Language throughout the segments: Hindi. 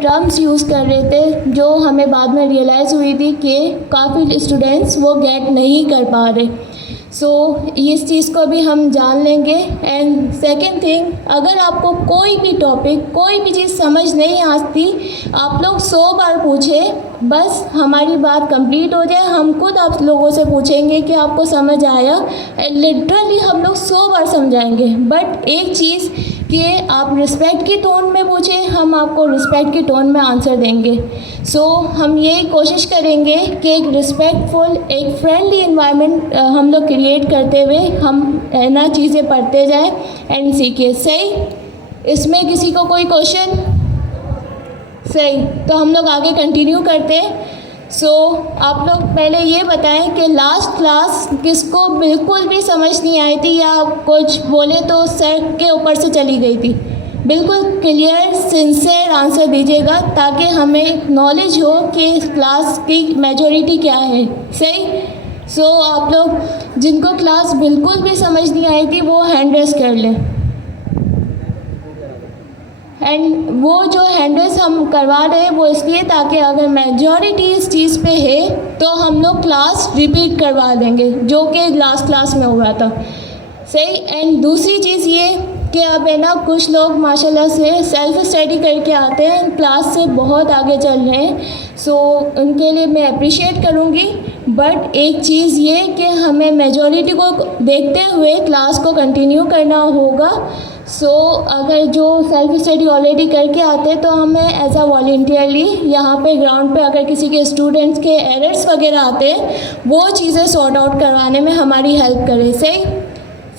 टर्म्स यूज़ कर रहे थे जो हमें बाद में रियलाइज़ हुई थी कि काफ़ी स्टूडेंट्स वो गेट नहीं कर पा रहे। सो इस चीज़ को भी हम जान लेंगे। एंड सेकेंड थिंग, अगर आपको कोई भी टॉपिक, कोई भी चीज़ समझ नहीं आती, आप लोग 100 बार पूछें, बस हमारी बात कंप्लीट हो जाए। हम खुद आप लोगों से पूछेंगे कि आपको समझ आया, लिटरली हम लोग 100 बार समझाएंगे। बट एक चीज़ कि आप रिस्पेक्ट की टोन में पूछें, हम आपको रिस्पेक्ट की टोन में आंसर देंगे। सो हम ये कोशिश करेंगे कि एक रिस्पेक्टफुल, एक फ्रेंडली इन्वायरमेंट हम लोग क्रिएट करते हुए हम ना चीज़ें पढ़ते जाएं एंड सीखिए। सही? इसमें किसी को कोई क्वेश्चन? सही, तो हम लोग आगे कंटिन्यू करते हैं। सो आप लोग पहले ये बताएं कि लास्ट क्लास किसको बिल्कुल भी समझ नहीं आई थी, या कुछ बोले तो सर के ऊपर से चली गई थी। बिल्कुल क्लियर सिंसियर आंसर दीजिएगा ताकि हमें नॉलेज हो कि क्लास की मेजॉरिटी क्या है। सही? सो आप लोग जिनको क्लास बिल्कुल भी समझ नहीं आई थी वो हैंड रेस कर लें। एंड वो जो हैंड रेस हम करवा रहे हैं वो इसलिए ताकि अगर मेजॉरिटी इस चीज़ पे है तो हम लोग क्लास रिपीट करवा देंगे जो कि लास्ट क्लास में हुआ था। सही? एंड दूसरी चीज़ ये कि अब है ना, कुछ लोग माशाल्लाह से सेल्फ स्टडी करके आते हैं, क्लास से बहुत आगे चल रहे हैं। सो उनके लिए मैं अप्रिशिएट करूँगी। बट एक चीज़ ये कि हमें मेजॉरिटी को देखते हुए क्लास को कंटिन्यू करना होगा। सो अगर जो सेल्फ स्टडी ऑलरेडी करके आते हैं तो हमें एज अ वॉलंटियरली यहाँ पे ग्राउंड पे अगर किसी के स्टूडेंट्स के एरर्स वगैरह आते हैं वो चीज़ें सॉर्ट आउट करवाने में हमारी हेल्प करें। सही?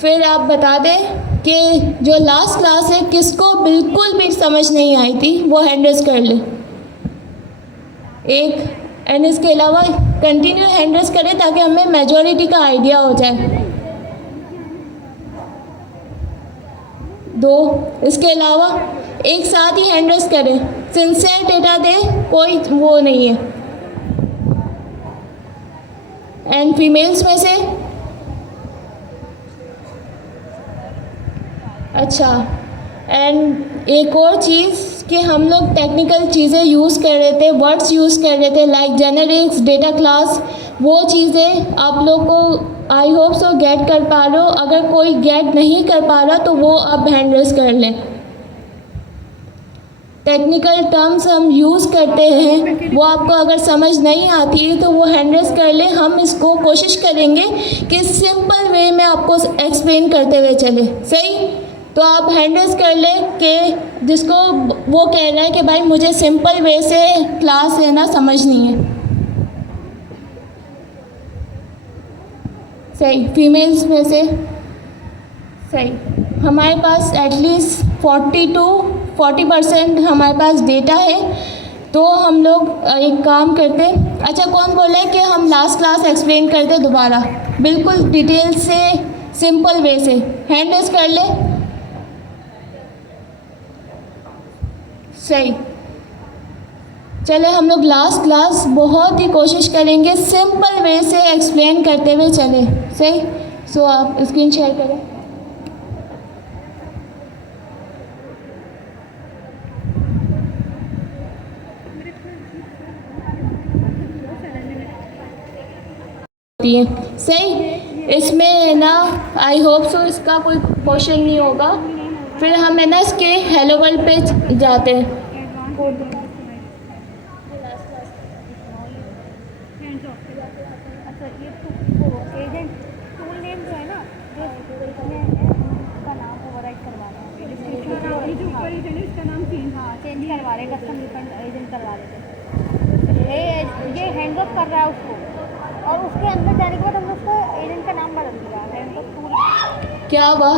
फिर आप बता दें कि जो लास्ट क्लास है किसको बिल्कुल भी समझ नहीं आई थी वो हैंड रेस कर ले एक, एंड इसके अलावा कंटिन्यू हैंड रेस करें ताकि हमें मेजॉरिटी का आइडिया हो जाए। 2, इसके अलावा एक साथ ही हैंड रेस करें, सिंसियर डेटा दे, कोई वो नहीं है। एंड फीमेल्स में से अच्छा, एंड एक और चीज़ कि हम लोग टेक्निकल चीज़ें यूज़ कर रहे थे, वर्ड्स यूज़ कर रहे थे लाइक जेनेरिक्स, डेटा क्लास, वो चीज़ें आप लोग को आई होप सो गेट कर पा रहे हो। अगर कोई गेट नहीं कर पा रहा तो वो आप हैंड रेस कर लें। टेक्निकल टर्म्स हम यूज़ करते हैं वो आपको अगर समझ नहीं आती है तो वो हैंड रेस कर लें। हम इसको कोशिश करेंगे कि सिंपल वे में आपको एक्सप्लेन करते हुए चले। सही? तो आप हैंड रेस कर लें कि जिसको वो कह रहा है कि भाई मुझे सिंपल वे से क्लास है ना समझनी है। सही? फीमेल्स में से सही, हमारे पास एटलीस्ट 40% हमारे पास डेटा है। तो हम लोग एक काम करते, अच्छा कौन बोले कि हम लास्ट क्लास एक्सप्लेन करते दोबारा बिल्कुल डिटेल से सिंपल वे से? हैंड रेस कर ले। सही, चले हम लोग लास्ट क्लास बहुत ही कोशिश करेंगे सिंपल वे से एक्सप्लेन करते हुए चले। सही? सो आप स्क्रीन शेयर करें। सही, इसमें ना आई होप सो इसका कोई क्वेश्चन नहीं होगा। फिर हम है ना इसके हेलो वर्ल्ड पे जाते हैं। चेंज करवा रहे, कस्टम एजेंट करवा रहे थे। ये हैंड ऑफ कर रहा है उसको, और उसके अंदर जाने के बाद हमने उसको एजेंट का नाम बदल दिया, हैंड ऑफ टूल। क्या हुआ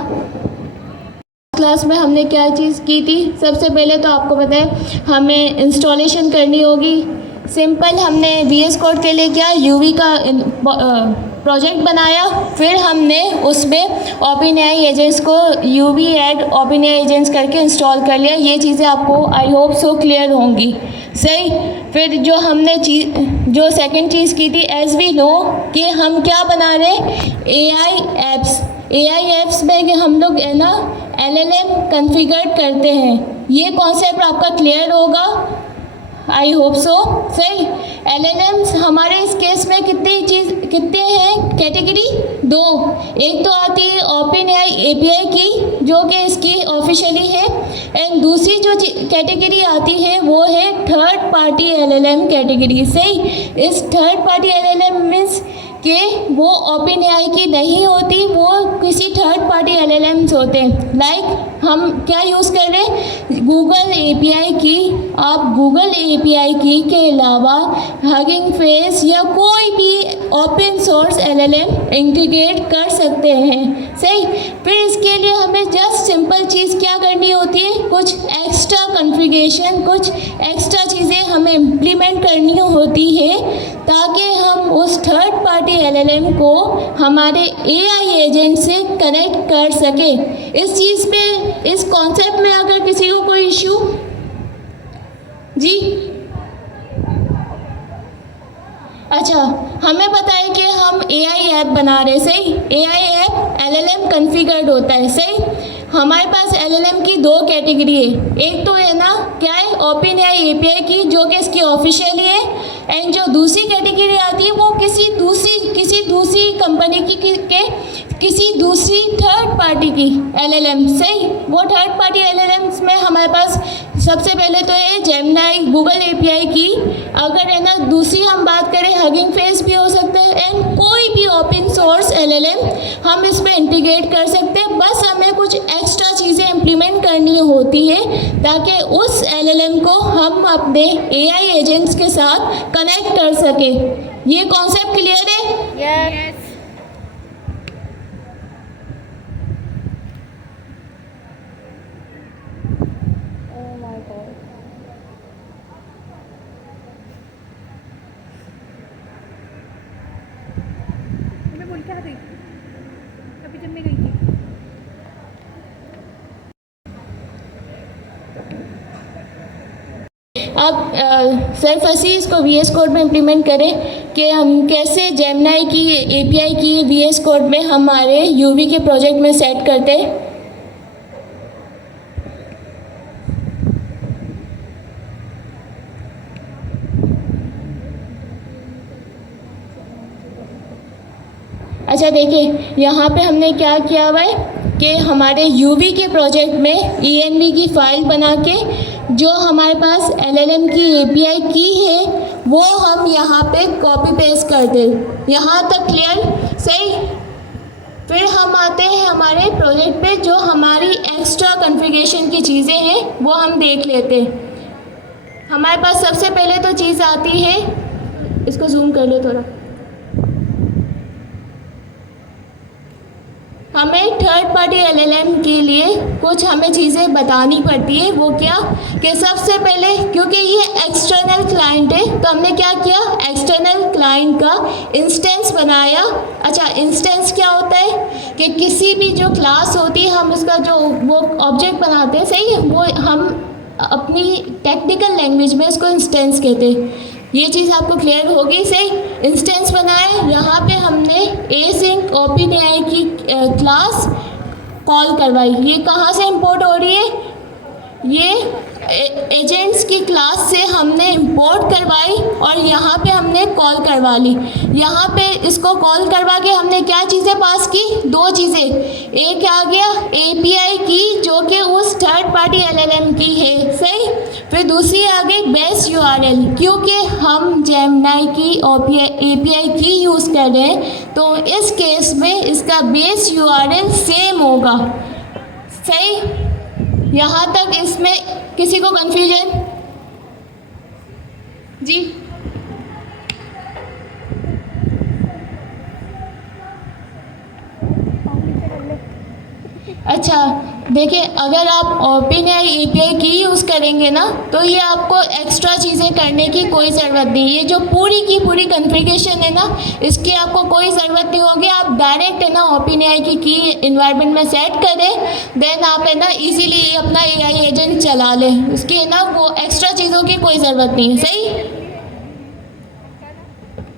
क्लास में? हमने क्या चीज़ की थी? सबसे पहले तो आपको पता है हमें इंस्टॉलेशन करनी होगी। सिंपल हमने VS कोड के लिए क्या UV का प्रोजेक्ट बनाया, फिर हमने उसमें OpenAI एजेंट्स को UV ऐड OpenAI एजेंट्स करके इंस्टॉल कर लिया। ये चीज़ें आपको आई होप सो क्लियर होंगी। सही, फिर जो हमने जो सेकंड चीज़ की थी, एज वी नो कि हम क्या बना रहे हैं, AI ऐप्स में कि हम लोग है ना LLM कॉन्फ़िगर करते हैं। ये कॉन्सेप्ट आपका क्लियर होगा। I hope so. सही। LLMs हमारे इस केस में कितने हैं कैटेगरी? 2। एक तो आती है OpenAI API की, जो कि इसकी ऑफिशियली है, एंड दूसरी जो कैटेगरी आती है वो है थर्ड पार्टी LLM कैटेगरी। सही। इस थर्ड पार्टी LLM मीन्स कि वो OpenAI की नहीं होती, वो किसी थर्ड पार्टी LLMs होते हैं। लाइक हम क्या यूज़ कर रहे हैं? गूगल API की। आप गूगल API की के अलावा हगिंग फेस या कोई भी ओपन सोर्स LLM इंटीग्रेट कर सकते हैं। सही। फिर इसके लिए हमें जस्ट सिंपल चीज़ क्या करनी होती है? कुछ एक्स्ट्रा कॉन्फ़िगरेशन, कुछ एक्स्ट्रा चीज़ें हमें इम्प्लीमेंट करनी होती है ताकि हम उस थर्ड पार्टी LLM को हमारे AI एजेंट से कनेक्ट कर सकें। इस चीज़ में, इस कॉन्सेप्ट में अगर किसी को कोई इशू? जी अच्छा, हमें पता है कि हम AI ऐप बना रहे। सही। AI ऐप LLM कॉन्फ़िगर्ड होता है। सही। हमारे पास LLM की 2 कैटेगरी है। एक तो है ना क्या है, OpenAI API की, जो कि इसकी ऑफिशियली है, एंड जो दूसरी कैटेगरी आती है वो किसी दूसरी कंपनी की किसी दूसरी थर्ड पार्टी की LLM। सही। वो थर्ड पार्टी LLMs में हमारे पास सबसे पहले तो है जेमिनी, गूगल API की। अगर है ना दूसरी हम बात करें, हगिंग फेस भी हो सकता है, एंड कोई भी ओपन सोर्स LLM हम इसमें इंटीग्रेट कर सकते हैं। बस हमें कुछ एक्स्ट्रा चीज़ें इम्प्लीमेंट करनी होती है ताकि उस LLM को हम अपने AI एजेंट्स के साथ कनेक्ट कर सकें। ये कॉन्सेप्ट क्लियर है? यस। Oh my God. मैं बोल के आ गई अभी जब मैं गई थी। अब सर फंसी इसको VS कोड में इम्प्लीमेंट करें कि हम कैसे जेमिनी की API की VS कोड में हमारे UV के प्रोजेक्ट में सेट करते हैं। अच्छा देखिए, यहाँ पे हमने क्या किया हुआ है कि हमारे UV के प्रोजेक्ट में ENV की फ़ाइल बना के जो हमारे पास LLM की API की है वो हम यहाँ पे कॉपी पेस्ट कर दें। यहाँ तक क्लियर? सही। फिर हम आते हैं हमारे प्रोजेक्ट पे, जो हमारी एक्स्ट्रा कॉन्फ़िगरेशन की चीज़ें हैं वो हम देख लेते हैं। हमारे पास सबसे पहले तो चीज़ आती है, इसको जूम कर लो थोड़ा, हमें थर्ड पार्टी LLM के लिए कुछ हमें चीज़ें बतानी पड़ती है। वो क्या कि सबसे पहले, क्योंकि ये एक्सटर्नल क्लाइंट है, तो हमने क्या किया, एक्सटर्नल क्लाइंट का इंस्टेंस बनाया। अच्छा, इंस्टेंस क्या होता है कि किसी भी जो क्लास होती है हम उसका जो वो ऑब्जेक्ट बनाते हैं। सही है। वो हम अपनी टेक्निकल लैंग्वेज में उसको इंस्टेंस कहते हैं। ये चीज़ आपको क्लियर होगी। सही। इंस्टेंस बनाए, यहाँ पे हमने एसिंक OpenAI की क्लास कॉल करवाई। ये कहाँ से इंपोर्ट हो रही है? ये एजेंट्स की क्लास से हमने इंपोर्ट करवाई और यहाँ पे हमने कॉल करवा ली। यहाँ पे इसको कॉल करवा के हमने क्या चीज़ें पास की? 2 चीज़ें। एक आ गया API की, जो कि उस थर्ड पार्टी LLM की है। सही। फिर दूसरी आ गई बेस URL, क्योंकि हम जेमिनी की API की यूज़ कर रहे हैं तो इस केस में इसका बेस URL सेम होगा। सही। यहाँ तक इसमें किसी को कन्फ्यूजन? जी अच्छा देखिए, अगर आप OpenAI API की यूज़ करेंगे ना तो ये आपको एक्स्ट्रा चीज़ें करने की कोई ज़रूरत नहीं। ये जो पूरी की पूरी कॉन्फ़िगरेशन है ना, इसकी आपको कोई ज़रूरत नहीं होगी। आप डायरेक्ट है ना OpenAI की इन्वायरमेंट में सेट करें, देन आप है ना इजीली अपना AI एजेंट चला लें। उसकी है ना वो एक्स्ट्रा चीज़ों की कोई ज़रूरत नहीं है। सही।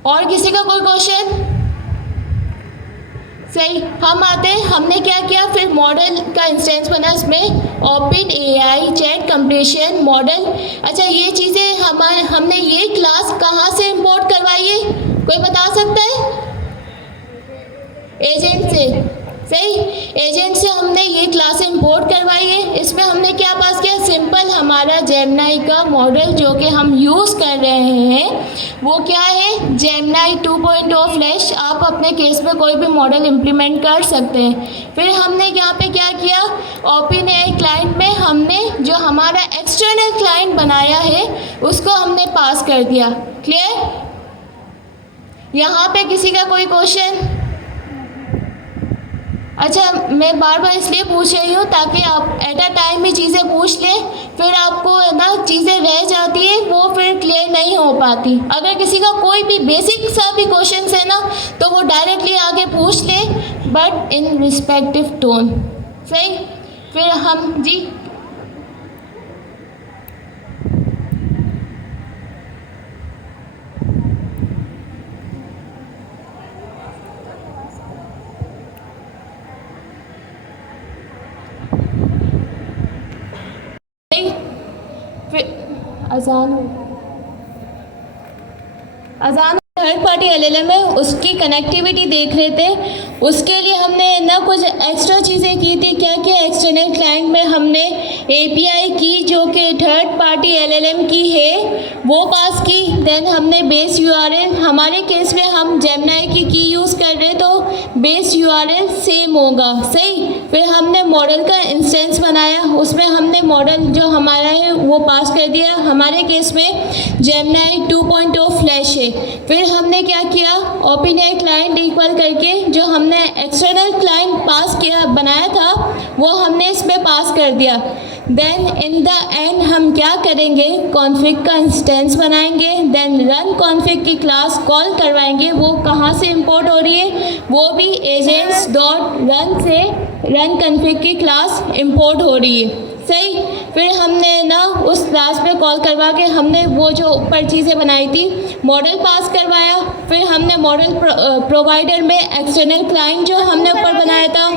और किसी का कोई क्वेश्चन? सही, हम आते हैं, हमने क्या किया फिर मॉडल का इंस्टेंस बना, इसमें open AI chat completion model. अच्छा, ये चीज़ें हमने ये क्लास कहाँ से इंपोर्ट करवाई है, कोई बता सकता है? एजेंट से। सही, एजेंट से हमने ये क्लास इंपोर्ट करवाई है। इसमें हमने क्या पास किया, सिंपल हमारा जेमिनी का मॉडल जो कि हम यूज़ कर रहे हैं वो क्या है, जेमिनी 2.0 फ्लैश। आप अपने केस में कोई भी मॉडल इम्प्लीमेंट कर सकते हैं। फिर हमने यहाँ पे क्या किया, ओपन एआई क्लाइंट में हमने जो हमारा एक्सटर्नल क्लाइंट बनाया है उसको हमने पास कर दिया। क्लियर? यहाँ पे किसी का कोई क्वेश्चन? अच्छा, मैं बार बार इसलिए पूछ रही हूँ ताकि आप एट अ टाइम में चीज़ें पूछ लें, फिर आपको ना चीज़ें रह जाती है, वो फिर क्लियर नहीं हो पाती। अगर किसी का कोई भी बेसिक सा भी क्वेश्चन है ना तो वो डायरेक्टली आगे पूछ ले, बट इन रिस्पेक्टिव टोन। सही, फिर हम जी अजान थर्ड पार्टी एलएलएम है, उसकी कनेक्टिविटी देख रहे थे। उसके लिए हमने ना कुछ एक्स्ट्रा चीज़ें की थी। क्या क्या, एक्सटर्नल क्लाइंट में हमने एपीआई की जो कि थर्ड पार्टी एलएलएम की है वो पास की। देन हमने बेस यूआरएल, हमारे केस में हम जेमिनी की यूज़ कर रहे हैं तो बेस यूआरएल सेम होगा। सही, फिर हमने मॉडल का इंस्टेंस बनाया, उसमें हमने मॉडल जो हमारा है वो पास कर दिया। हमारे केस में जेमिनी 2.0 फ्लैश है। फिर हमने क्या किया, ओपन एआई क्लाइंट इक्वल करके जो हमने एक्सटर्नल क्लाइंट पास किया बनाया था वो हमने इसमें पास कर दिया। देन इन द एंड हम क्या करेंगे, कॉन्फ़िग का इंस्टेंस बनाएंगे। देन रन कॉन्फ़िग की क्लास कॉल करवाएंगे। वो कहाँ से इंपोर्ट हो रही है, वो भी एजेंट्स डॉट रन से रन कॉन्फ़िग की क्लास इंपोर्ट हो रही है। सही, फिर हमने ना उस क्लास पे कॉल करवा के हमने वो जो ऊपर चीज़ें बनाई थी मॉडल पास करवाया। फिर हमने मॉडल प्रोवाइडर में एक्सटर्नल क्लाइंट जो हमने ऊपर बनाया था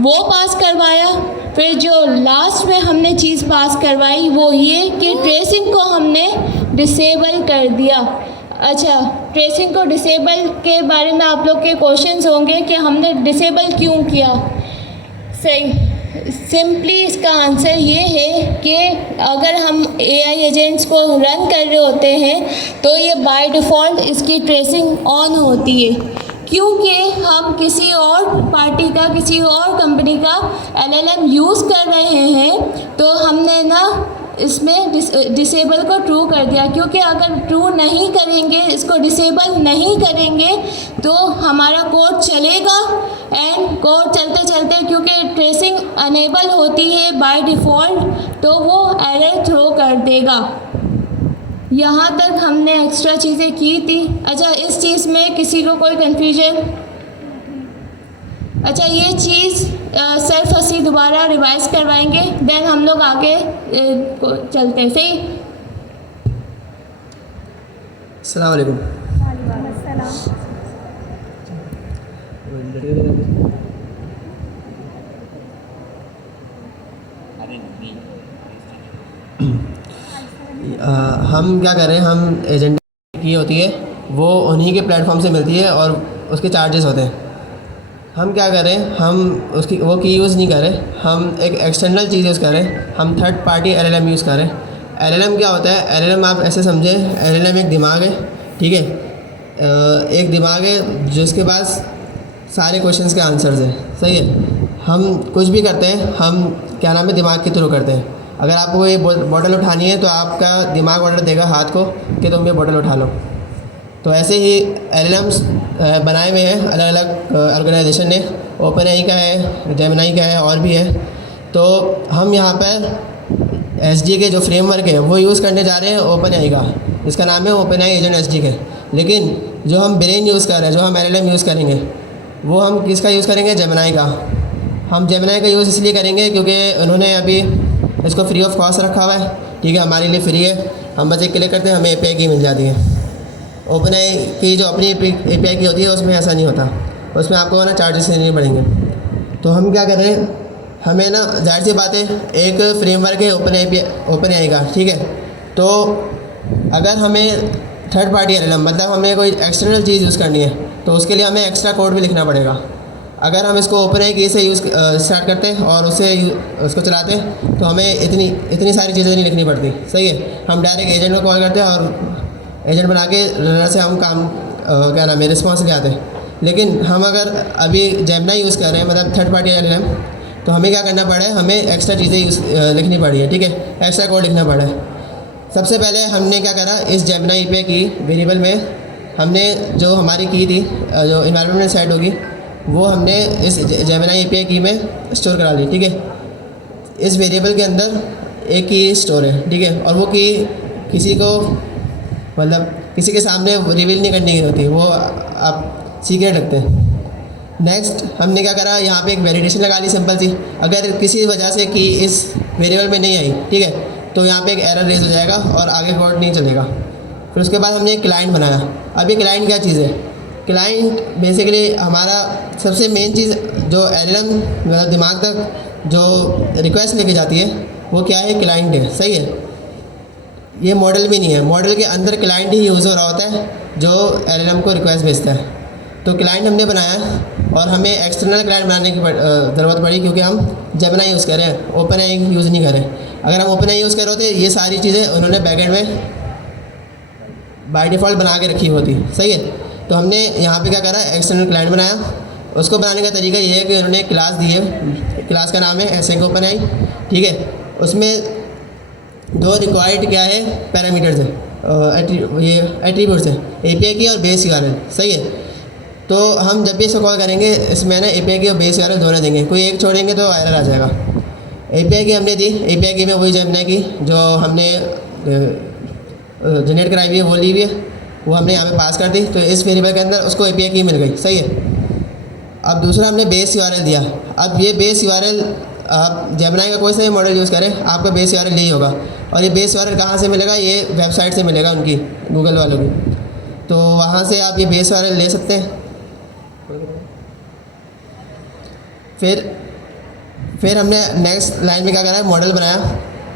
वो पास करवाया। फिर जो लास्ट में हमने चीज़ पास करवाई वो ये कि ट्रेसिंग को हमने डिसेबल कर दिया। अच्छा, ट्रेसिंग को डिसेबल के बारे में आप लोग के क्वेश्चंस होंगे कि हमने डिसेबल क्यों किया। सही, सिंपली इसका आंसर ये है कि अगर हम एआई एजेंट्स को रन कर रहे होते हैं तो ये बाय डिफ़ॉल्ट इसकी ट्रेसिंग ऑन होती है, क्योंकि हम किसी और पार्टी का, किसी और कंपनी का एलएलएम यूज़ कर रहे हैं तो हमने ना इसमें डिसेबल को ट्रू कर दिया। क्योंकि अगर ट्रू नहीं करेंगे, इसको डिसेबल नहीं करेंगे तो हमारा कोड चलेगा एंड कोड चलते चलते क्योंकि ट्रेसिंग अनेबल होती है बाय डिफ़ॉल्ट तो वो एरर थ्रो कर देगा। यहाँ तक हमने एक्स्ट्रा चीज़ें की थी। अच्छा, इस चीज़ में किसी को कोई कन्फ्यूजन? अच्छा, ये चीज़ सर फसी दोबारा रिवाइज करवाएंगे, देन हम लोग आगे चलते हैं। सही, अस्सलाम वालेकुम। हम क्या कर रहे हैं, हम एजेंट की होती है वो उन्हीं के प्लेटफॉर्म से मिलती है और उसके चार्जेस होते हैं। हम क्या कर रहे हैं, हम उसकी वो की यूज़ नहीं कर रहे, हम एक एक्सटर्नल चीज़ यूज़ कर रहे हैं। हम थर्ड पार्टी एलएलएम यूज़ कर रहे हैं। एलएलएम क्या होता है, एलएलएम आप ऐसे समझें, एलएलएम एक दिमाग है, ठीक है, एक दिमाग है जिसके पास सारे क्वेश्चंस के आंसर्स हैं। सही है, हम कुछ भी करते हैं हम क्या नाम है दिमाग के थ्रू करते हैं। अगर आपको ये बॉटल उठानी है तो आपका दिमाग ऑर्डर देगा हाथ को कि तुम ये बॉटल उठा लो। तो ऐसे ही एलएलएम्स बनाए हुए हैं अलग अलग ऑर्गेनाइजेशन ने, ओपन एआई का है, जेमिनी का है और भी है। तो हम यहाँ पर एसडीके जो फ्रेमवर्क है वो यूज़ करने जा रहे हैं ओपन एआई का, जिसका नाम है ओपन एआई एजेंट एसडीके। लेकिन जो हम ब्रेन यूज़ कर रहे हैं, जो हम एलएलएम यूज़ करेंगे वो हम किसका यूज़ करेंगे, जेमिनी का। हम जेमिनी का यूज़ इसलिए करेंगे क्योंकि उन्होंने अभी इसको फ्री ऑफ कॉस्ट रखा हुआ है, ठीक है, हमारे लिए फ्री है। हम बस एक क्लिक करते हैं, हमें एपीआई की मिल जाती है। ओपन एआई की जो अपनी एपीआई की होती है उसमें ऐसा नहीं होता, उसमें आपको ना चार्जेस देने पड़ेंगे। तो हम क्या कर रहे हैं, हमें ना जाहिर सी बात है एक फ्रेमवर्क है ओपन एआई का, ठीक है। तो अगर हमें थर्ड पार्टी LLM मतलब हमें कोई एक्सटर्नल चीज़ यूज़ करनी है तो उसके लिए हमें एक्स्ट्रा कोड भी लिखना पड़ेगा। अगर हम इसको ओपन एआई की से यूज़ स्टार्ट करते हैं और उसको चलाते हैं तो हमें इतनी सारी चीज़ें नहीं लिखनी पड़ती, सही है। हम डायरेक्ट एजेंट को कॉल करते हैं और एजेंट बना के रनर से हम काम क्या नाम है रिस्पॉन्स ले आते हैं। लेकिन हम अगर अभी जेमिनी यूज़ कर रहे हैं मतलब थर्ड पार्टी LLM, तो हमें क्या करना पड़ा है, हमें एक्स्ट्रा चीज़ें लिखनी पड़ी है, ठीक है, एक्स्ट्रा कोड लिखना पड़ा है। सबसे पहले हमने क्या करा, इस जेमिनी API की वेरिएबल में हमने जो हमारी की थी जो इन्वायरमेंट में सेट होगी वो हमने इस जेमिनी API की में स्टोर करा ली, ठीक है। इस वेरिएबल के अंदर एक की स्टोर है, ठीक है, और वो की किसी को मतलब किसी के सामने रिवील नहीं करनी होती, वो आप सीक्रेट रखते हैं। नेक्स्ट हमने क्या करा, यहाँ पे एक वैलिडेशन लगा ली सिंपल सी। अगर किसी वजह से कि इस वेरिएबल में नहीं आई, ठीक है, तो यहाँ पे एक एरर रेज हो जाएगा और आगे कोड नहीं चलेगा। फिर उसके बाद हमने एक क्लाइंट बनाया। अब ये क्लाइंट क्या चीज़ है, क्लाइंट बेसिकली हमारा सबसे मेन चीज़ जो LLM मतलब दिमाग तक जो रिक्वेस्ट लेके जाती है वो क्या है, क्लाइंट है, सही है। ये मॉडल भी नहीं है, मॉडल के अंदर क्लाइंट ही यूज़ हो रहा होता है जो LLM को रिक्वेस्ट भेजता है। तो क्लाइंट हमने बनाया और हमें एक्सटर्नल क्लाइंट बनाने की ज़रूरत पड़ी क्योंकि हम जेमिनी यूज़ कर रहे हैं, ओपन एआई यूज़ नहीं करें। अगर हम ओपन एआई यूज़ कर रहे होते ये सारी चीज़ें उन्होंने बैकएंड में बाय डिफ़ॉल्ट बना के रखी होती, सही है। तो हमने यहाँ पे क्या करा, एक्सटर्नल क्लाइंट बनाया। उसको बनाने का तरीका ये है कि उन्होंने क्लास दी है, क्लास का नाम है एसेंक ओपन एआई, ठीक है। उसमें दो रिक्वायर्ड क्या है पैरामीटर्स है, ये एट्रीब्यूट्स है, API की और बेस URL, सही है। तो हम जब भी इसको कॉल करेंगे इसमें ना API की और बेस URL दोनों देंगे, कोई एक छोड़ेंगे तो एरर आ जाएगा। API की हमने दी, API की में वही जेमिनी की जो हमने जनरेट कराई हुई है वो ली हुई है, वो हमने यहाँ पे पास कर दी। तो इस वेरिएबल के अंदर उसको API की मिल गई, सही है। अब दूसरा हमने बेस URL दिया। अब ये बेस URL आप जेमिनी का कोई सा भी मॉडल यूज़ करें आपका बेस URL यही होगा। और ये बेस URL कहाँ से मिलेगा, ये वेबसाइट से मिलेगा उनकी, गूगल वालों की। तो वहाँ से आप ये बेस URL ले सकते हैं। फिर हमने नेक्स्ट लाइन में क्या करा है, मॉडल बनाया।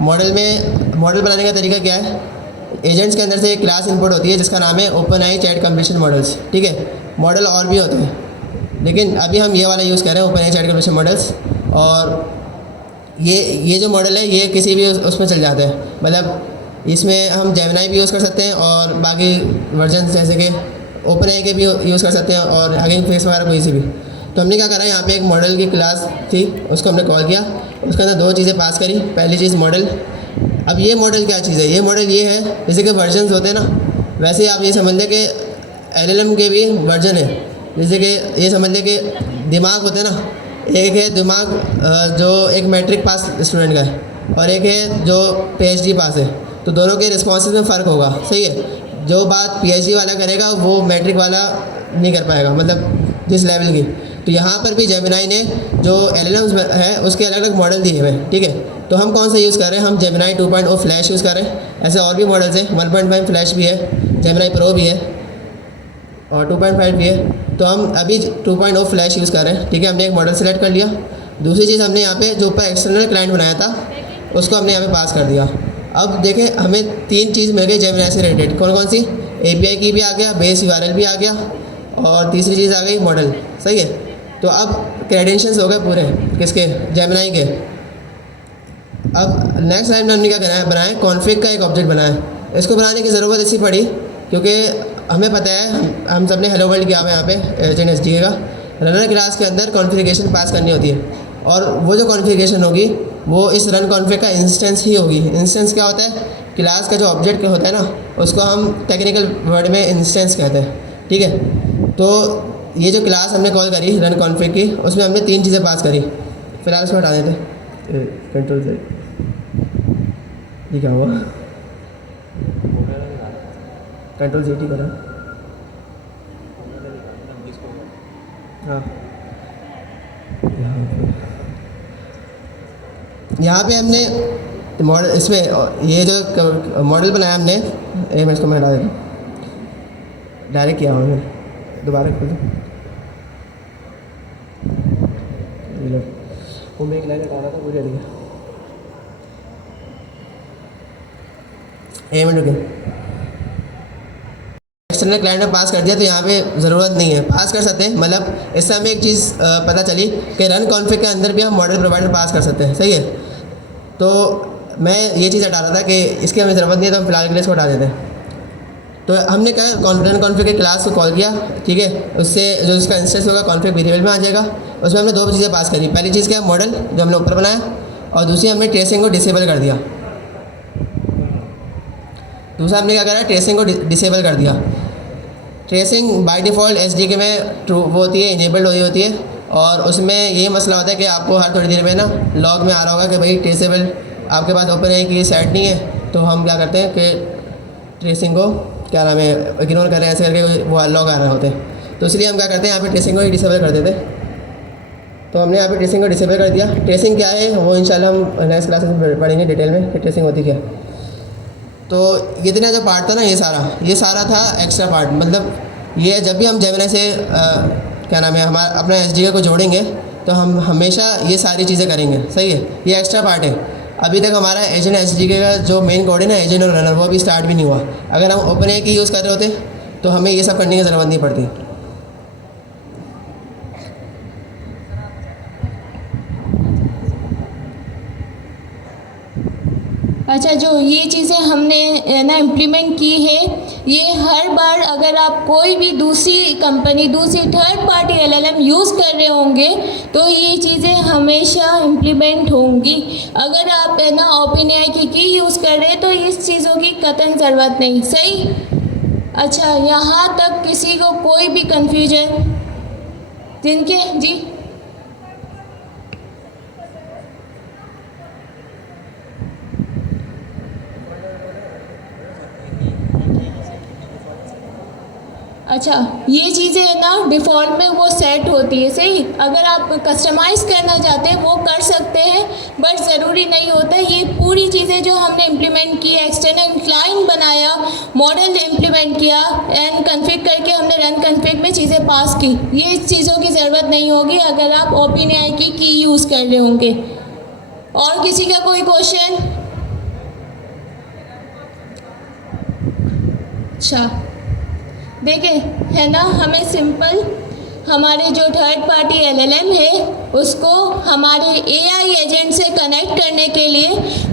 मॉडल बनाने का तरीका क्या है, एजेंट्स के अंदर से एक क्लास इंपोर्ट होती है जिसका नाम है open AI chat completion models, ठीक है। मॉडल और भी होते हैं लेकिन अभी हम ये वाला यूज़ कर रहे हैं, open AI chat completion models. और ये जो मॉडल है ये किसी भी उसमें चल जाता है, मतलब इसमें हम जेमिनी भी यूज़ कर सकते हैं और बाकी वर्जन जैसे कि ओपन एआई के भी यूज़ कर सकते हैं और हगिंग फेस वगैरह कोई सी भी। तो हमने क्या करा, यहाँ पे एक मॉडल की क्लास थी, उसको हमने कॉल किया, उसके अंदर दो चीज़ें पास करी। पहली चीज़ मॉडल। अब ये मॉडल क्या चीज़ है, ये मॉडल ये है जैसे कि वर्जन्स होते हैं ना, वैसे ही आप ये समझ लें कि LLM के भी वर्जन है। जैसे कि ये समझ लें कि दिमाग होते हैं ना, एक है दिमाग जो एक मैट्रिक पास स्टूडेंट का है और एक है जो PhD पास है, तो दोनों के रिस्पॉन्सेज में फ़र्क होगा, सही है। जो बात PhD वाला करेगा वो मैट्रिक वाला नहीं कर पाएगा, मतलब जिस लेवल की। तो यहाँ पर भी जेमिनी ने जो LLMs है उसके अलग अलग मॉडल दिए हुए हैं, ठीक है। तो हम कौन सा यूज़ कर रहे हैं, हम जेमिनी 2.0 फ्लैश यूज़ कर रहे हैं। ऐसे और भी मॉडल्स हैं, 1.5 फ्लैश भी है, जेमिनी प्रो भी है और 2.5 भी है। तो हम अभी 2.0 फ्लैश यूज़ कर रहे हैं, ठीक है। हमने एक मॉडल सेलेक्ट कर लिया। दूसरी चीज़ हमने यहाँ पे जो ऊपर एक्सटर्नल क्लाइंट बनाया था उसको हमने यहाँ पे पास कर दिया। अब देखें हमें तीन चीज़ मिल गई जेमिनी से रिलेटेड। कौन कौन सी, API की भी आ गया, बेस URL भी आ गया और तीसरी चीज़ आ गई मॉडल, सही है। तो अब क्रेडेंशियल्स हो गए पूरे किसके, जेमिनी के। अब नेक्स्ट लाइन में हमने क्या बनाया, कॉन्फ़िग का एक ऑब्जेक्ट बनाया। इसको बनाने की ज़रूरत इसी पड़ी क्योंकि हमें पता है हम सब ने हेलो वर्ल्ड किया हुआ है यहाँ पे एजेंट SDK का। रनर क्लास के अंदर कॉन्फ़िगरेशन पास करनी होती है और वो जो कॉन्फ़िगरेशन होगी वो इस रन कॉन्फ़िग का इंस्टेंस ही होगी। इंस्टेंस क्या होता है, क्लास का जो ऑब्जेक्ट होता है ना उसको हम टेक्निकल वर्ड में इंस्टेंस कहते हैं, ठीक है। तो ये जो क्लास हमने कॉल करी रन कॉन्फ़िग की, उसमें हमने तीन चीज़ें पास करी। फिलहाल इसको हटा देते, कंट्रोल से ये क्या हुआ, कंट्रोल Z करा, हाँ। यहाँ पे हमने मॉडल इसमें ये जो मॉडल बनाया हमने, मैं इसको मैं हटा देता हूँ, डायरेक्ट किया हुआ मैंने, दोबारा खोल दो। वो मैं एक लाइन हटा रहा था, वो रह गया। एक मिनट रुकिए। एक्सटर्नल क्लाइंट में पास कर दिया तो यहाँ पे ज़रूरत नहीं है, पास कर सकते हैं। मतलब इससे हमें एक चीज़ पता चली कि रन कॉन्फ़िग के अंदर भी हम मॉडल प्रोवाइडर पास कर सकते हैं, सही है। तो मैं ये चीज़ हटा रहा था कि इसकी हमें ज़रूरत नहीं है, तो हम फिलहाल के लिए इसको हटा देते हैं। तो हमने क्या रन कॉन्फ़िग के क्लास को कॉल किया, ठीक है। उससे जो इसका इंस्टेंस होगा कॉन्फ़िग वेरिएबल में आ जाएगा। उसमें हमने दो चीज़ें पास करी। पहली चीज़ क्या है, मॉडल जो हमने ऊपर बनाया, और दूसरी हमने ट्रेसिंग को डिसेबल कर दिया। दूसरा हमने क्या करा, ट्रेसिंग को डिसेबल कर दिया। ट्रेसिंग बाय डिफ़ॉल्ट एसडीके में ट्रू वो होती है, इनेबल्ड होती है। और उसमें यही मसला होता है कि आपको हर थोड़ी देर में ना लॉग में आ रहा होगा कि भाई ट्रेसेबल आपके पास ओपन है कि सेट नहीं है। तो हम क्या करते हैं कि ट्रेसिंग को क्या नाम है इग्नोर कर रहे हैं, ऐसे करके वो लॉग आ रहे होते हैं। तो इसलिए हम क्या करते हैं, यहाँ पे ट्रेसिंग को ही डिसेबल कर देते हैं। तो हमने यहाँ पे ट्रेसिंग को डिसेबल कर दिया। ट्रेसिंग क्या है वो इंशाल्लाह हम नेक्स्ट क्लास में पढ़ेंगे डिटेल में कि ट्रेसिंग होती क्या है। तो इतना जो पार्ट था ना, ये सारा था एक्स्ट्रा पार्ट। मतलब ये जब भी हम जेमिनी से क्या नाम है हमारा अपना एसडीके को जोड़ेंगे तो हम हमेशा ये सारी चीज़ें करेंगे, सही है। ये एक्स्ट्रा पार्ट है। अभी तक हमारा एजेंट एसडीके का जो मेन कोड है ना, एजेंट और रनर, वो अभी स्टार्ट भी नहीं हुआ। अगर हम ओपन ए की यूज़ कर रहे होते तो हमें ये सब करने की ज़रूरत नहीं पड़ती। अच्छा, जो ये चीज़ें हमने ना इम्प्लीमेंट की है, ये हर बार अगर आप कोई भी दूसरी कंपनी, दूसरी थर्ड पार्टी एलएलएम यूज़ कर रहे होंगे तो ये चीज़ें हमेशा इम्प्लीमेंट होंगी। अगर आप है ना ओपनएआई की यूज़ कर रहे हैं तो इस चीज़ों की कतई ज़रूरत नहीं, सही। अच्छा, यहाँ तक किसी को कोई भी कन्फ्यूजन जिनके जी? अच्छा, ये चीज़ें है ना डिफ़ॉल्ट में वो सेट होती है, सही। अगर आप कस्टमाइज़ करना चाहते हैं वो कर सकते हैं, बट ज़रूरी नहीं होता। ये पूरी चीज़ें जो हमने इम्प्लीमेंट की, एक्सटर्नल क्लाइंट बनाया, मॉडल इम्प्लीमेंट किया एंड कॉन्फ़िग करके हमने रन कॉन्फ़िग में चीज़ें पास की, ये चीज़ों की ज़रूरत नहीं होगी अगर आप ओपनएआई की यूज़ कर रहे होंगे। और किसी का कोई क्वेश्चन? अच्छा, देखिए है ना, हमें सिंपल हमारे जो थर्ड पार्टी एलएलएम है उसको हमारे एआई एजेंट से कनेक्ट करने के लिए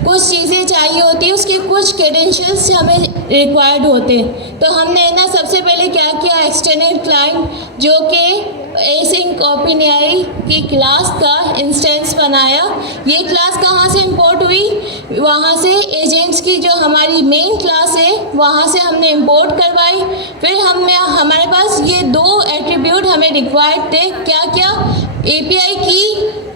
कुछ चीज़ें चाहिए होती है, उसके कुछ क्रेडेंशियल्स हमें रिक्वायर्ड होते हैं। तो हमने ना सबसे पहले क्या किया, एक्सटर्नल क्लाइंट जो कि एसिंक ओपनएआई की क्लास का इंस्टेंस बनाया। ये क्लास कहाँ से इंपोर्ट हुई, वहाँ से एजेंट्स की जो हमारी मेन क्लास है वहाँ से हमने इंपोर्ट करवाई। फिर हमारे पास ये दो एट्रीब्यूट हमें रिक्वायर्ड थे, क्या क्या, एपीआई की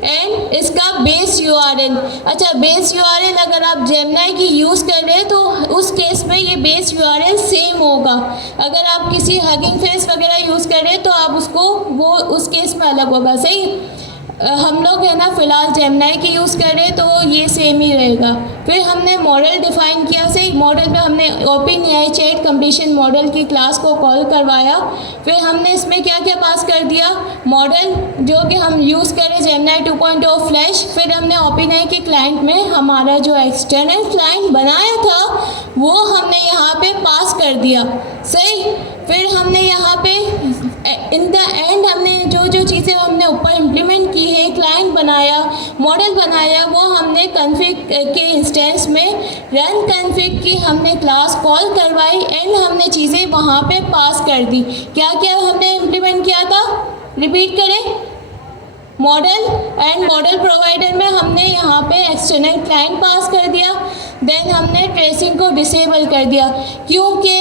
एंड इसका बेस यूआरएल। अच्छा, बेस यूआरएल अगर आप जेमिनी की यूज़ कर रहे हैं तो उस केस में ये बेस यूआरएल सेम होगा। अगर आप किसी हगिंग फेस वगैरह यूज़ कर रहे हैं तो आप उसको वो उस केस में अलग होगा, सही। हम लोग है ना फ़िलहाल जेमिनी की यूज़ कर रहे हैं तो ये सेम ही रहेगा। फिर हमने मॉडल डिफ़ाइन किया, सही। मॉडल में हमने ओपनएआई चैट कंप्लीशन मॉडल की क्लास को कॉल करवाया। फिर हमने इसमें क्या क्या पास कर दिया, मॉडल जो कि हम यूज़ करें जेमिनी 2.0 फ्लैश। फिर हमने ओपनएआई के क्लाइंट में हमारा जो एक्सटर्नल क्लाइंट बनाया था वो हमने यहाँ पे पास कर दिया, सही। फिर हमने यहाँ पे इन द एंड हमने जो चीज़ें हमने ऊपर इम्प्लीमेंट की है, क्लाइंट बनाया, मॉडल बनाया, वो हमने कॉन्फ़िग के इंस्टेंस में रन कॉन्फ़िग की हमने क्लास कॉल करवाई एंड हमने चीज़ें वहाँ पे पास कर दी। क्या क्या हमने इम्प्लीमेंट किया था, रिपीट करें। मॉडल एंड मॉडल प्रोवाइडर में हमने यहाँ पे एक्सटर्नल क्लाइंट पास कर दिया। देन हमने ट्रेसिंग को डिसेबल कर दिया क्योंकि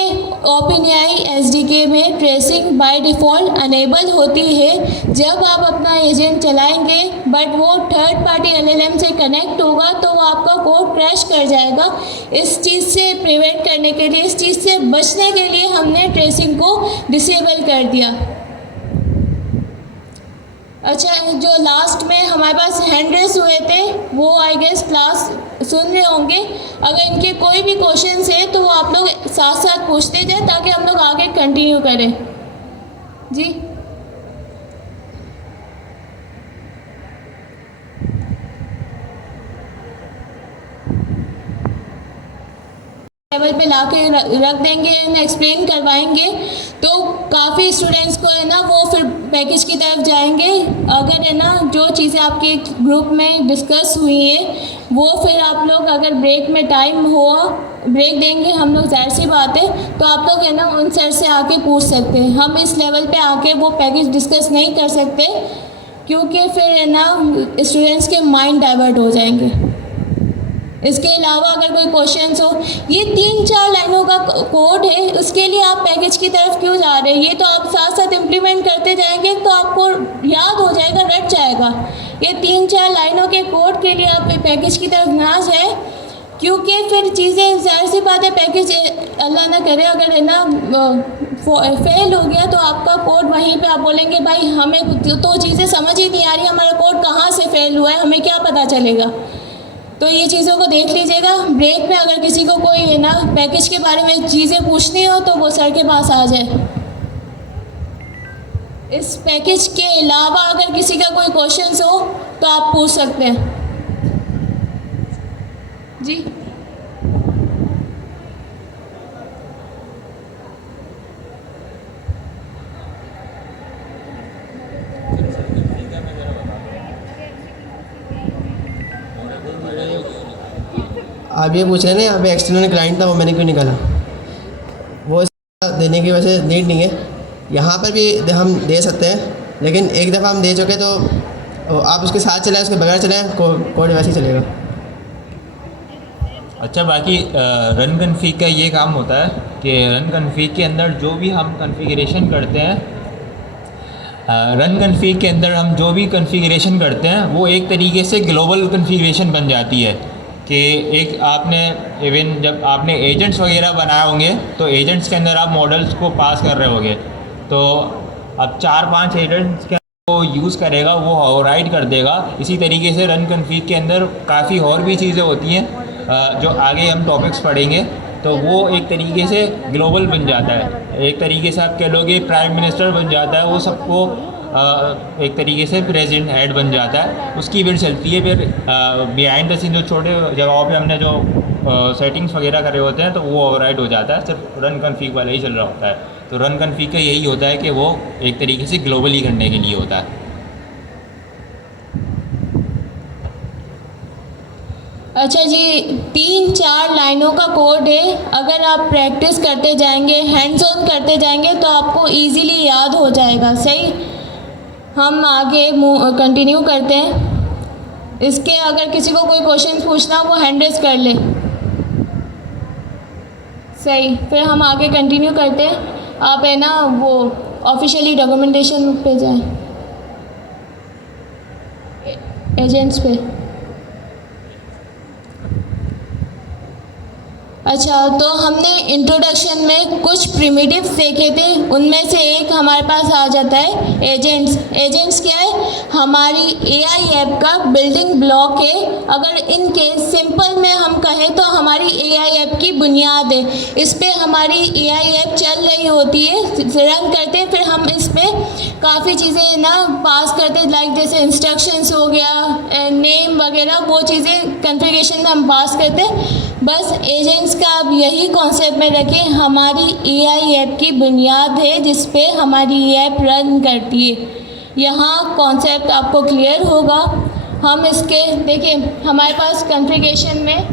ओपनएआई एसडीके में ट्रेसिंग बाय डिफ़ॉल्ट अनेबल होती है जब आप अपना एजेंट चलाएंगे, बट वो थर्ड पार्टी एलएलएम से कनेक्ट होगा तो वो आपका कोड क्रैश कर जाएगा। इस चीज़ से प्रिवेंट करने के लिए, इस चीज़ से बचने के लिए हमने ट्रेसिंग को डिसेबल कर दिया। अच्छा, जो लास्ट में हमारे पास हैंड रेस हुए थे वो आई गेस क्लास सुन रहे होंगे। अगर इनके कोई भी क्वेश्चंस है तो वो आप लोग साथ साथ पूछते जाए ताकि हम लोग आगे कंटिन्यू करें। जी, टेबल पे ला के रख देंगे एंड एक्सप्लेन करवाएंगे, तो काफ़ी स्टूडेंट्स को है ना वो फिर पैकेज की तरफ जाएंगे। अगर है ना जो चीज़ें आपके ग्रुप में डिस्कस हुई हैं वो फिर आप लोग अगर ब्रेक में टाइम हो ब्रेक देंगे हम लोग, जाहिर सी बात है, तो आप लोग है ना उन सर से आके पूछ सकते हैं। हम इस लेवल पे आके वो पैकेज डिस्कस नहीं कर सकते क्योंकि फिर है ना स्टूडेंट्स के माइंड डाइवर्ट हो जाएंगे। इसके अलावा अगर कोई क्वेश्चंस हो, ये 3-4 लाइनों का कोड है, उसके लिए आप पैकेज की तरफ क्यों जा रहे हैं? ये तो आप साथ साथ इम्प्लीमेंट करते जाएंगे तो आपको याद हो जाएगा, रट जाएगा। ये 3-4 लाइनों के कोड के लिए आप पैकेज की तरफ ना जाए, क्योंकि फिर चीज़ें जाहिर सी बात है, पैकेज अल्लाह ना करे अगर है ना फेल हो गया तो आपका कोड वहीं पे आप बोलेंगे भाई हमें तो चीज़ें समझ ही नहीं आ रही, हमारा कोड कहाँ से फेल हुआ है, हमें क्या पता चलेगा। तो ये चीज़ों को देख लीजिएगा। ब्रेक में अगर किसी को कोई है ना पैकेज के बारे में चीज़ें पूछनी हो तो वो सर के पास आ जाए। इस पैकेज के अलावा अगर किसी का कोई क्वेश्चंस हो तो आप पूछ सकते हैं जी। आप ये पूछ रहे हैं ना यहाँ पे एक्सटर्नल क्लाइंट था वो मैंने क्यों निकाला, वो देने की वजह से नीड नहीं है। यहाँ पर भी हम दे सकते हैं, लेकिन एक दफ़ा हम दे चुके तो आप उसके साथ चलाएं, उसके बगैर चलाएं, कोड वैसे ही चलेगा। अच्छा, बाकी रन कन्फिग का ये काम होता है कि रन कन्फिग के अंदर जो भी हम कॉन्फ़िगरेशन करते हैं, रन कन्फिग के अंदर हम जो भी कॉन्फ़िगरेशन करते हैं वो एक तरीके से ग्लोबल कॉन्फ़िगरेशन बन जाती है कि एक आपने इवन जब आपने एजेंट्स वगैरह बनाए होंगे तो एजेंट्स के अंदर आप मॉडल्स को पास कर रहे होंगे, तो अब 4-5 एजेंट्स के वो यूज़ करेगा, वो ओवरराइड कर देगा। इसी तरीके से रन कन्फिग के अंदर काफ़ी और भी चीज़ें होती हैं जो आगे हम टॉपिक्स पढ़ेंगे, तो वो एक तरीके से ग्लोबल बन जाता है। एक तरीके से आप कह लोगे प्राइम मिनिस्टर बन जाता है, वो सबको एक तरीके से प्रेसिडेंट हेड बन जाता है, उसकी बिल्ड चलती है। फिर बिहाइंड द सीन जो छोटे जगहों पे हमने जो सेटिंग्स वगैरह करे होते हैं तो वो ओवरराइड हो जाता है, सिर्फ रन कन्फिग वाला ही चल रहा होता है। तो रन कन्फिग का यही होता है कि वो एक तरीके से ग्लोबली करने के लिए होता है। अच्छा जी, 3-4 लाइनों का कोड है, अगर आप प्रैक्टिस करते जाएंगे, हैंड्स ऑन करते जाएंगे तो आपको इजीली याद हो जाएगा। सही, हम आगे कंटिन्यू करते हैं। इसके अगर किसी को कोई क्वेश्चन पूछना वो हैंड रेज कर ले। सही, फिर हम आगे कंटिन्यू करते हैं। आप है ना वो ऑफिशियली डॉक्यूमेंटेशन पे जाएं, एजेंट्स पे। अच्छा, तो हमने इंट्रोडक्शन में कुछ प्रिमिटिव्स देखे थे, उनमें से एक हमारे पास आ जाता है एजेंट्स। एजेंट्स क्या है? हमारी एआई ऐप का बिल्डिंग ब्लॉक है। अगर इन केस सिंपल में हम कहें तो हमारी एआई ऐप की बुनियाद है। इस पे हमारी एआई ऐप चल रही होती है, रन करते हैं, फिर हम इस पे काफ़ी चीज़ें ना पास करते हैं, लाइक जैसे इंस्ट्रक्शंस हो गया, नेम वगैरह, वो चीज़ें कॉन्फ़िगरेशन में हम पास करते हैं। बस एजेंट्स का आप यही कॉन्सेप्ट में रखें, हमारी एआई ऐप की बुनियाद है जिस पे हमारी ऐप रन करती है। यहाँ कॉन्सेप्ट आपको क्लियर होगा। हम इसके देखिए, हमारे पास कॉन्फ़िगरेशन में,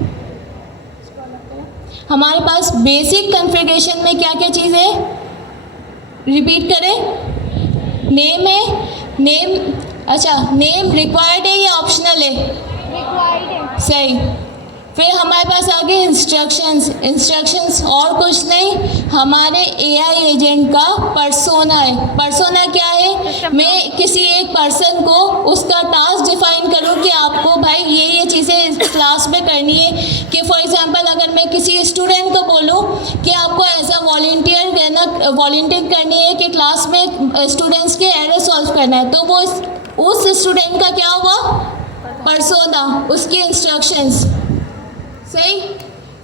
हमारे पास बेसिक कॉन्फ़िगरेशन में क्या क्या चीज़ है, रिपीट करें। नेम है, नेम, अच्छा नेम रिक्वायर्ड है या ऑप्शनल है? रिक्वायर्ड है। सही। फिर हमारे पास आगे इंस्ट्रक्शंस। इंस्ट्रक्शंस और कुछ नहीं, हमारे एआई एजेंट का पर्सोना है। पर्सोना क्या है? मैं किसी एक पर्सन को उसका टास्क डिफाइन करूँ कि आपको भाई ये चीज़ें क्लास में करनी है। कि फॉर एग्जांपल अगर मैं किसी स्टूडेंट को बोलूँ कि आपको एज अ वॉलंटियर कहना, वॉलंटियर करनी है कि क्लास में स्टूडेंट्स के एरर सॉल्व करना है, तो वो उस स्टूडेंट का क्या हुआ? पर्सोना, उसकी इंस्ट्रक्शंस। सही।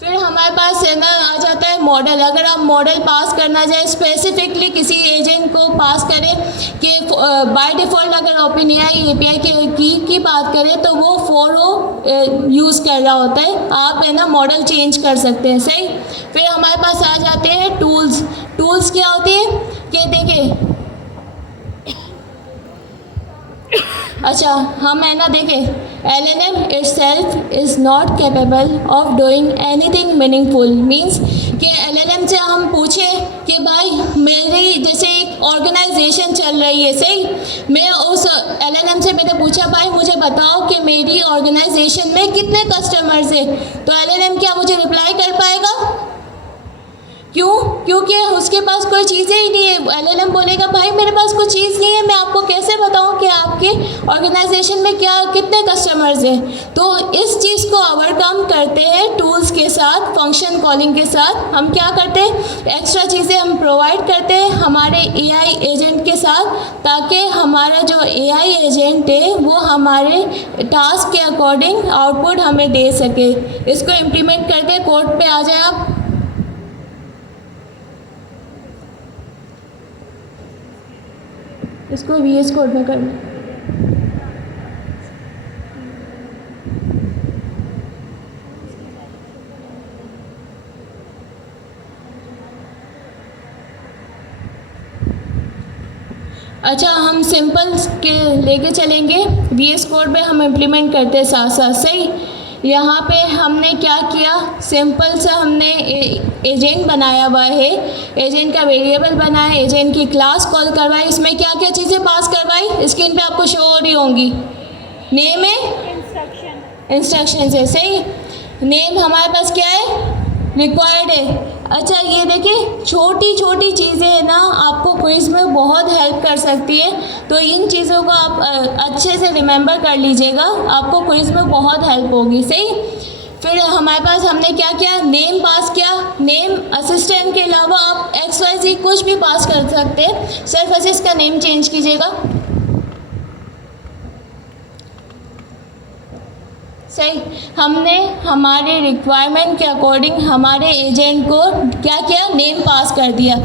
फिर हमारे पास है ना आ जाता है मॉडल। अगर आप मॉडल पास करना चाहें, स्पेसिफिकली किसी एजेंट को पास करें कि बाय डिफ़ॉल्ट अगर ओपन एआई API की बात करें तो वो फॉर यूज़ कर रहा होता है, आप है ना मॉडल चेंज कर सकते हैं। सही। फिर हमारे पास आ जाते हैं टूल्स। टूल्स क्या होते हैं कि देखिए, अच्छा हम है ना देखें, LLM itself is not capable of doing anything meaningful। Means कि LLM से हम पूछें कि भाई मेरी जैसे एक ऑर्गेनाइजेशन चल रही है, सही, मैं उस LLM से मैंने पूछा भाई मुझे बताओ कि मेरी ऑर्गेनाइजेशन में कितने कस्टमर्स हैं, तो LLM क्या मुझे रिप्लाई कर पाएगा? क्यों? क्योंकि उसके पास कोई चीज़ें ही नहीं है। LLM बोलेगा भाई मेरे पास कोई चीज़ नहीं है, मैं आपको कैसे बताऊं कि आपके ऑर्गेनाइजेशन में कितने कस्टमर्स हैं। तो इस चीज़ को ओवरकम करते हैं टूल्स के साथ, फंक्शन कॉलिंग के साथ। हम क्या करते हैं, एक्स्ट्रा चीज़ें हम प्रोवाइड करते हैं हमारे AI एजेंट के साथ, ताकि हमारा जो AI एजेंट है वो हमारे टास्क के अकॉर्डिंग आउटपुट हमें दे सके। इसको इम्प्लीमेंट करते हैं। कोड पे आ जाए आप। इसको VS कोड में कर लें। अच्छा, हम सिंपल के लेके चलेंगे, VS कोड में हम इम्प्लीमेंट करते हैं साथ साथ। सही। यहाँ पे हमने क्या किया, सिंपल सा हमने एजेंट बनाया हुआ है, एजेंट का वेरिएबल बनाया, एजेंट की क्लास कॉल करवाई, इसमें क्या क्या चीज़ें पास करवाई स्क्रीन पे आपको शो हो रही होंगी। नेम है, इंस्ट्रक्शन है। सही। नेम हमारे पास क्या है, रिक्वायर्ड है। अच्छा ये देखिए, छोटी छोटी चीज़ें है ना आपको क्विज़ में बहुत हेल्प कर सकती है, तो इन चीज़ों को आप अच्छे से रिमेंबर कर लीजिएगा, आपको क्विज़ में बहुत हेल्प होगी। सही। फिर हमारे पास हमने क्या किया, नेम पास किया। नेम असिस्टेंट के अलावा आप XYZ कुछ भी पास कर सकते हैं, सिर्फ असिस्ट का नेम चेंज कीजिएगा। सही। हमने हमारे रिक्वायरमेंट के अकॉर्डिंग हमारे एजेंट को क्या किया, नेम पास कर दिया।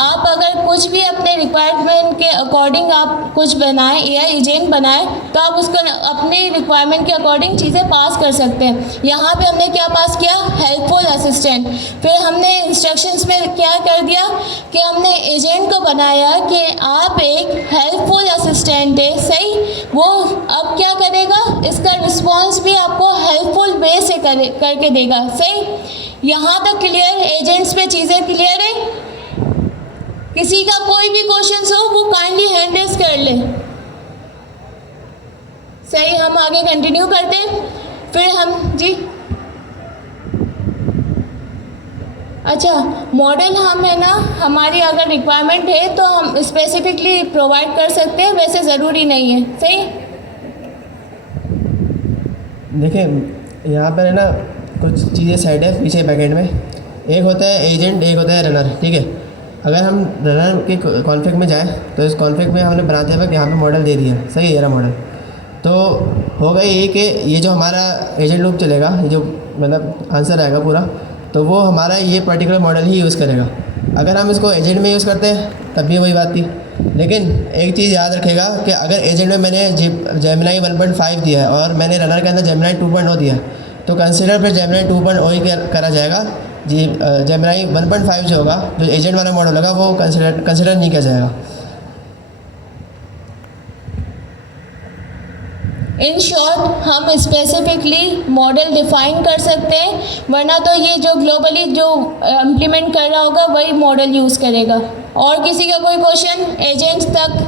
आप अगर कुछ भी अपने रिक्वायरमेंट के अकॉर्डिंग आप कुछ बनाएं, AI एजेंट बनाएं, तो आप उसको अपने रिक्वायरमेंट के अकॉर्डिंग चीज़ें पास कर सकते हैं। यहाँ पे हमने क्या पास किया, हेल्पफुल असिस्टेंट। फिर हमने इंस्ट्रक्शंस में क्या कर दिया कि हमने एजेंट को बनाया कि आप एक हेल्पफुल असिस्टेंट है। सही। वो अब क्या करेगा, इसका रिस्पॉन्स भी आपको हेल्पफुल वे से करके देगा। सही। यहाँ तक क्लियर, एजेंट्स पे चीज़ें क्लियर है। किसी का कोई भी क्वेश्चन हो वो काइंडली हैंड रेज कर ले। सही। हम आगे कंटिन्यू करते हैं। फिर हम जी, अच्छा मॉडल हम है ना हमारी अगर रिक्वायरमेंट है तो हम स्पेसिफिकली प्रोवाइड कर सकते हैं, वैसे ज़रूरी नहीं है। सही। देखिए यहाँ पर है ना कुछ चीज़ें साइड है पीछे बैकएंड में, एक होता है एजेंट, एक होता है रनर। ठीक है। अगर हम रनर के कॉन्फ़िग में जाएं तो इस कॉन्फ़िग में हमने बनाते वक्त यहाँ पे मॉडल दे दिया। सही है ना मॉडल। तो होगा ये कि ये जो हमारा एजेंट लूप चलेगा, ये जो मतलब आंसर आएगा पूरा, तो वो हमारा ये पर्टिकुलर मॉडल ही यूज़ करेगा। अगर हम इसको एजेंट में यूज़ करते हैं तब भी वही बात थी। लेकिन एक चीज़ याद रखेगा कि अगर एजेंट में मैंने जेमिनी 1.5 दिया है और मैंने रनर के अंदर जेमिनी 2.0 दिया है, तो कंसिडर फिर जेमिनी 2.0 ही करा जाएगा। जी जेमिनी 1.5 जो होगा, जो एजेंट वाला मॉडल होगा, वो कंसिडर नहीं किया जाएगा। इन शॉर्ट हम स्पेसिफिकली मॉडल डिफ़ाइन कर सकते हैं, वरना तो ये जो ग्लोबली जो इम्प्लीमेंट कर रहा होगा वही मॉडल यूज़ करेगा। और किसी का कोई क्वेश्चन एजेंट्स तक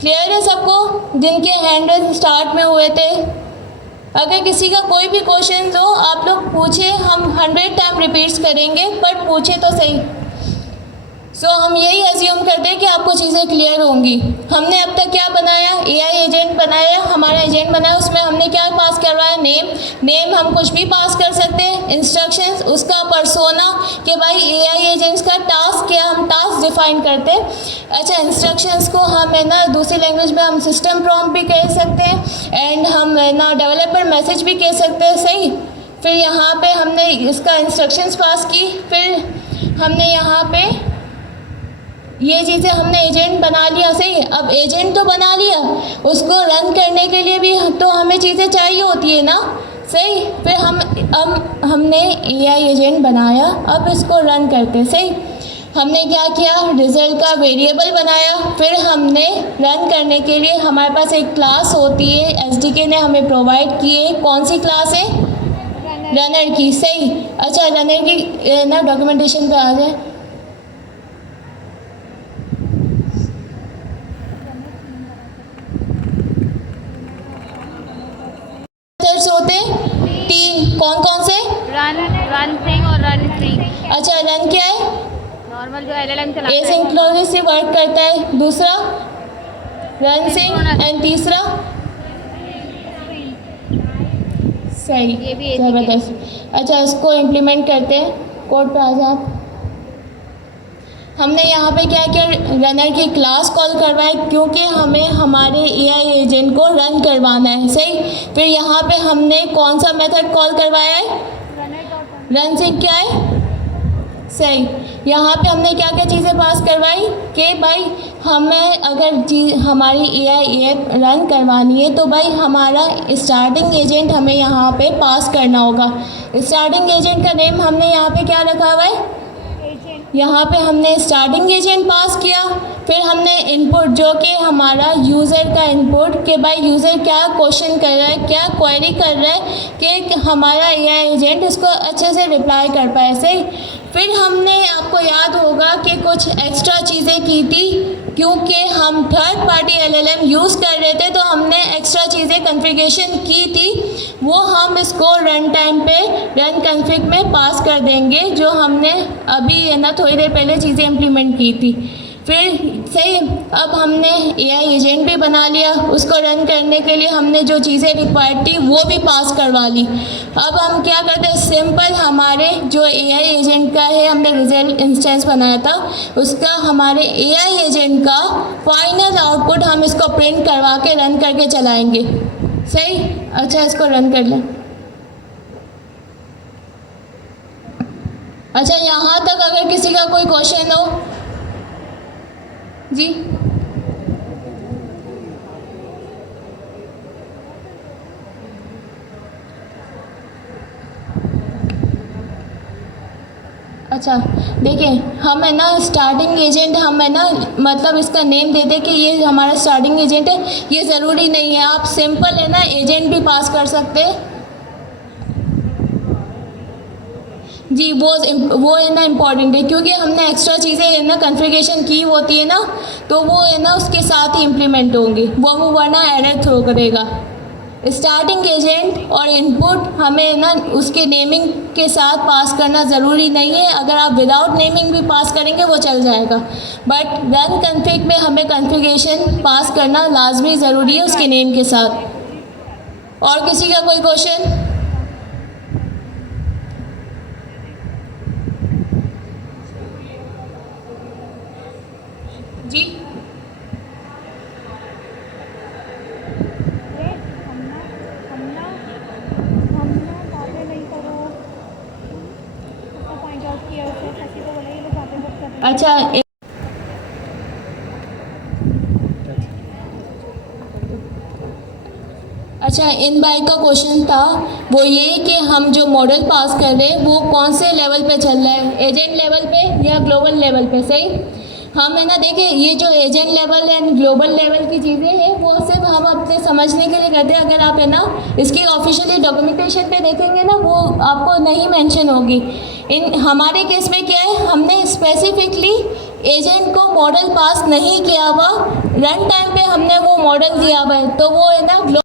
क्लियर है सबको, जिनके हैंड स्टार्ट में हुए थे? अगर किसी का कोई भी क्वेश्चन हो आप लोग पूछे, हम 100 टाइम रिपीट्स करेंगे, बट पूछे तो सही। हम यही एज्यूम करते हैं कि आपको चीज़ें क्लियर होंगी। हमने अब तक क्या बनाया, AI एजेंट बनाया, हमारा एजेंट बनाया, उसमें हमने क्या पास करवाया, नेम हम कुछ भी पास कर सकते हैं, इंस्ट्रक्शंस, उसका पर्सोना कि भाई AI एजेंट्स का टास्क क्या, हम टास्क क्लास डिफाइन करते हैं। अच्छा, इंस्ट्रक्शंस को हम है ना दूसरी लैंग्वेज में हम सिस्टम प्रॉम्प्ट भी कह सकते हैं एंड हम है ना डेवलपर मैसेज भी कह सकते हैं, सही। फिर यहाँ पे हमने इसका इंस्ट्रक्शंस पास की, फिर हमने यहाँ पे ये चीज़ें हमने एजेंट बना लिया, सही। अब एजेंट तो बना लिया, उसको रन करने के लिए भी तो हमें चीज़ें चाहिए होती है ना, सही। फिर हमने AI एजेंट बनाया, अब इसको रन करते, सही। हमने क्या किया, रिज़ल्ट का वेरिएबल बनाया, फिर हमने रन करने के लिए हमारे पास एक क्लास होती है, SDK ने हमें प्रोवाइड की है। कौन सी क्लास है, रनर की, सही। अच्छा, रनर की ना डॉक्यूमेंटेशन पे आ जाए। होते 3, कौन कौन से, रन थिंग और रन फ्री। अच्छा, रन क्या है, नॉर्मल जो LLM चलाता है, एसिंक्रोनस से वर्क करता है। दूसरा रन सिंक एंड तीसरा, सही, ये भी ज़बरदस्त। अच्छा, इसको इम्प्लीमेंट करते हैं, कोड पे आ जाए आप। हमने यहाँ पे क्या किया, रनर की क्लास कॉल करवाए क्योंकि हमें हमारे AI एजेंट को रन करवाना है, सही। फिर यहाँ पे हमने कौन सा मेथड कॉल करवाया है, रन से क्या है, सही। यहाँ पे हमने क्या क्या चीज़ें पास करवाई कि भाई हमें अगर हमारी AI ऐप रन करवानी है तो भाई हमारा स्टार्टिंग एजेंट हमें यहाँ पे पास करना होगा। स्टार्टिंग एजेंट का नेम हमने यहाँ पे क्या रखा हुआ है, यहाँ पे हमने स्टार्टिंग एजेंट पास किया। फिर हमने इनपुट जो कि हमारा यूज़र का इनपुट कि भाई यूज़र क्या क्वेश्चन कर रहा है, क्या क्वेरी कर रहा है कि हमारा AI एजेंट इसको अच्छे से रिप्लाई कर पाए, सही। फिर हमने, आपको याद होगा कि कुछ एक्स्ट्रा चीज़ें की थी क्योंकि हम थर्ड पार्टी LLM यूज़ कर रहे थे, तो हमने एक्स्ट्रा चीज़ें कॉन्फ़िगरेशन की थी, वो हम इसको रन टाइम पे रन कॉन्फ़िग में पास कर देंगे, जो हमने अभी है ना थोड़ी देर पहले चीज़ें इम्प्लीमेंट की थी। फिर सही, अब हमने AI एजेंट भी बना लिया, उसको रन करने के लिए हमने जो चीज़ें रिक्वायर्ड थी वो भी पास करवा ली। अब हम क्या करते हैं, सिंपल हमारे जो AI एजेंट का है, हमने रिजल्ट इंस्टेंस बनाया था, उसका हमारे AI एजेंट का फाइनल आउटपुट हम इसको प्रिंट करवा के रन करके चलाएंगे, सही। अच्छा, इसको रन कर लें। अच्छा, यहाँ तक अगर किसी का कोई क्वेश्चन हो जी। अच्छा, देखिए हम है ना स्टार्टिंग एजेंट, हम है ना मतलब इसका नेम दे दें कि ये हमारा स्टार्टिंग एजेंट है, ये ज़रूरी नहीं है, आप सिंपल है ना एजेंट भी पास कर सकते हैं जी। वो है ना इम्पॉर्टेंट है क्योंकि हमने एक्स्ट्रा चीज़ें है ना कॉन्फ़िगरेशन की होती है ना, तो वो है ना उसके साथ ही इम्प्लीमेंट होंगी, वो वरना एरर थ्रो करेगा। स्टार्टिंग एजेंट और इनपुट हमें ना उसके नेमिंग के साथ पास करना ज़रूरी नहीं है, अगर आप विदाउट नेमिंग भी पास करेंगे वो चल जाएगा, बट रन कॉन्फ़िग में हमें कॉन्फ़िगरेशन पास करना लाजमी ज़रूरी है उसके नेम के साथ। और किसी का कोई क्वेश्चन जी? अच्छा, अच्छा, इन बाई का क्वेश्चन था वो ये कि हम जो मॉडल पास कर रहे हैं वो कौन से लेवल पे चल रहा है, एजेंट लेवल पे या ग्लोबल लेवल पे, सही। हम है ना देखिए ये जो agent level and global level की चीज़ें हैं वो सिर्फ हम अपने समझने के लिए करते हैं। अगर आप है ना इसकी ऑफिशियली डॉक्यूमेंटेशन पे देखेंगे ना वो आपको नहीं मेंशन होगी। इन हमारे केस में क्या है, हमने स्पेसिफिकली एजेंट को मॉडल पास नहीं किया हुआ, रन टाइम पे हमने वो मॉडल दिया हुआ है, तो वो है ना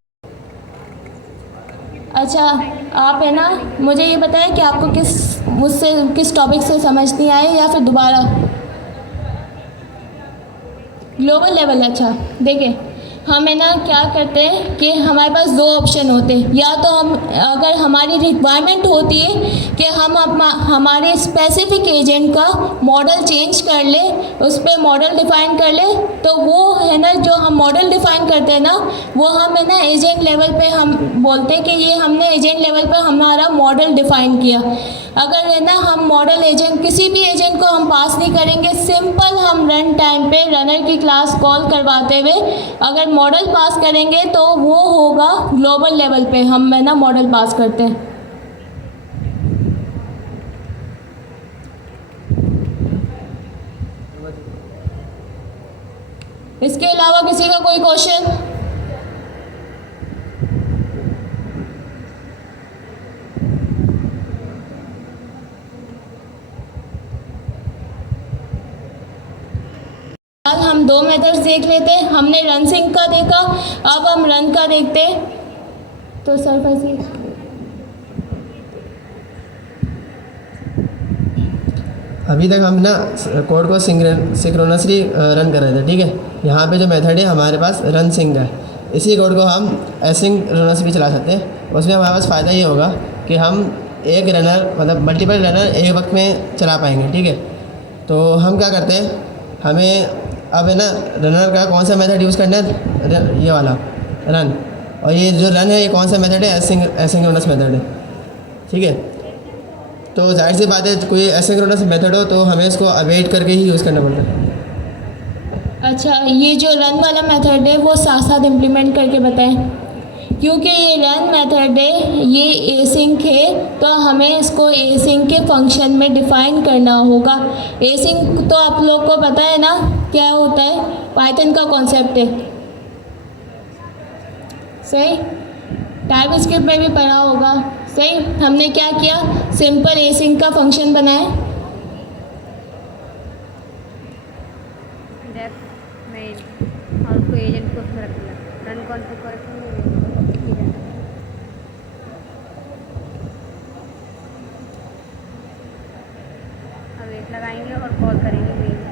अच्छा, आप है ना मुझे ये बताएं कि आपको मुझसे किस टॉपिक से समझ नहीं आए या फिर दोबारा ग्लोबल लेवल। अच्छा, देखिए हम है ना क्या करते हैं कि हमारे पास दो ऑप्शन होते हैं, या तो हम अगर हमारी रिक्वायरमेंट होती है कि हम हमारे स्पेसिफिक एजेंट का मॉडल चेंज कर ले, उस पर मॉडल डिफ़ाइन कर ले, तो वो है ना जो हम मॉडल डिफ़ाइन करते हैं ना, वो हम है ना एजेंट लेवल पे हम बोलते हैं कि ये हमने एजेंट लेवल पे हमारा मॉडल डिफ़ाइन किया। अगर है ना हम मॉडल एजेंट किसी भी एजेंट को हम पास नहीं करेंगे, सिंपल हम रन टाइम पे रनर की क्लास कॉल करवाते हुए अगर मॉडल पास करेंगे तो वो होगा ग्लोबल लेवल पे हम है ना मॉडल पास करते हैं। इसके अलावा किसी का कोई क्वेश्चन? आज हम दो मेथड्स देख लेते हैं। हमने रन सिंक का देखा, अब हम रन का देखते हैं। तो सर कैसे अभी तक हम ना कोड को सिंक्रोनसली रन कर रहे थे, ठीक है। यहाँ पे जो मेथड है हमारे पास रन सिंक है, इसी कोड को हम एसिंक्रोनस भी चला सकते हैं। उसमें हमारे पास फ़ायदा ये होगा कि हम एक रनर मतलब मल्टीपल रनर एक वक्त में चला पाएंगे, ठीक है। तो हम क्या करते हैं, हमें अब है ना रनर का कौन सा मेथड यूज़ करना है, ये वाला रन, और ये जो रन है ये कौन सा मेथड है, एसिंक्रोनस मेथड है, ठीक है। तो जाहिर सी बात है कोई एसिंक्रोनस मेथड हो तो हमें इसको अवेट करके ही यूज़ करना पड़ता है। अच्छा, ये जो रन वाला मेथड है वो साथ साथ इम्प्लीमेंट करके बताएं, क्योंकि ये रन मेथड है ये एसिंक है, तो हमें इसको एसिंक के फंक्शन में डिफ़ाइन करना होगा। एसिंक तो आप लोग को पता है ना क्या होता है, पाइथन का कॉन्सेप्ट है, सही, टाइपस्क्रिप्ट में भी पढ़ा होगा, सही। हमने क्या किया, सिंपल एसिंक का फंक्शन बनाया, डेफ मेन, और उसको एजेंट को उसमें रख दिया, रन कॉन्फ़िगर अब वेट लगाएंगे और कॉल करेंगे मेन।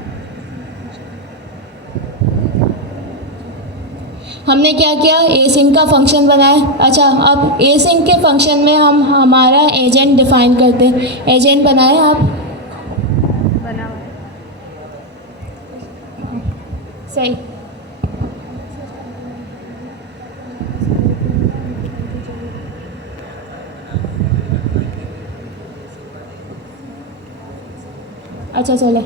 हमने क्या किया, एसिंक का फंक्शन बनाया। अच्छा, अब एसिंक के फंक्शन में हम हमारा एजेंट डिफ़ाइन करते हैं। एजेंट बनाए आप, बना हुआ है। सही। अच्छा चले,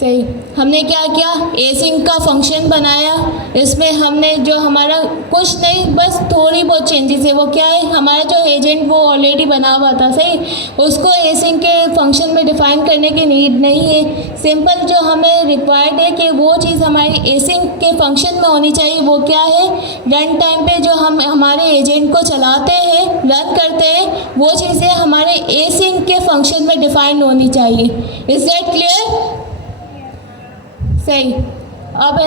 सही। हमने क्या किया, एसिंक का फंक्शन बनाया, इसमें हमने जो हमारा कुछ नहीं बस थोड़ी बहुत चेंजेस है, वो क्या है, हमारा जो एजेंट वो ऑलरेडी बना हुआ था, सही, उसको एसिंक के फंक्शन में डिफ़ाइन करने की नीड नहीं है। सिंपल जो हमें रिक्वायर्ड है कि वो चीज़ हमारी एसिंक के फंक्शन में होनी चाहिए, वो क्या है, रन टाइम पे जो हम हमारे एजेंट को चलाते हैं, रन करते हैं, वो चीज़ें हमारे एसिंक के फंक्शन में डिफ़ाइन होनी चाहिए। Is that clear? सही। अब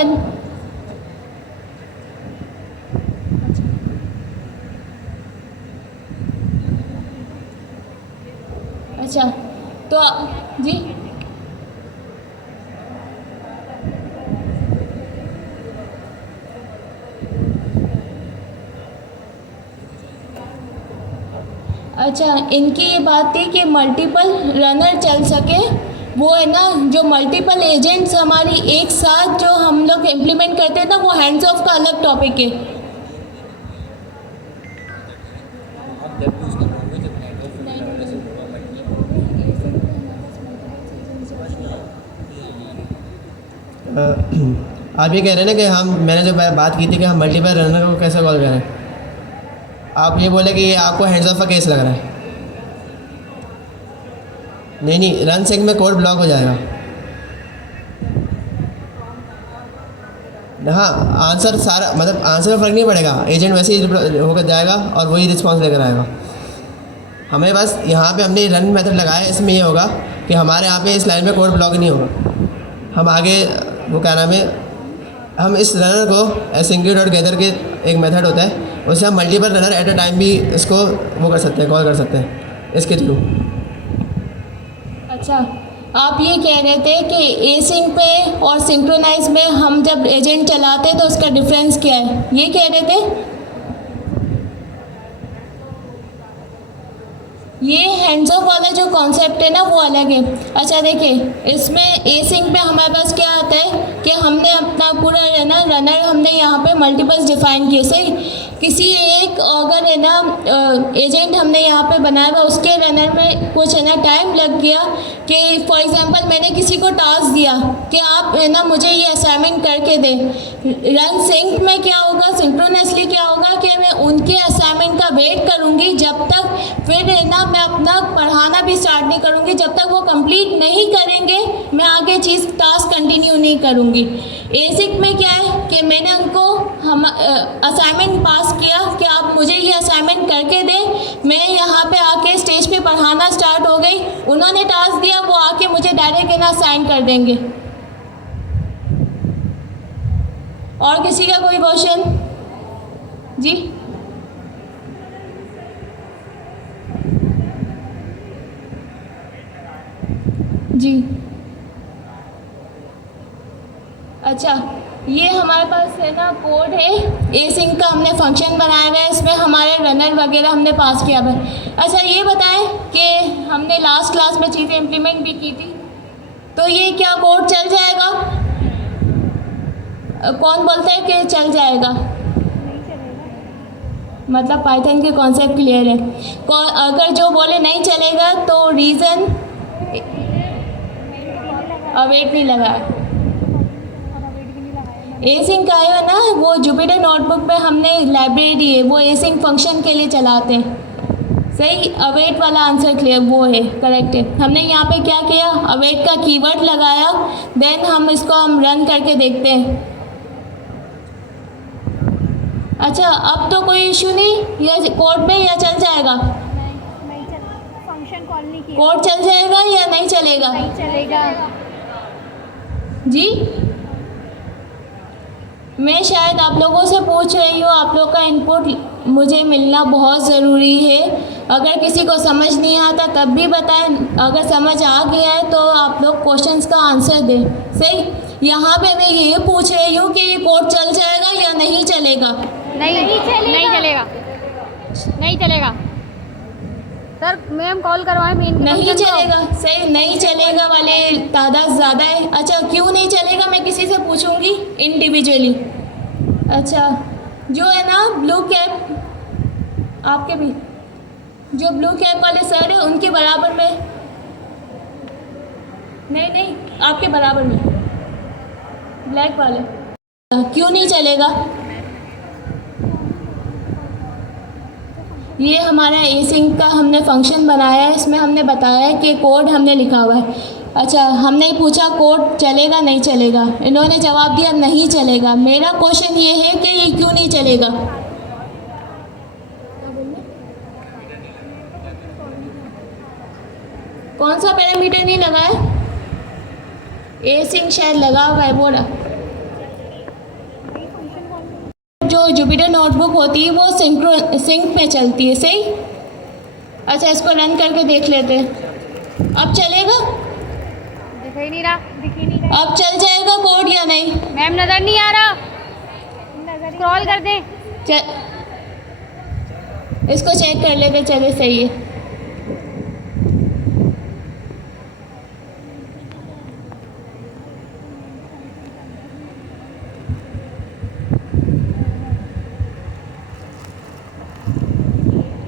अच्छा, तो जी अच्छा, इनकी ये बात थी कि मल्टीपल रनर चल सके, वो है ना जो मल्टीपल एजेंट्स हमारी एक साथ जो हम लोग इम्प्लीमेंट करते हैं ना, वो हैंड्स ऑफ का अलग टॉपिक है। आप ये कह रहे हैं ना कि मैंने जो बात की थी कि हम मल्टीपल रनर को कैसे कॉल करें, आप ये बोले कि ये आपको हैंड्स ऑफ का केस लग रहा है। नहीं, रन सिंक में कोड ब्लॉक हो जाएगा। हाँ, आंसर सारा मतलब आंसर में फ़र्क नहीं पड़ेगा, एजेंट वैसे ही होकर जाएगा और वही रिस्पॉन्स लेकर आएगा। हमें बस यहाँ पे हमने रन मेथड लगाया, इसमें ये होगा कि हमारे यहाँ पे इस लाइन में कोड ब्लॉक नहीं होगा। हम आगे वो क्या नाम है, हम इस रनर को async.gather के एक मेथड होता है, उससे हम multiple runner at a time भी इसको वो कर सकते हैं, कॉल कर सकते हैं इसके थ्रू। अच्छा, आप ये कह रहे थे कि एसिंक पे और सिंक्रोनाइज में हम जब एजेंट चलाते हैं तो उसका डिफरेंस क्या है, ये कह रहे थे। ये हैंड्स ऑफ वाला जो कॉन्सेप्ट है ना वो अलग है। अच्छा देखिए, इसमें एसिंक पे हमारे पास क्या आता है कि हमने अपना पूरा है ना रनर हमने यहाँ पे मल्टीपल्स डिफाइन किए। सही, किसी एक अगर है ना एजेंट हमने यहाँ पे बनाया हुआ, उसके रनर में कुछ है ना टाइम लग गया कि फॉर एग्जांपल मैंने किसी को टास्क दिया कि आप है ना मुझे ये असाइनमेंट करके दें। रन सिंक में क्या होगा, सिंक्रोनसली क्या होगा कि मैं उनके असाइनमेंट का वेट करूँगी जब तक, फिर है ना मैं अपना पढ़ाना भी स्टार्ट नहीं करूँगी जब तक वो कंप्लीट नहीं करेंगे, मैं आगे चीज़ टास्क कंटिन्यू नहीं करूँगी। एसिक में क्या है कि मैंने उनको हम असाइनमेंट पास किया कि आप मुझे ये असाइनमेंट करके दें, मैं यहाँ पे आके स्टेज पे पढ़ाना स्टार्ट हो गई, उन्होंने टास्क दिया, वो आके मुझे डायरेक्ट ना असाइन कर देंगे। और किसी का कोई क्वेश्चन? जी जी। अच्छा, ये हमारे पास है ना कोड है, एसिंक का हमने फंक्शन बनाया हुआ है, इसमें हमारे रनर वगैरह हमने पास किया हुआ है। अच्छा ये बताएं कि हमने लास्ट क्लास में चीज़ें इम्प्लीमेंट भी की थी, तो ये क्या कोड चल जाएगा? कौन बोलता है कि चल जाएगा? मतलब पाइथन के कॉन्सेप्ट क्लियर है। अगर जो बोले नहीं चलेगा तो रीज़न अवेट नहीं लगा। एसिंक आया है ना, वो जुपिटर नोटबुक पे हमने लाइब्रेरी है वो एसिंक फंक्शन के लिए चलाते हैं। सही, अवेट वाला आंसर क्लियर वो है, करेक्ट है। हमने यहाँ पे क्या किया, अवेट का कीवर्ड लगाया, देन हम इसको हम रन करके देखते हैं। अच्छा, अब तो कोई इशू नहीं, या कोड में या चल जाएगा? नहीं चल, फंक्शन कॉल नहीं किया। कोड चल जाएगा या नहीं चलेगा? नहीं चलेगा जी। मैं शायद आप लोगों से पूछ रही हूँ, आप लोग का इनपुट मुझे मिलना बहुत ज़रूरी है। अगर किसी को समझ नहीं आता तब भी बताएं, अगर समझ आ गया है तो आप लोग क्वेश्चंस का आंसर दें। सही, यहाँ पे मैं ये पूछ रही हूँ कि ये कोड चल जाएगा या नहीं चलेगा? नहीं चलेगा नहीं चलेगा सर। मैम कॉल करवाएं मेन नहीं चलेगा। सही, नहीं चलेगा वाले तादाद ज़्यादा है। अच्छा, क्यों नहीं चलेगा मैं किसी से पूछूंगी इंडिविजुअली। अच्छा, जो है ना ब्लू कैप, आपके भी जो ब्लू कैप वाले सर है उनके बराबर में, नहीं आपके बराबर में ब्लैक वाले, क्यों नहीं चलेगा? ये हमारा एसिंक का हमने फंक्शन बनाया है, इसमें हमने बताया है कि कोड हमने लिखा हुआ है। अच्छा, हमने पूछा कोड चलेगा नहीं चलेगा, इन्होंने जवाब दिया नहीं चलेगा। मेरा क्वेश्चन ये है कि ये क्यों नहीं चलेगा? कौन सा पैरामीटर नहीं लगा है? एसिंक शायद लगा हुआ है, बोला जो जुपिटर नोटबुक होती है वो सिंक में चलती है। सही, अच्छा इसको रन करके देख लेते हैं, अब चलेगा? दिख ही नहीं रहा। अब चल जाएगा कोड या नहीं? मैम नज़र नहीं आ रहा, स्क्रॉल कर दें। इसको चेक कर लेते, चले सही है।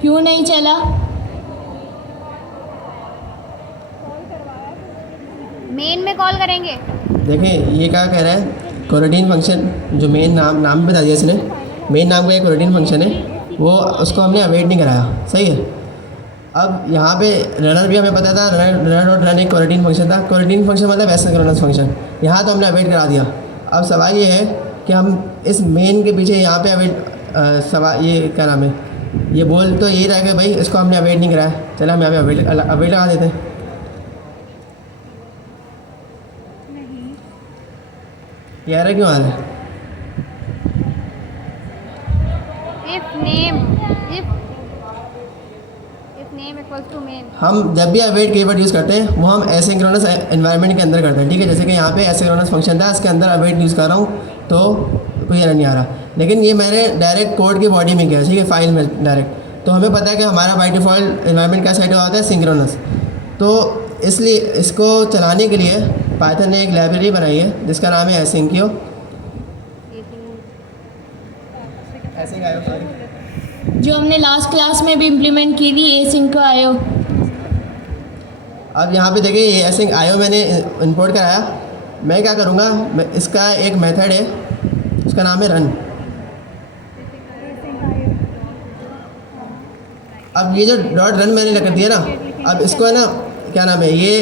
क्यों नहीं चला? मेन में कॉल करेंगे। देखें ये क्या कह रहा है, कोरोडीन फंक्शन जो मेन नाम बता दिया इसने, मेन नाम का एक कोरोडीन फंक्शन है, वो उसको हमने अवेट नहीं कराया। सही है। अब यहाँ पे रनर भी हमें पता था, रनर डॉट रन एक कोरोडीन फंक्शन था। कोरोडीन फंक्शन मतलब एसिंक्रोनस फंक्शन, यहाँ तो हमने अवेट करा दिया। अब सवाल ये है कि हम इस मेन के पीछे यहाँ पे अवेट सवाल ये क्या नाम है, ये बोल तो यही रहेगा भाई इसको हमने अवेट नहीं कराया, चलो हम यहाँ पे अवेट लगा देते हैं। ये आ रहा क्यों आ रहा है? If name name equals to main. हम जब भी अवेट कीवर्ड यूज़ करते हैं वो हम एसिंक्रोनस एनवायरनमेंट के अंदर करते हैं, ठीक है। जैसे कि यहाँ पे एसिंक्रोनस फंक्शन था, इसके अंदर अवेट यूज़ कर रहा हूँ तो कोई एरर नहीं आ रहा, लेकिन ये मैंने डायरेक्ट कोड की बॉडी में किया, ठीक है, फाइल में डायरेक्ट। तो हमें पता है कि हमारा बाय डिफ़ॉल्ट एनवायरनमेंट क्या सेट हुआ होता है, सिंक्रोनस। तो इसलिए इसको चलाने के लिए पाइथन ने एक लाइब्रेरी बनाई है जिसका नाम है एसिंक्यो। जो हमने लास्ट क्लास में भी इम्प्लीमेंट की थी, एसिंक आयो। अब यहाँ पे देखिए ये एसिंक आयो मैंने इंपोर्ट कराया। मैं क्या करूँगा, मैं इसका एक मेथड है, उसका नाम है रन। अब ये जो डॉट रन मैंने कर दिया ना, अब इसको है ना, क्या नाम है ये,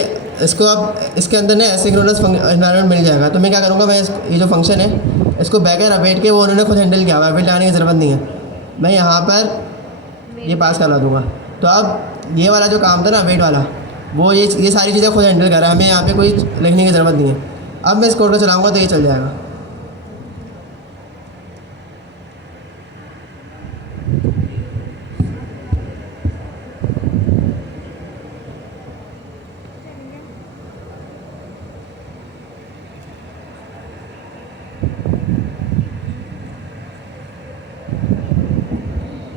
इसको अब इसके अंदर ना एसिंक्रोनस एनवायरनमेंट मिल जाएगा। तो मैं क्या करूँगा, मैं ये जो फंक्शन है इसको बैकर अवेट के वो उन्होंने खुद हैंडल किया हुआ है, अवेट लाने की ज़रूरत नहीं है। मैं यहाँ पर ये पास करवा दूँगा। तो अब ये वाला जो काम था ना अवेट वाला, वो ये सारी चीज़ें खुद हैंडल कर रहा है, हमें यहाँ पे कोई लिखने की ज़रूरत नहीं है। अब मैं इस कोड को चलाऊँगा तो ये चल जाएगा।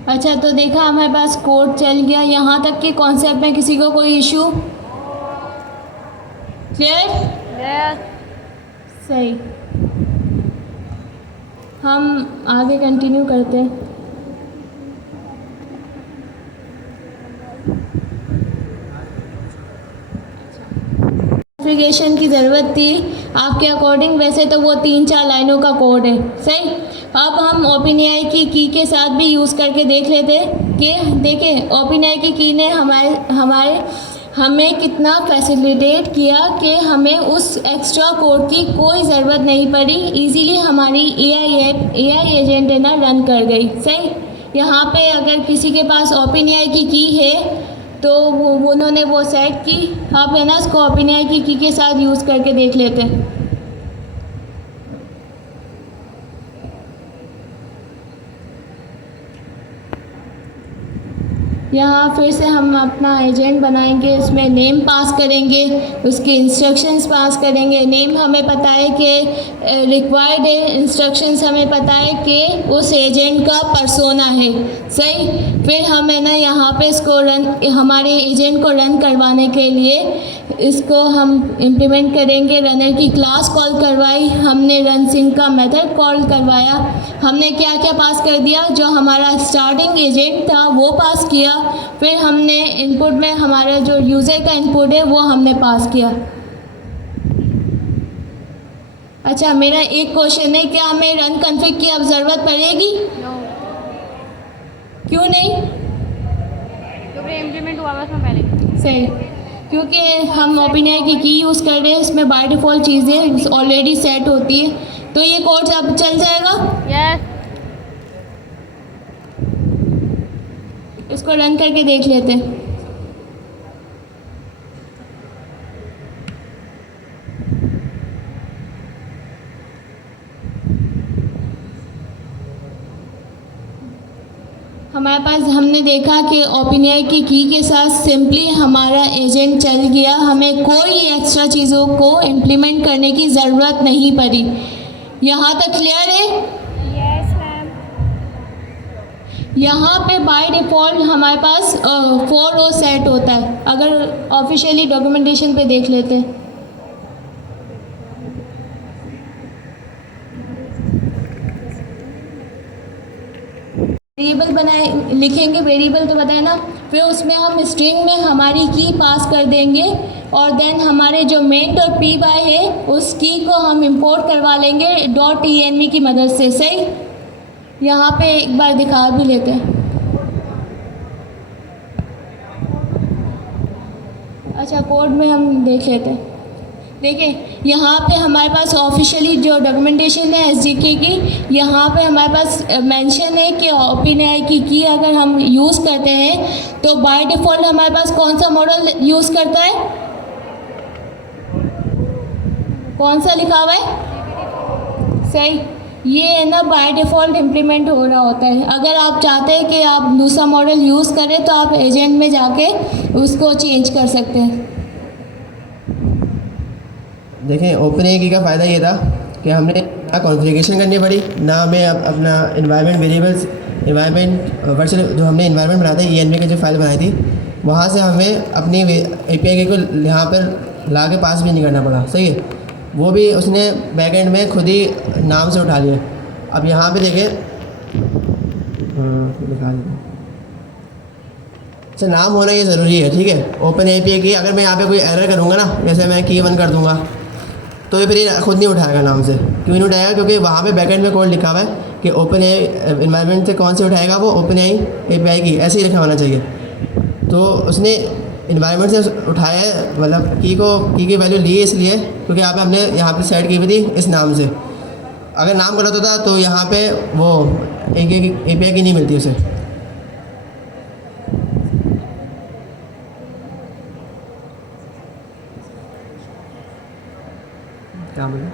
अच्छा, तो देखा हमारे पास कोड चल गया। यहाँ तक के कॉन्सेप्ट में किसी को कोई इशू? क्लियर? सही। हम आगे कंटिन्यू करते हैं। कॉन्फ़िगरेशन की ज़रूरत थी आपके अकॉर्डिंग, वैसे तो वो 3-4 लाइनों का कोड है, सही। अब हम ओपनएआई की की के साथ भी यूज़ करके देख लेते कि देखें ओपनएआई की की ने हमें कितना फैसिलिटेट किया कि हमें उस एक्स्ट्रा कोड की कोई ज़रूरत नहीं पड़ी, इजीली हमारी एआई एजेंट है ना रन कर गई, सही। यहाँ पे अगर किसी के पास ओपनएआई की है तो उन्होंने वो सेट की। आप है ना इसको ओपनएआई की के साथ यूज़ करके देख लेते हैं। यहाँ फिर से हम अपना एजेंट बनाएंगे, उसमें नेम पास करेंगे, उसके इंस्ट्रक्शंस पास करेंगे। नेम हमें पता है कि रिक्वायर्ड है, इंस्ट्रक्शंस हमें पता है कि उस एजेंट का पर्सोना है, सही। फिर हम है ना यहाँ पे इसको हमारे एजेंट को रन करवाने के लिए इसको हम इम्प्लीमेंट करेंगे। रनर की क्लास कॉल करवाई हमने, रन सिंक का मेथड कॉल करवाया। हमने क्या क्या पास कर दिया, जो हमारा स्टार्टिंग एजेंट था वो पास किया। फिर हमने इनपुट में हमारा जो यूज़र का इनपुट है वो हमने पास किया। अच्छा, मेरा एक क्वेश्चन है, क्या हमें रन कॉन्फ़िग की अब ज़रूरत पड़ेगी? क्यों नहीं? क्योंकि इम्प्लीमेंट हुआ है उसमें पहले। सही, क्योंकि हम ओपनएआई की यूज़ कर रहे हैं, इसमें बाय डिफ़ॉल्ट चीज़ें ऑलरेडी सेट होती है, तो ये कोड अब चल जाएगा। यस। इसको रन करके देख लेते हैं। हमारे पास हमने देखा कि ओपनएआई की के साथ सिंपली हमारा एजेंट चल गया, हमें कोई एक्स्ट्रा चीज़ों को इम्प्लीमेंट करने की ज़रूरत नहीं पड़ी। यहाँ तक क्लियर है? Yes ma'am. यहाँ पे बाय डिफ़ॉल्ट हमारे पास 4 रो सेट होता है, अगर ऑफिशियली डॉक्यूमेंटेशन पे देख लेते हैं। वेरिएबल बनाए लिखेंगे, वेरिएबल तो बताए ना, फिर उसमें हम स्ट्रिंग में हमारी की पास कर देंगे और देन हमारे जो मेन डॉट पी वाई है उस की को हम इंपोर्ट करवा लेंगे .env की मदद से, सही। यहाँ पे एक बार दिखा भी लेते हैं। अच्छा, कोड में हम देख लेते हैं। देखिए यहाँ पे हमारे पास ऑफिशियली जो डॉक्यूमेंटेशन है एसडीके की, यहाँ पे हमारे पास मेंशन है कि ओपनएआई की अगर हम यूज़ करते हैं तो बाय डिफ़ॉल्ट हमारे पास कौन सा मॉडल यूज़ करता है, कौन सा लिखा हुआ है, सही। ये है ना बाय डिफ़ॉल्ट इम्प्लीमेंट हो रहा होता है। अगर आप चाहते हैं कि आप दूसरा मॉडल यूज़ करें तो आप एजेंट में जाके उसको चेंज कर सकते हैं। देखें, ओपन का फ़ायदा ये था कि हमने ना कॉन्फ़िगरेशन करनी पड़ी, ना हमें अपना इन्वायरमेंट वेरिएबल्स, इन्वायरमेंट वर्चुअल जो हमने इन्वायरमेंट बनाया था ENV की जो फाइल बनाई थी, वहाँ से हमें अपनी API को यहाँ पर ला के पास भी नहीं करना पड़ा। सही है, वो भी उसने बैकएंड में खुद ही नाम से उठा लिया। अब यहाँ पे देखें, दिखा दें, अच्छा नाम होना ये ज़रूरी है, ठीक है। ओपन API की अगर मैं यहाँ पे कोई एरर करूँगा ना, जैसे मैं की 1 कर दूँगा, तो ये फिर ये खुद नहीं उठाएगा नाम से। क्यों नहीं उठाएगा? क्योंकि वहाँ पे बैकएंड में कोड लिखा हुआ है कि ओपन इन्वायरमेंट से कौन से उठाएगा, वो ओपन API की, ऐसे ही लिखा होना चाहिए। तो उसने इन्वायरमेंट से उठाया है, मतलब की वैल्यू ली है इसलिए क्योंकि यहाँ पे हमने यहाँ पे सेट की हुई थी इस नाम से। अगर नाम गलत होता तो यहाँ पे वो API की नहीं मिलती उसे। क्या बोले?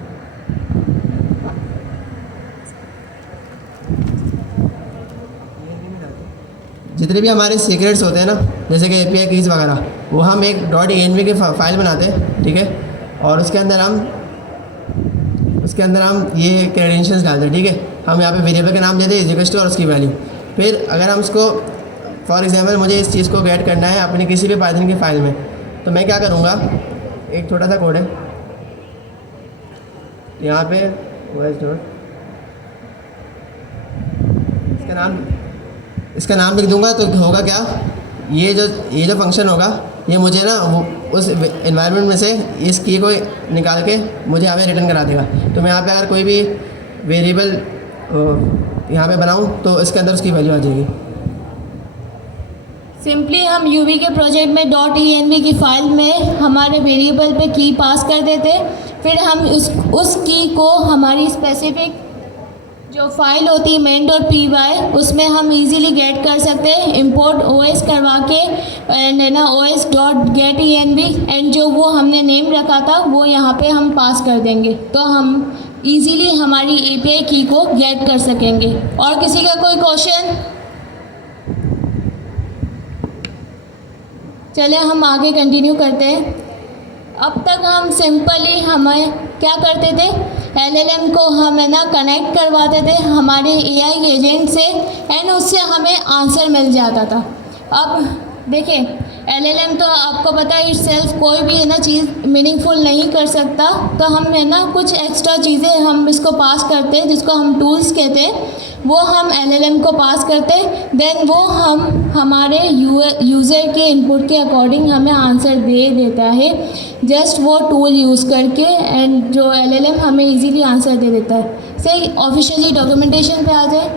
जितने भी हमारे सीक्रेट्स होते हैं ना, जैसे कि API कीज़ वगैरह, वो हम एक .env की फ़ाइल बनाते हैं, ठीक है। और उसके अंदर हम ये क्रेडेंशियल्स डालते हैं, ठीक है। हम यहाँ पे वेरिएबल का नाम देते हैं इक्वल्स टू और उसकी वैल्यू। फिर अगर हम उसको फॉर एग्जांपल मुझे इस चीज़ को गेट करना है अपनी किसी भी पाइथन की फ़ाइल में, तो मैं क्या करूँगा, एक छोटा सा कोड है यहाँ पे, इसका नाम लिख दूंगा तो होगा क्या, ये जो फंक्शन होगा, ये मुझे ना वो उस एनवायरनमेंट में से इस की को निकाल के मुझे हमें रिटर्न करा देगा। तो मैं यहाँ पे अगर कोई भी वेरिएबल यहाँ पे बनाऊँ तो इसके अंदर उसकी वैल्यू आ जाएगी। सिंपली हम यूवी के प्रोजेक्ट में .env की फ़ाइल में हमारे वेरिएबल पे की पास कर देते, फिर हम उस की को हमारी स्पेसिफिक जो फाइल होती है main.py, उसमें हम इजीली गेट कर सकते हैं import os करवा के, एंड है ना os.getEnv, एंड जो वो हमने नेम रखा था वो यहाँ पे हम पास कर देंगे, तो हम इजीली हमारी API की को गेट कर सकेंगे। और किसी का कोई क्वेश्चन? चलिए हम आगे कंटिन्यू करते हैं। अब तक हम सिंपली हमें क्या करते थे, LLM को हम है ना कनेक्ट करवाते थे हमारे AI एजेंट से, एंड उससे हमें आंसर मिल जाता था। अब देखिए LLM तो आपको पता है इटसेल्फ कोई भी है ना चीज़ मीनिंगफुल नहीं कर सकता, तो हम है ना कुछ एक्स्ट्रा चीज़ें हम इसको पास करते हैं जिसको हम टूल्स कहते हैं, वो हम LLM को पास करते हैं, देन वो हम हमारे यूज़र के इनपुट के अकॉर्डिंग हमें आंसर दे देता है, जस्ट वो टूल यूज़ करके, एंड जो LLM हमें इजीली आंसर दे देता है। सही, ऑफिशियली डॉक्यूमेंटेशन पे आ जाए।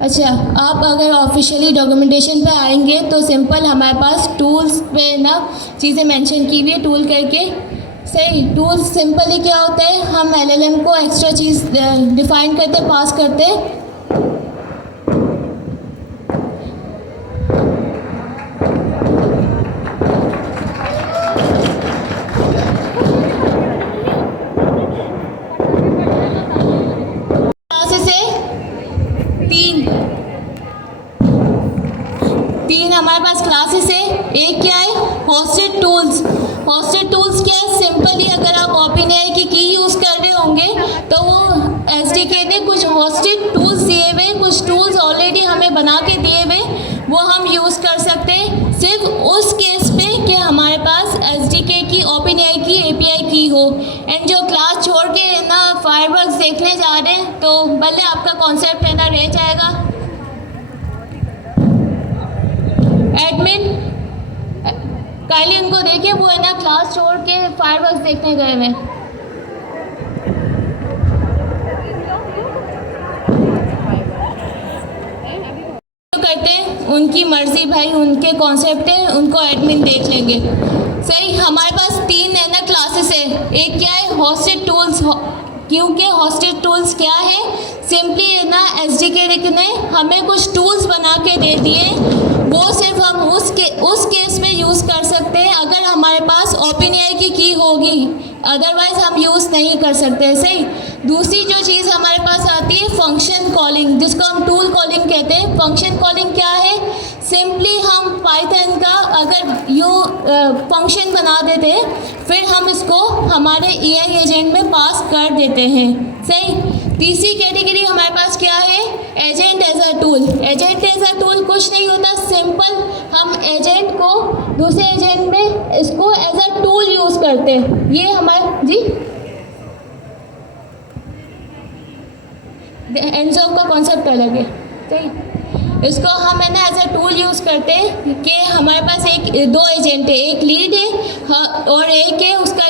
अच्छा, आप अगर ऑफिशियली डॉक्यूमेंटेशन पे आएंगे तो सिंपल हमारे पास टूल्स पे ना चीज़ें मेंशन की हुई है, टूल करके। सही, टूल्स सिंपली क्या होता है, हम LLM को एक्स्ट्रा चीज़ डिफाइन करते, पास करते, तीन हमारे पास क्लासेस है। एक क्या है, होस्टेड टूल्स। होस्टेड टूल्स क्या है, सिंपली अगर आप OpenAI की यूज़ कर रहे होंगे तो वो SDK ने कुछ होस्टेड टूल्स दिए हुए, कुछ टूल्स ऑलरेडी हमें बना के दिए हुए, वो हम यूज़ कर सकते हैं सिर्फ उस केस पे कि हमारे पास SDK की OpenAI की API की हो। एंड जो क्लास छोड़ के ना फायरवर्क्स देखने जा रहे हैं तो भले आपका कॉन्सेप्ट है ना रह जाएगा। एडमिन काइंडली उनको देखिए, वो है ना क्लास छोड़ के फायरवर्क्स देखने गए हुए। तो करते हैं उनकी मर्जी भाई, उनके कॉन्सेप्ट है, उनको एडमिन देख लेंगे। सही, हमारे पास तीन है ना क्लासेस है। एक क्या है, होस्टेड टूल्स। क्योंकि होस्टेड टूल्स क्या है, सिंपली है ना SDK ने हमें कुछ टूल्स बना के दे दिए, वो सिर्फ हम उस केस में यूज़ कर सकते हैं अगर हमारे पास OpenAI की होगी। अदरवाइज हम यूज़ नहीं कर सकते। सही। दूसरी जो चीज़ हमारे पास आती है फंक्शन कॉलिंग, जिसको हम टूल कॉलिंग कहते हैं। फंक्शन कॉलिंग क्या है? सिंपली हम पाइथन का अगर फंक्शन बना देते हैं, फिर हम इसको हमारे एआई एजेंट में पास कर देते हैं। सही। तीसरी कैटेगरी हमारे पास क्या है? Agent as a tool. Agent as a tool कुछ नहीं होता, सिंपल हम एजेंट को दूसरे एजेंट में इसको एज अ टूल यूज़ करते हैं। ये हमारे जी एंड ऑफ का कॉन्सेप्ट अलग है। सही। इसको हम है ना एज अ टूल यूज़ करते हैं कि हमारे पास दो एजेंट है, एक लीड है और एक है उसका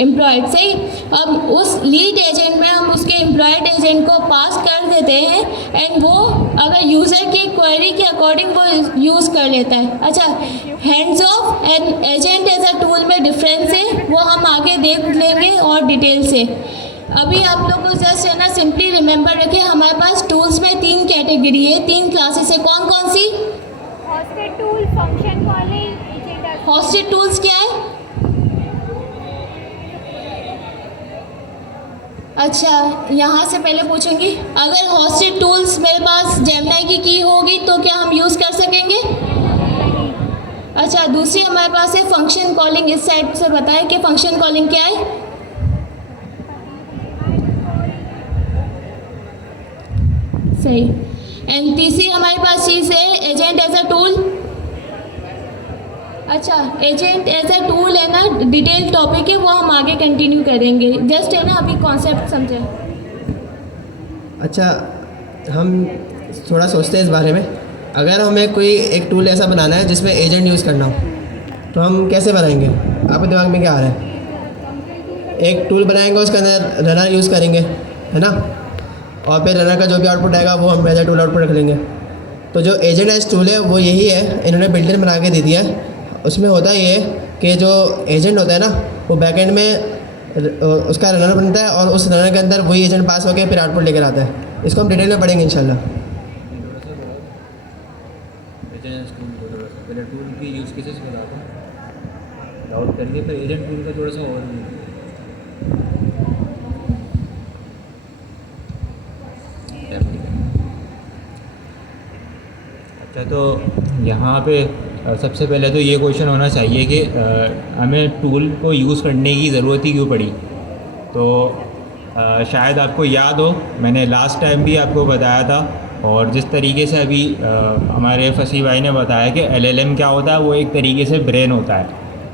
एम्प्लॉयड। सही। अब उस लीड एजेंट में हम उसके एम्प्लॉयड एजेंट को पास कर देते हैं एंड वो अगर यूज़र की क्वेरी के अकॉर्डिंग वो यूज़ कर लेता है। अच्छा, hands off and agent as a tool में डिफरेंस है, वो हम आगे देख लेंगे और डिटेल से। अभी आप लोग को जस्ट है ना सिंपली रिमेंबर रखें, हमारे पास टूल्स में 3 कैटेगरी है, 3 क्लासेस है। कौन कौन सी? Hosted tool, function calling, agent. Hosted tools क्या है? अच्छा, यहाँ से पहले पूछूंगी, अगर हॉस्टेड टूल्स मेरे पास जेमिनी की होगी तो क्या हम यूज़ कर सकेंगे? अच्छा, दूसरी हमारे पास है फंक्शन कॉलिंग। इस साइड से बताएं कि फंक्शन कॉलिंग क्या है। सही। एंड तीसरी हमारे पास चीज़ है एजेंट एज अ टूल। अच्छा, एजेंट एज अ टूल है ना, डिटेल टॉपिक है, वो हम आगे कंटिन्यू करेंगे। जस्ट है ना अभी कॉन्सेप्ट समझे। अच्छा, हम थोड़ा सोचते हैं इस बारे में। अगर हमें कोई एक टूल ऐसा बनाना है जिसमें एजेंट यूज़ करना हो, तो हम कैसे बनाएंगे? आपके दिमाग में क्या आ रहा है? एक टूल बनाएंगे, उसके अंदर रनर यूज़ करेंगे, है ना, और फिर रनर का जो भी आउटपुट आएगा वो हम एज अ टूल आउटपुट रख लेंगे। तो जो एजेंट एज टूल है वो यही है, इन्होंने बिल्ट इन बना के दे दिया है। उसमें होता ये है कि जो एजेंट होता है ना, वो बैकएंड में उसका रनर बनता है और उस रनर के अंदर वही एजेंट पास होकर फिर आउटपुट लेकर आता है। इसको हम डिटेल में पढ़ेंगे इंशाल्लाह। पहले टूल की यूज़ केसेस बताता हूँ, डाउट करिए, फिर एजेंट टूल का थोड़ा सा और अच्छा। तो यहाँ पे सबसे पहले तो ये क्वेश्चन होना चाहिए कि हमें टूल को यूज़ करने की ज़रूरत ही क्यों पड़ी। तो शायद आपको याद हो, मैंने लास्ट टाइम भी आपको बताया था, और जिस तरीके से अभी हमारे फसी भाई ने बताया कि LLM क्या होता है, वो एक तरीके से ब्रेन होता है।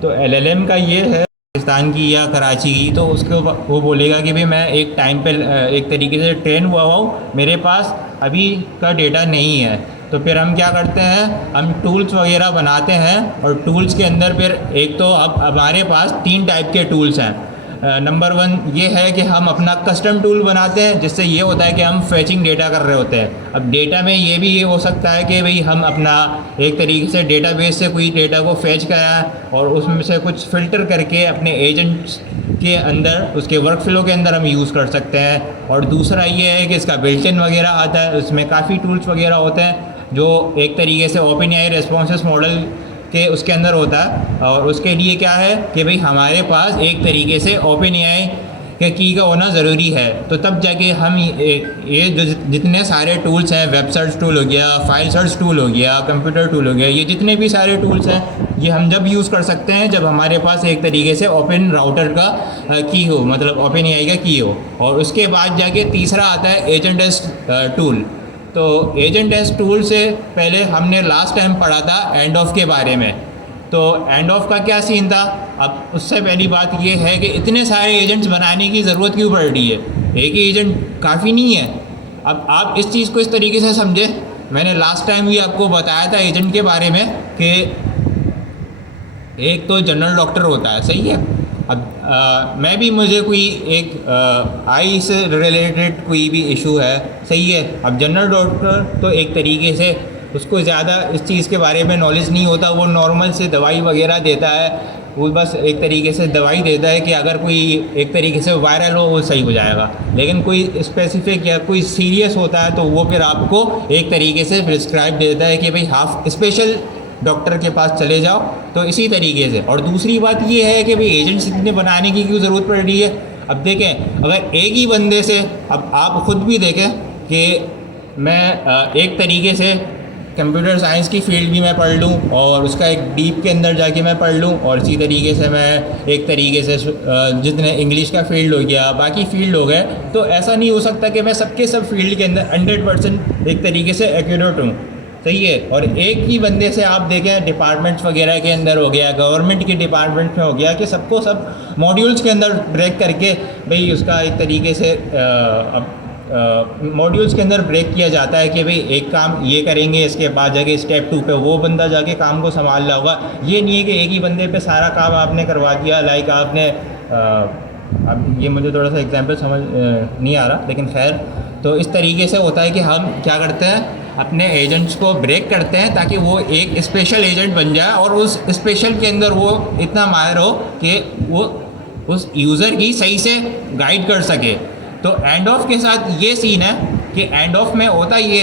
तो LLM का ये है पाकिस्तान की या कराची की, तो उसको वो बोलेगा कि भाई मैं एक टाइम पे एक तरीके से ट्रेन हुआ हूँ, मेरे पास अभी का डेटा नहीं है। तो फिर हम क्या करते हैं, हम टूल्स वगैरह बनाते हैं, और टूल्स के अंदर फिर एक तो अब हमारे पास 3 टाइप के टूल्स हैं। नंबर 1 ये है कि हम अपना कस्टम टूल बनाते हैं, जिससे ये होता है कि हम फैचिंग डेटा कर रहे होते हैं। अब डेटा में ये भी ये हो सकता है कि भाई हम अपना एक तरीके से डेटाबेस से कोई डेटा को फैच कराएं और उसमें से कुछ फ़िल्टर करके अपने एजेंट्स के अंदर, उसके वर्क फ्लो के अंदर हम यूज़ कर सकते हैं। और दूसरा ये है कि इसका बिल्ट इन वगैरह आता है, उसमें काफ़ी टूल्स वगैरह होते हैं जो एक तरीके से ओपन एआई रेस्पॉन्सेस मॉडल के उसके अंदर होता है। और उसके लिए क्या है कि भाई हमारे पास एक तरीके से ओपन एआई के की का होना ज़रूरी है। तो तब जाके हम ये जो जितने सारे टूल्स हैं, वेब सर्च टूल हो गया, फाइल सर्च टूल हो गया, कंप्यूटर टूल हो गया, ये जितने भी सारे टूल्स हैं, ये हम जब यूज़ कर सकते हैं जब हमारे पास एक तरीके से ओपन राउटर का की हो, मतलब ओपन एआई का की हो। और उसके बाद जाके तीसरा आता है एजेंट एज टूल। तो एजेंट एज टूल से पहले हमने लास्ट टाइम पढ़ा था एंड ऑफ के बारे में। तो एंड ऑफ का क्या सीन था? अब उससे पहली बात ये है कि इतने सारे एजेंट्स बनाने की ज़रूरत क्यों पड़ रही है? एक ही एजेंट काफ़ी नहीं है। अब आप इस चीज़ को इस तरीके से समझे, मैंने लास्ट टाइम भी आपको बताया था एजेंट के बारे में कि एक तो जनरल डॉक्टर होता है, सही है। अब मैं भी, मुझे कोई एक आई से रिलेटेड कोई भी इशू है, सही है। अब जनरल डॉक्टर तो एक तरीके से उसको ज़्यादा इस चीज़ के बारे में नॉलेज नहीं होता, वो नॉर्मल से दवाई वगैरह देता है, वो बस एक तरीके से दवाई देता है कि अगर कोई एक तरीके से वायरल हो वो सही हो जाएगा। लेकिन कोई स्पेसिफिक या कोई सीरियस होता है तो वो फिर आपको एक तरीके से प्रिस्क्राइब देता है कि भाई हाफ स्पेशल डॉक्टर के पास चले जाओ। तो इसी तरीके से। और दूसरी बात ये है कि भाई एजेंट्स इतने बनाने की क्यों ज़रूरत पड़ रही है। अब देखें, अगर एक ही बंदे से, अब आप ख़ुद भी देखें कि मैं एक तरीके से कंप्यूटर साइंस की फ़ील्ड भी मैं पढ़ लूँ और उसका एक डीप के अंदर जाके मैं पढ़ लूँ, और इसी तरीके से मैं एक तरीके से जितने इंग्लिश का फ़ील्ड हो गया, बाकी फ़ील्ड हो गए, तो ऐसा नहीं हो सकता कि मैं सबके सब फील्ड के अंदर 100% एक तरीके से एक्यूरेट हूँ। सही है। और एक ही बंदे से आप देखें डिपार्टमेंट्स वगैरह के अंदर हो गया, गवर्नमेंट के डिपार्टमेंट में हो गया, कि सबको सब मॉड्यूल्स के अंदर ब्रेक करके भाई उसका एक तरीके से मॉड्यूल्स के अंदर ब्रेक किया जाता है कि भाई एक काम ये करेंगे, इसके बाद जाके स्टेप 2 पे वो बंदा जाके काम को संभाल रहा होगा। ये नहीं है कि एक ही बंदे पे सारा काम आपने करवा दिया। लाइक आपने अब ये मुझे थोड़ा सा एग्जांपल समझ नहीं आ रहा, लेकिन खैर, तो इस तरीके से होता है कि हम क्या करते हैं, अपने एजेंट्स को ब्रेक करते हैं ताकि वो एक स्पेशल एजेंट बन जाए और उस स्पेशल के अंदर वो इतना माहिर हो कि वो उस यूज़र की सही से गाइड कर सके। तो एंड ऑफ के साथ ये सीन है कि एंड ऑफ में होता ये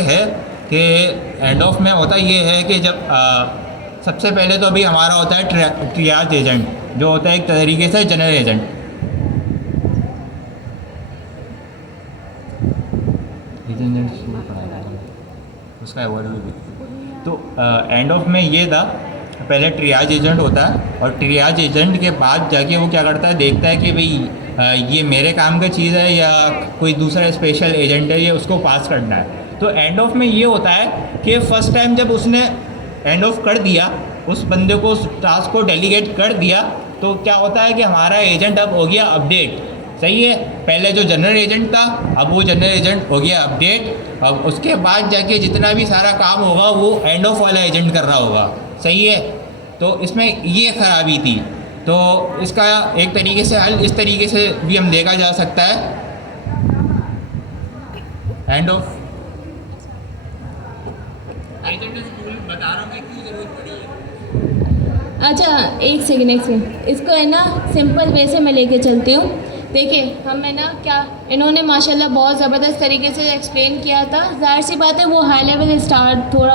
है कि जब सबसे पहले तो अभी हमारा होता है ट्रियाज एजेंट, जो होता है एक तरीके से जनरल एजेंट। उसका ओवरव्यू भी। तो एंड ऑफ में ये था, पहले ट्रियाज एजेंट होता है और ट्रियाज एजेंट के बाद जाके वो क्या करता है, देखता है कि भाई ये मेरे काम का चीज़ है या कोई दूसरा स्पेशल एजेंट है, ये उसको पास करना है। तो एंड ऑफ में ये होता है कि फ़र्स्ट टाइम जब उसने एंड ऑफ कर दिया, उस बंदे को उस टास्क को डेलीगेट कर दिया, तो क्या होता है कि हमारा एजेंट अब हो गया अपडेट। सही है। पहले जो जनरल एजेंट था, अब वो जनरल एजेंट हो गया अपडेट। अब उसके बाद जाके जितना भी सारा काम होगा वो एंड ऑफ वाला एजेंट कर रहा होगा। सही है। तो इसमें ये ख़राबी थी। तो इसका एक तरीके से हल इस तरीके से भी हम देखा जा सकता है, एंड ऑफ एजेंट बता रहा हूँ मैं क्यों ज़रूरत पड़ी है। अच्छा, एक सेकेंड, इसको है ना सिंपल वे से मैं लेके चलती हूँ। देखिए, हम है ना क्या, इन्होंने माशाल्लाह बहुत ज़बरदस्त तरीके से एक्सप्लेन किया था। जाहिर सी बात है वो हाई लेवल स्टार्ट थोड़ा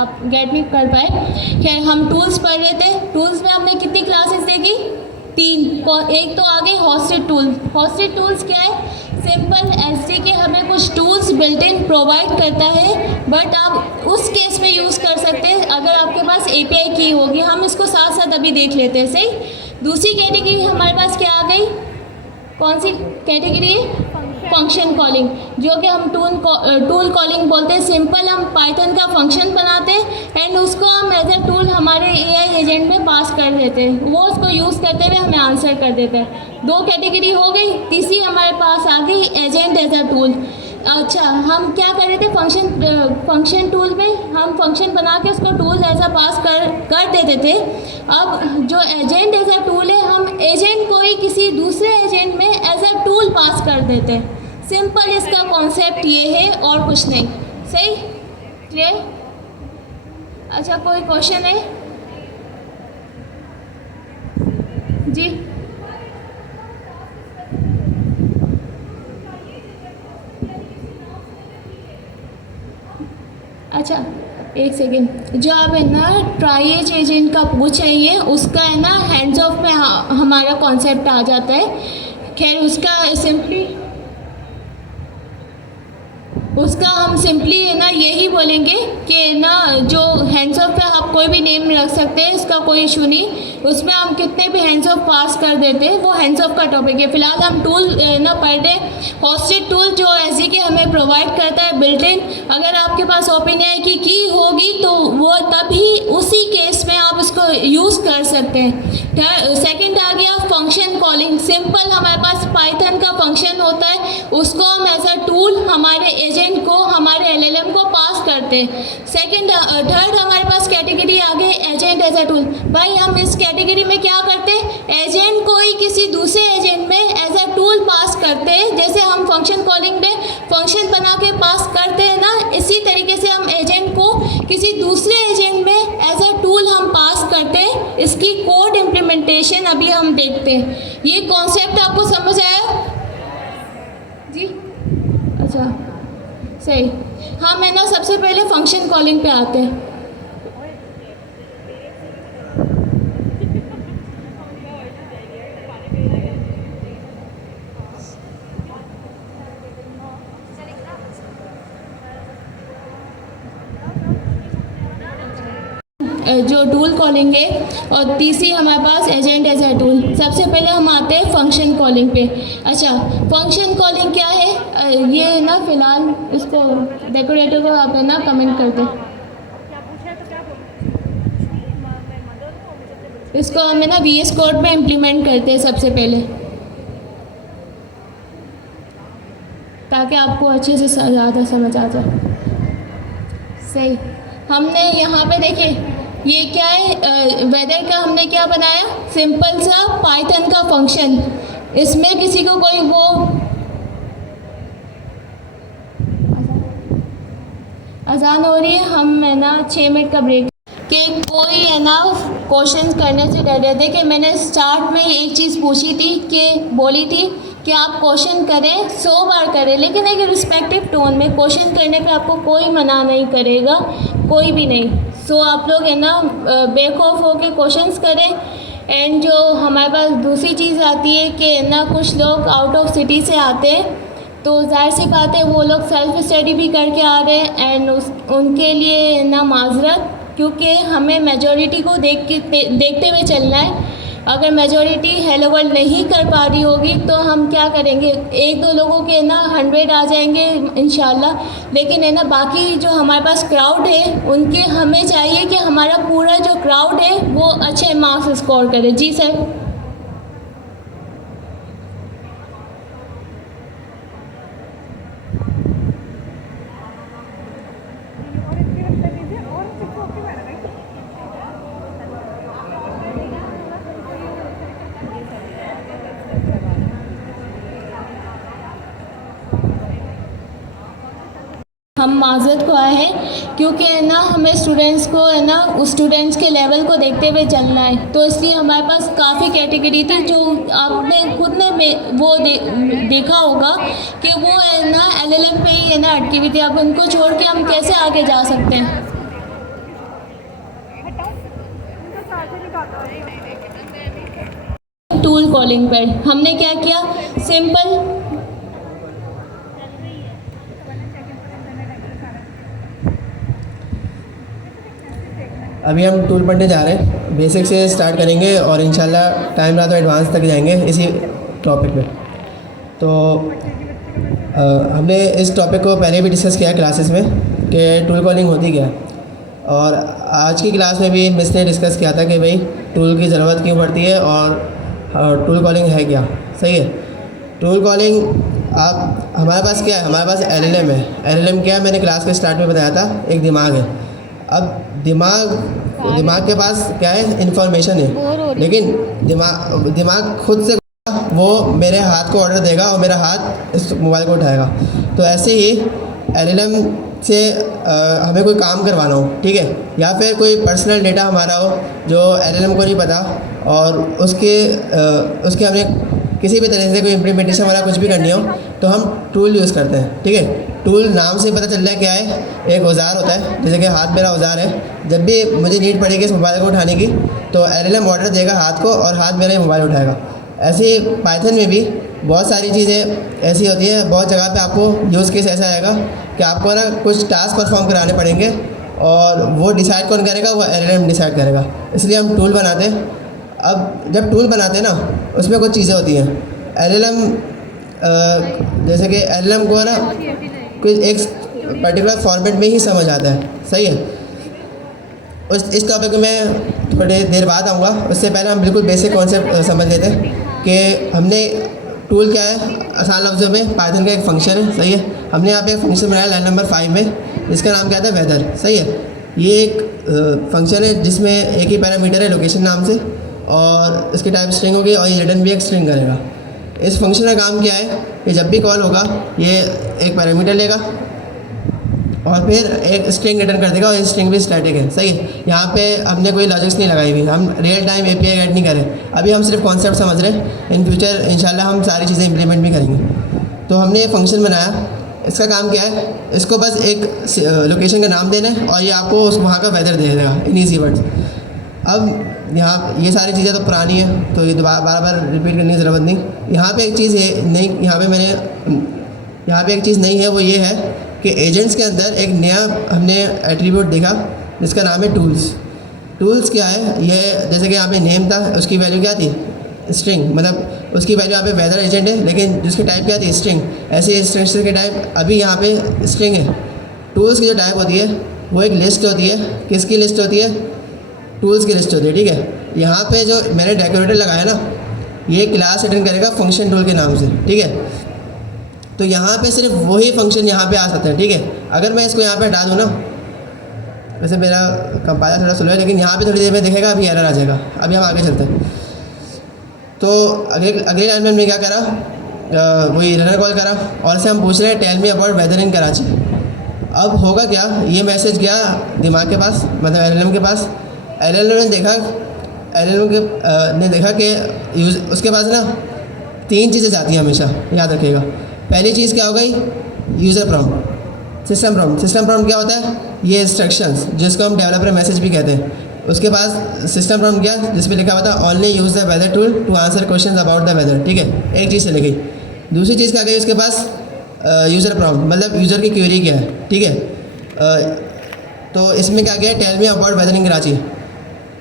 आप गेट नहीं कर पाए। खैर, हम टूल्स पढ़ रहे थे। टूल्स में हमने कितनी क्लासेस देखी? 3। एक तो आगे हॉस्टेड टूल। हॉस्टेड टूल्स क्या है? सिंपल एसडीके हमें कुछ टूल्स बिल्ट इन प्रोवाइड करता है, बट आप उस केस में यूज़ कर सकते हैं अगर आपके पास एपीआई की होगी। हम इसको साथ साथ अभी देख लेते हैं। सही। दूसरी कैटेगरी हमारे पास क्या आ गई? कौन सी कैटेगरी है? फंक्शन कॉलिंग, जो कि हम टूल कॉलिंग बोलते हैं। सिंपल हम पाइथन का फंक्शन बनाते हैं एंड उसको हम एज ए टूल हमारे एआई एजेंट में पास कर देते हैं। वो उसको यूज़ करते हुए हमें आंसर कर देता है। 2 कैटेगरी हो गई। तीसरी हमारे पास आ गई एजेंट एज ए टूल। अच्छा, हम क्या कर रहे थे? फंक्शन टूल में हम फंक्शन बना के उसको टूल एज अ पास कर देते थे। अब जो एजेंट एज अ टूल है, हम एजेंट को ही किसी दूसरे एजेंट में एज अ टूल पास कर देते हैं। सिंपल इसका कॉन्सेप्ट ये है और कुछ नहीं। सही? क्लियर? अच्छा, कोई क्वेश्चन है जी? अच्छा, एक सेकेंड। जो आप है ना ट्राइएज एजेंट का पूछ रही है, उसका है ना हैंड्स ऑफ में हमारा कॉन्सेप्ट आ जाता है। खैर, उसका हम सिंपली है ना यही बोलेंगे कि ना जो हैंड्स ऑफ पे आप कोई भी नेम रख सकते हैं, इसका कोई इशू नहीं। उसमें हम कितने भी हैंड्स ऑफ पास कर देते हैं, वो हैंड्स ऑफ का टॉपिक है। फिलहाल हम टूल ना पर डे हॉस्टेड टूल जो एसडीके हमें प्रोवाइड करता है बिल्ट इन। अगर आपके पास ओपनएआई की होगी तो वो तभी उसी केस में आप उसको यूज़ कर सकते हैं। सेकंड आ गया फंक्शन कॉलिंग। सिंपल हमारे पास पाइथन का फंक्शन होता है, उसको हम एज अ टूल हमारे एजेंट को, हमारे एलएलएम को पास करते हैं। थर्ड हमारे पास कैटेगरी आ गई एजेंट एज अ टूल। भाई, हम इस कैटेगरी में क्या करते हैं? एजेंट को ही किसी दूसरे एजेंट में एज अ टूल पास करते हैं। जैसे हम फंक्शन कॉलिंग में फंक्शन बना के पास करते हैं ना, इसी तरीके से हम एजेंट को किसी दूसरे एजेंट में एज अ टूल हम पास करते हैं। इसकी कोड इम्प्लीमेंटेशन अभी हम देखते हैं। ये कॉन्सेप्ट आपको समझ आया जी? अच्छा, सही। हम है ना सबसे पहले फंक्शन कॉलिंग पे आते हैं। जो टूल कॉलिंग है, और तीसरी हमारे पास एजेंट एज ए टूल। सबसे पहले हम आते हैं फंक्शन कॉलिंग पे। अच्छा, फंक्शन कॉलिंग क्या है? ये है ना, फ़िलहाल इसको डेकोरेटर को आप है ना कमेंट कर दें। इसको हम है ना VS कोड में इम्प्लीमेंट करते हैं सबसे पहले, ताकि आपको अच्छे से ज़्यादा समझ आ जाए। सही, हमने यहाँ पे देखिए ये क्या है, वेदर का हमने क्या बनाया, सिंपल सा पाइथन का फंक्शन। इसमें किसी को कोई वो अजान हो रही है, हम है ना 6 मिनट का ब्रेक, कि कोई है ना क्वेश्चन करने से डर रहे थे। कि मैंने स्टार्ट में एक चीज़ पूछी थी, कि बोली थी कि आप क्वेश्चन करें, 100 बार करें, लेकिन एक रिस्पेक्टिव टोन में। क्वेश्चन करने का आपको कोई मना नहीं करेगा, कोई भी नहीं। सो आप लोग है ना बेखौफ हो के क्वेश्चंस करें। एंड जो हमारे पास दूसरी चीज़ आती है कि ना कुछ लोग आउट ऑफ सिटी से आते हैं, तो जाहिर सी बात है वो लोग सेल्फ स्टडी भी करके आ रहे हैं, एंड उनके लिए ना माजरत, क्योंकि हमें मेजॉरिटी को देखते हुए चलना है। अगर मेजॉरिटी हेलो वर्ल्ड नहीं कर पा रही होगी तो हम क्या करेंगे, 1-2 लोगों के ना 100 आ जाएंगे इंशाल्लाह, लेकिन है ना बाकी जो हमारे पास क्राउड है उनके हमें चाहिए कि हमारा पूरा जो क्राउड है वो अच्छे मार्क्स स्कोर करे। जी सर। हम माजरत को आए हैं क्योंकि है ना हमें स्टूडेंट्स को है ना उस स्टूडेंट्स के लेवल को देखते हुए चलना है, तो इसलिए हमारे पास काफ़ी कैटेगरी थी जो आपने खुद ने देखा होगा कि वो है ना LLM पे ही है ना अटकी हुई थी। अब उनको छोड़ के हम कैसे आगे जा सकते हैं? टूल कॉलिंग पर हमने क्या किया, सिंपल अभी हम टूल पढ़ने जा रहे हैं, बेसिक से स्टार्ट करेंगे और इंशाल्लाह टाइम रहा तो एडवांस तक जाएंगे इसी टॉपिक पे। तो हमने इस टॉपिक को पहले भी डिस्कस किया क्लासेस में कि टूल कॉलिंग होती क्या है, और आज की क्लास में भी मिस ने डिस्कस किया था कि भाई टूल की ज़रूरत क्यों पड़ती है और टूल कॉलिंग है क्या। सही है, टूल कॉलिंग आप हमारे पास क्या है, हमारे पास LLM है। LLM क्या है, मैंने क्लास के स्टार्ट में बताया था, एक दिमाग है। अब दिमाग के पास क्या है, इन्फॉर्मेशन है, लेकिन दिमाग खुद से वो मेरे हाथ को ऑर्डर देगा और मेरा हाथ इस मोबाइल को उठाएगा। तो ऐसे ही LLM से हमें कोई काम करवाना हो, ठीक है, या फिर कोई पर्सनल डेटा हमारा हो जो LLM को नहीं पता और उसके हमें किसी भी तरह से कोई इम्प्लीमेंटेशन वाला कुछ भी करनी हो, तो हम टूल यूज़ करते हैं। ठीक है, टूल नाम से पता चल रहा है क्या है, एक औजार होता है, जैसे कि हाथ मेरा औजार है। जब भी मुझे नीड पड़ेगी इस मोबाइल को उठाने की तो LLM ऑर्डर देगा हाथ को और हाथ मेरा मोबाइल उठाएगा। ऐसे ही पाइथन में भी बहुत सारी चीज़ें ऐसी होती है, बहुत जगह पे आपको यूज़ केस ऐसा आएगा कि आपको ना कुछ टास्क परफॉर्म कराने पड़ेंगे और वो डिसाइड कौन करेगा, वो LLM डिसाइड करेगा। इसलिए हम टूल बनाते हैं। अब जब टूल बनाते हैं ना, उसमें कुछ चीज़ें होती हैं। LLM जैसे कि LLM को है ना कुछ एक पर्टिकुलर फॉर्मेट में ही समझ आता है। सही है, इस टॉपिक में थोड़ी देर बाद आऊँगा, उससे पहले हम बिल्कुल बेसिक कॉन्सेप्ट समझ लेते हैं कि हमने टूल क्या है। आसान लफ्ज़ों में पाइथन का एक फंक्शन है। सही है, हमने यहाँ पे एक फंक्शन बनाया लाइन नंबर 5 में, जिसका नाम क्या था, वेदर। सही है, ये एक फंक्शन है जिसमें एक ही पैरामीटर है लोकेशन नाम से, और इसकी टाइप स्ट्रिंग होगी और ये रिटर्न भी एक स्ट्रिंग करेगा। इस फंक्शन का काम क्या है कि जब भी कॉल होगा ये एक पैरामीटर लेगा और फिर एक स्ट्रिंग रिटर्न कर देगा, और ये स्ट्रिंग भी स्टैटिक है। सही है, यहाँ पे हमने कोई लॉजिक्स नहीं लगाई हुई, हम रियल टाइम API ऐड नहीं करें। अभी हम सिर्फ कॉन्सेप्ट समझ रहे हैं, इन फ्यूचर इंशाल्लाह हम सारी चीज़ें इंप्लीमेंट भी करेंगे। तो हमने ये फंक्शन बनाया, इसका काम क्या है, इसको बस एक लोकेशन का नाम देना है और ये आपको उस वहाँ का वेदर दे देगा इन ईजी वर्ड्स। अब यहाँ ये सारी चीज़ें तो पुरानी है, तो ये बार बार रिपीट करने की ज़रूरत नहीं। यहाँ पे एक चीज़ है नहीं, यहाँ पे एक चीज़ नहीं है, वो ये है कि एजेंट्स के अंदर एक नया हमने एट्रीब्यूट देखा जिसका नाम है टूल्स। टूल्स क्या है, ये जैसे कि यहाँ पे नेम था, उसकी वैल्यू क्या थी, स्ट्रिंग, मतलब उसकी वैल्यू यहाँ पे वेदर एजेंट है, लेकिन जिसकी टाइप क्या थी, स्ट्रिंग। ऐसे स्ट्रिंग के टाइप अभी यहाँ पे स्ट्रिंग है। टूल्स की जो टाइप होती है वो एक लिस्ट होती है। किसकी लिस्ट होती है, टूल्स की लिस्ट होती है, ठीक है। यहाँ पे जो मैंने डेकोरेटर लगाया ना, ये क्लास रिटर्न करेगा फंक्शन टूल के नाम से, ठीक है। तो यहाँ पे सिर्फ वही फंक्शन यहाँ पे आ सकते हैं, ठीक है। अगर मैं इसको यहाँ पे हटा दूँ ना, वैसे मेरा कंपाइलर थोड़ा स्लो है, लेकिन यहाँ पे थोड़ी देर में दिखेगा, अभी एरर आ जाएगा। अभी हम आगे चलते हैं। तो अगले लाइन में हमने क्या करा, वही रनर कॉल करा और से हम पूछ रहे हैं tell me about whether in Karachi. अब होगा क्या, ये मैसेज गया दिमाग के पास, मतलब एलएलएम के पास। एलएलएम ने देखा कि उसके पास ना 3 चीज़ें जाती हैं हमेशा, याद रखिएगा। पहली चीज़ क्या हो गई, user prompt, system prompt. System prompt क्या होता है, ये इंस्ट्रक्शंस जिसको हम डेवलपर मैसेज भी कहते हैं। उसके पास सिस्टम प्रॉम्प्ट क्या, जिस पे लिखा हुआ था only use the weather tool to answer questions about the weather, ठीक है। एक चीज़ चली गई। दूसरी चीज़ क्या गई उसके पास, यूज़र प्रॉम्प्ट, मतलब यूज़र की क्वेरी क्या है, ठीक है। तो इसमें क्या गया, tell me about whether in Karachi.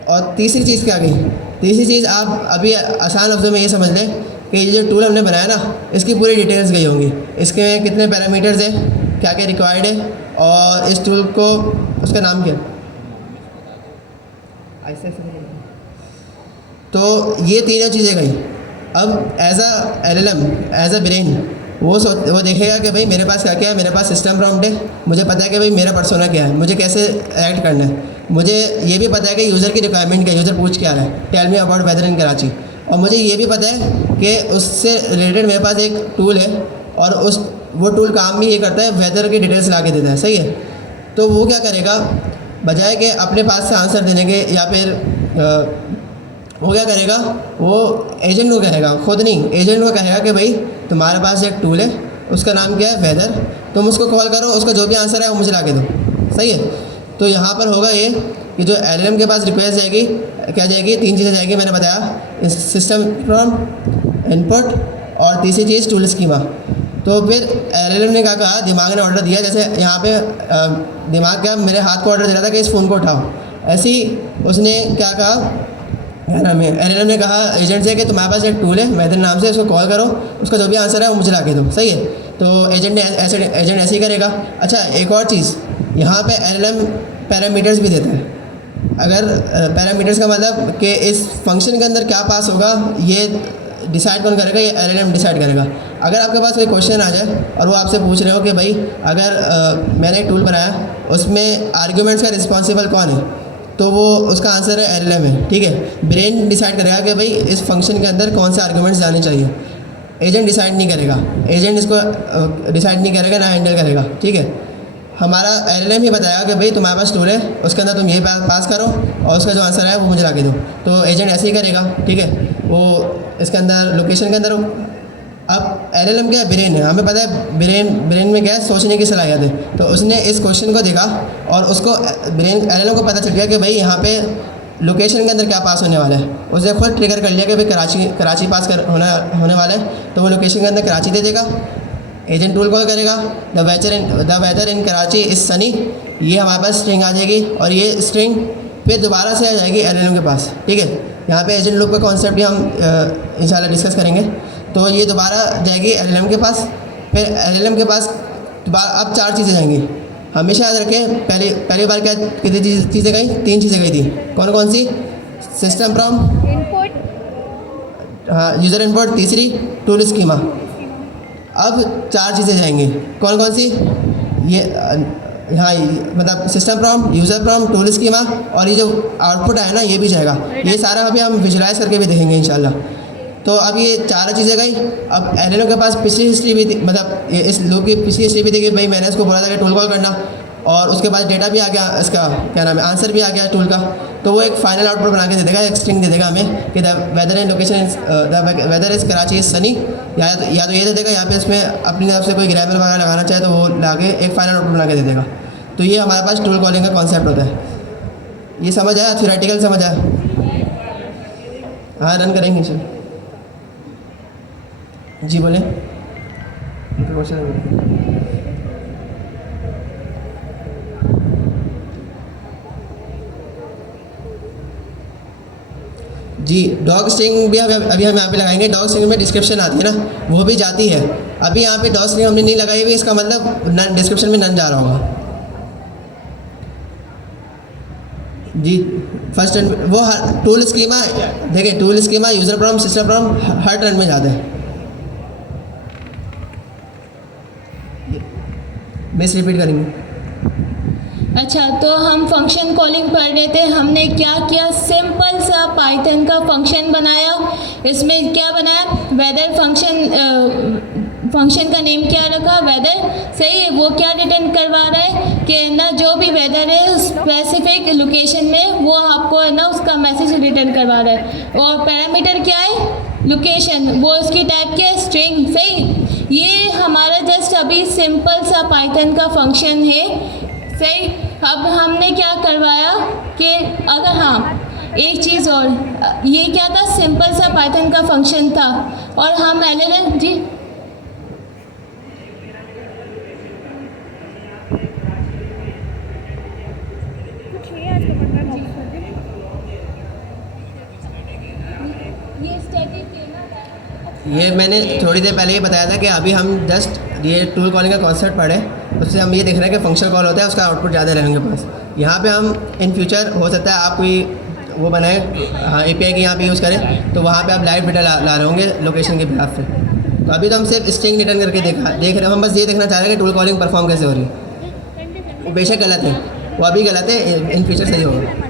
और तीसरी चीज़ क्या गई, तीसरी चीज़ आप अभी आसान लफ्ज़ों में ये समझ लें कि ये जो टूल हमने बनाया ना, इसकी पूरी डिटेल्स गई होंगी। इसके कितने पैरामीटर्स हैं, क्या क्या रिक्वायर्ड है, और इस टूल को उसका नाम क्या है। तो ये तीनों चीज़ें गई। अब as a LLM, as a brain, वो देखेगा कि भाई मेरे पास क्या क्या है। मेरे पास सिस्टम प्रॉम्प्ट है, मुझे पता है कि भाई मेरा पर्सोना क्या है, मुझे कैसे एक्ट करना है। मुझे ये भी पता है कि यूज़र की रिक्वायरमेंट क्या है, यूज़र पूछ क्या रहा है, tell me about whether in Karachi. और मुझे ये भी पता है कि उससे रिलेटेड मेरे पास एक टूल है, और वो टूल काम भी ये करता है, वेदर की डिटेल्स ला के देता है, सही है। तो वो क्या करेगा, बजाय कि अपने पास से आंसर देने के, या फिर वो क्या करेगा, वो एजेंट को कहेगा, खुद नहीं, एजेंट को कहेगा कि भाई तुम्हारे पास एक टूल है, उसका नाम क्या है, वेदर, तुम उसको कॉल करो, उसका जो भी आंसर है वो मुझे ला के दो, सही है। तो यहाँ पर होगा ये कि जो एलएलएम के पास रिक्वेस्ट जाएगी, क्या जाएगी, 3 चीज़ें जाएगी, मैंने बताया, सिस्टम प्रॉम्प्ट, इनपुट, और तीसरी चीज़ टूल स्कीमा। तो फिर एलएलएम ने क्या कहा, दिमाग ने ऑर्डर दिया, जैसे यहाँ पे दिमाग क्या मेरे हाथ को ऑर्डर दे रहा था कि इस फ़ोन को उठाओ, ऐसे ही उसने क्या कहा, क्या नाम है, एलएलएम ने कहा एजेंट से कि तुम्हारे पास एक टूल है वेदर नाम से, उसको कॉल करो, उसका जो भी आंसर है वो मुझे ला के दो, सही है। तो एजेंट ऐसे ही करेगा। अच्छा, एक और चीज़, यहाँ पे एलएलएम पैरामीटर्स भी देता है। अगर पैरामीटर्स का मतलब कि इस फंक्शन के अंदर क्या पास होगा, ये डिसाइड कौन करेगा, ये एलएलएम डिसाइड करेगा। अगर आपके पास कोई क्वेश्चन आ जाए और वो आपसे पूछ रहे हो कि भाई अगर मैंने एक टूल बनाया, उसमें आर्ग्यूमेंट्स का रिस्पॉन्सिबल कौन है, तो वो उसका आंसर है एलएलएम है, ठीक है। ब्रेन डिसाइड करेगा कि भाई इस फंक्शन के अंदर कौन से आर्ग्यूमेंट्स जाने चाहिए। एजेंट डिसाइड नहीं करेगा, एजेंट इसको डिसाइड नहीं करेगा, ना हैंडल करेगा, ठीक है। हमारा एलएलएम ही बताएगा कि भाई तुम्हारे पास टूल है, उसके अंदर तुम ये पास करो, और उसका जो आंसर है वो मुझे ला के दो। तो एजेंट ऐसे ही करेगा, ठीक है। वो इसके अंदर लोकेशन के अंदर, अब एलएलएम क्या है, ब्रेन है, हमें पता है ब्रेन में क्या है, सोचने की सलाहियत है। तो उसने इस क्वेश्चन को देखा और उसको एलएलएम को पता चल गया कि भाई यहाँ पे लोकेशन के अंदर क्या पास होने वाला है। उसने खुद ट्रिगर कर लिया कि भाई कराची पास होने वाला है, तो वो लोकेशन के अंदर कराची दे देगा। एजेंट टूल कॉल करेगा, the weather in Karachi is sunny, ये हमारे पास स्ट्रिंग आ जाएगी, और ये स्ट्रिंग फिर दोबारा से आ जाएगी एलएलएम के पास, ठीक है। यहाँ पे एजेंट लूप का कॉन्सेप्ट भी हम इंशाल्लाह डिस्कस करेंगे। तो ये दोबारा जाएगी एलएलएम के पास, फिर एलएलएम के पास दोबारा अब 4 चीज़ें जाएंगी। हमेशा याद रखें, पहली बार क्या कितनी चीज़ें गई, 3 चीज़ें गई थी। कौन कौन सी, सिस्टम प्रॉम्प्ट, इनपुट, हाँ यूज़र इनपुट, तीसरी टूल स्कीमा। अब 4 चीज़ें जाएंगी, कौन कौन सी, ये हाँ मतलब system prompt, user prompt, tool schema, और ये जो आउटपुट आया ना ये भी जाएगा। ये सारा अभी हम विजुलाइज करके भी देखेंगे इंशाल्लाह। तो अब ये 4 चीज़ें गई। अब एलएलएम के पास पिछली हिस्ट्री भी थी, मतलब इस लूप की पिछली हिस्ट्री भी थी कि भाई मैंने इसको बोला था कि टूल कॉल करना, और उसके बाद डेटा भी आ गया, इसका क्या नाम है, आंसर भी आ गया टूल का। तो वो एक फाइनल आउटपुट बना के दे देगा, एक स्ट्रिंग दे देगा हमें कि the weather in location, the weather is Karachi is sunny, या तो ये दे देगा, या फिर इसमें अपनी तरफ से कोई ग्रामर वगैरह लगाना चाहे तो वो ला के एक फाइनल आउटपुट बना के दे देगा। तो ये हमारे पास टूल कॉलिंग का कॉन्सेप्ट होता है। ये समझ आया, थ्योरेटिकल समझ आया? हाँ, रन करेंगे सर। जी बोले, जी, डॉग स्ट्रिंग भी अभी हम यहाँ पे लगाएंगे। डॉग स्ट्रिंग में डिस्क्रिप्शन आती है ना, वो भी जाती है। अभी यहाँ पे डॉग स्ट्रिंग हमने नहीं लगाई हुई, इसका मतलब नन डिस्क्रिप्शन में नन जा रहा होगा। जी, फर्स्ट वो टूल स्कीमा, देखिए tool schema, user prompt, system prompt हर टर्न में जाते हैं। मिस रिपीट करेंगे। अच्छा, तो हम फंक्शन कॉलिंग पढ़ रहे थे। हमने क्या किया, सिंपल सा पाइथन का फंक्शन बनाया। इसमें क्या बनाया, वेदर फंक्शन का नेम क्या रखा, वेदर। सही है, वो क्या रिटर्न करवा रहा है कि ना जो भी वेदर है स्पेसिफिक लोकेशन में, वो आपको है ना उसका मैसेज रिटर्न करवा रहा है। और पैरामीटर क्या है, लोकेशन, वो उसकी टाइप क्या है, स्ट्रिंग। सही, ये हमारा जस्ट अभी सिंपल सा पाइथन का फंक्शन है। सही, अब हमने क्या करवाया कि अगर हाँ एक चीज़ और, ये क्या था, सिंपल सा पाइथन का फंक्शन था और हम एलएलएम जी ये स्टैटिक है ना। ये मैंने थोड़ी देर पहले ही बताया था कि अभी हम जस्ट ये टूल कॉलिंग का कॉन्सेप्ट पढ़े, उससे हम ये देख रहे हैं कि फंक्शन कॉल होता है, उसका आउटपुट ज़्यादा रहेंगे पास। यहाँ पे हम इन फ्यूचर हो सकता है आप कोई वो बनाए, हाँ API की यहाँ पे यूज़ करें, तो वहाँ पे आप लाइव डेटा ला रहे होंगे लोकेशन के बिहाफ पे। तो अभी तो हम सिर्फ स्ट्रिंग रिटर्न करके देख रहे हैं। हम बस ये देखना चाह रहे हैं कि टूल कॉलिंग परफॉर्म कैसे हो रही है। वो बेशक गलत है, वो अभी गलत है, इन फ्यूचर सही होगा।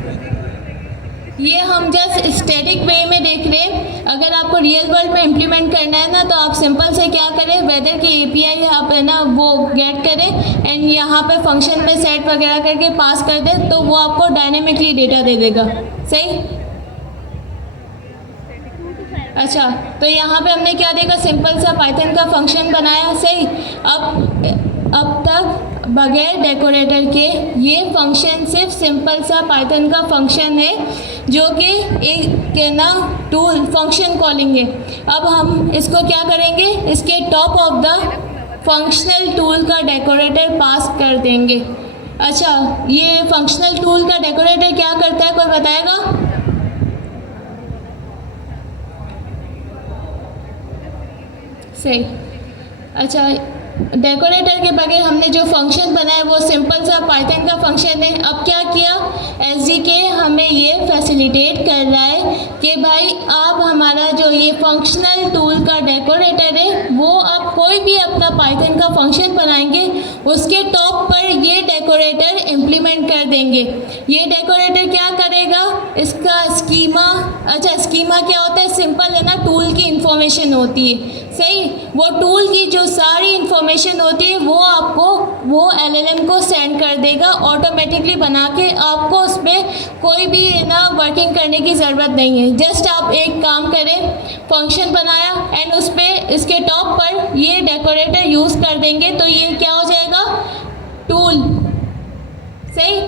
ये हम जस्ट स्टैटिक वे में देख रहे हैं। अगर आपको रियल वर्ल्ड में इम्प्लीमेंट करना है ना, तो आप सिंपल से क्या करें, वेदर की API आप है ना वो गेट करें एंड यहाँ पे फंक्शन में सेट वगैरह करके पास कर दें, तो वो आपको डायनेमिकली डेटा दे देगा। सही, अच्छा, तो यहाँ पे हमने क्या देखा, सिंपल सा पाइथन का फंक्शन बनाया। सही, अब तक बगैर डेकोरेटर के ये फंक्शन सिर्फ सिंपल सा पाइथन का फंक्शन है, जो कि एक ना टूल फंक्शन कॉलिंग है। अब हम इसको क्या करेंगे, इसके top of the functional tool का डेकोरेटर पास कर देंगे। अच्छा, ये फंक्शनल टूल का डेकोरेटर क्या करता है, कोई बताएगा? सही, अच्छा, डेकोरेटर के बगैर हमने जो फंक्शन बनाया वो सिंपल सा पाइथन का फंक्शन है। अब क्या किया, SDK हमें ये फैसिलिटेट कर रहा है कि भाई आप हमारा जो ये फंक्शनल टूल का डेकोरेटर है, वो आप कोई भी अपना पाइथन का फंक्शन बनाएंगे उसके टॉप पर ये डेकोरेटर इम्प्लीमेंट कर देंगे। ये डेकोरेटर क्या करेगा, इसका स्कीमा, अच्छा स्कीमा क्या होता है, सिंपल है ना, टूल की इंफॉर्मेशन होती है। सही, वो टूल की जो सारी इंफॉर्मेशन होती है वो आपको वो LLM को सेंड कर देगा ऑटोमेटिकली बना के। आपको उस पर कोई भी ना वर्किंग करने की ज़रूरत नहीं है। जस्ट आप एक काम करें, फंक्शन बनाया एंड उस पर इसके टॉप पर ये डेकोरेटर यूज़ कर देंगे, तो ये क्या हो जाएगा, टूल। सही,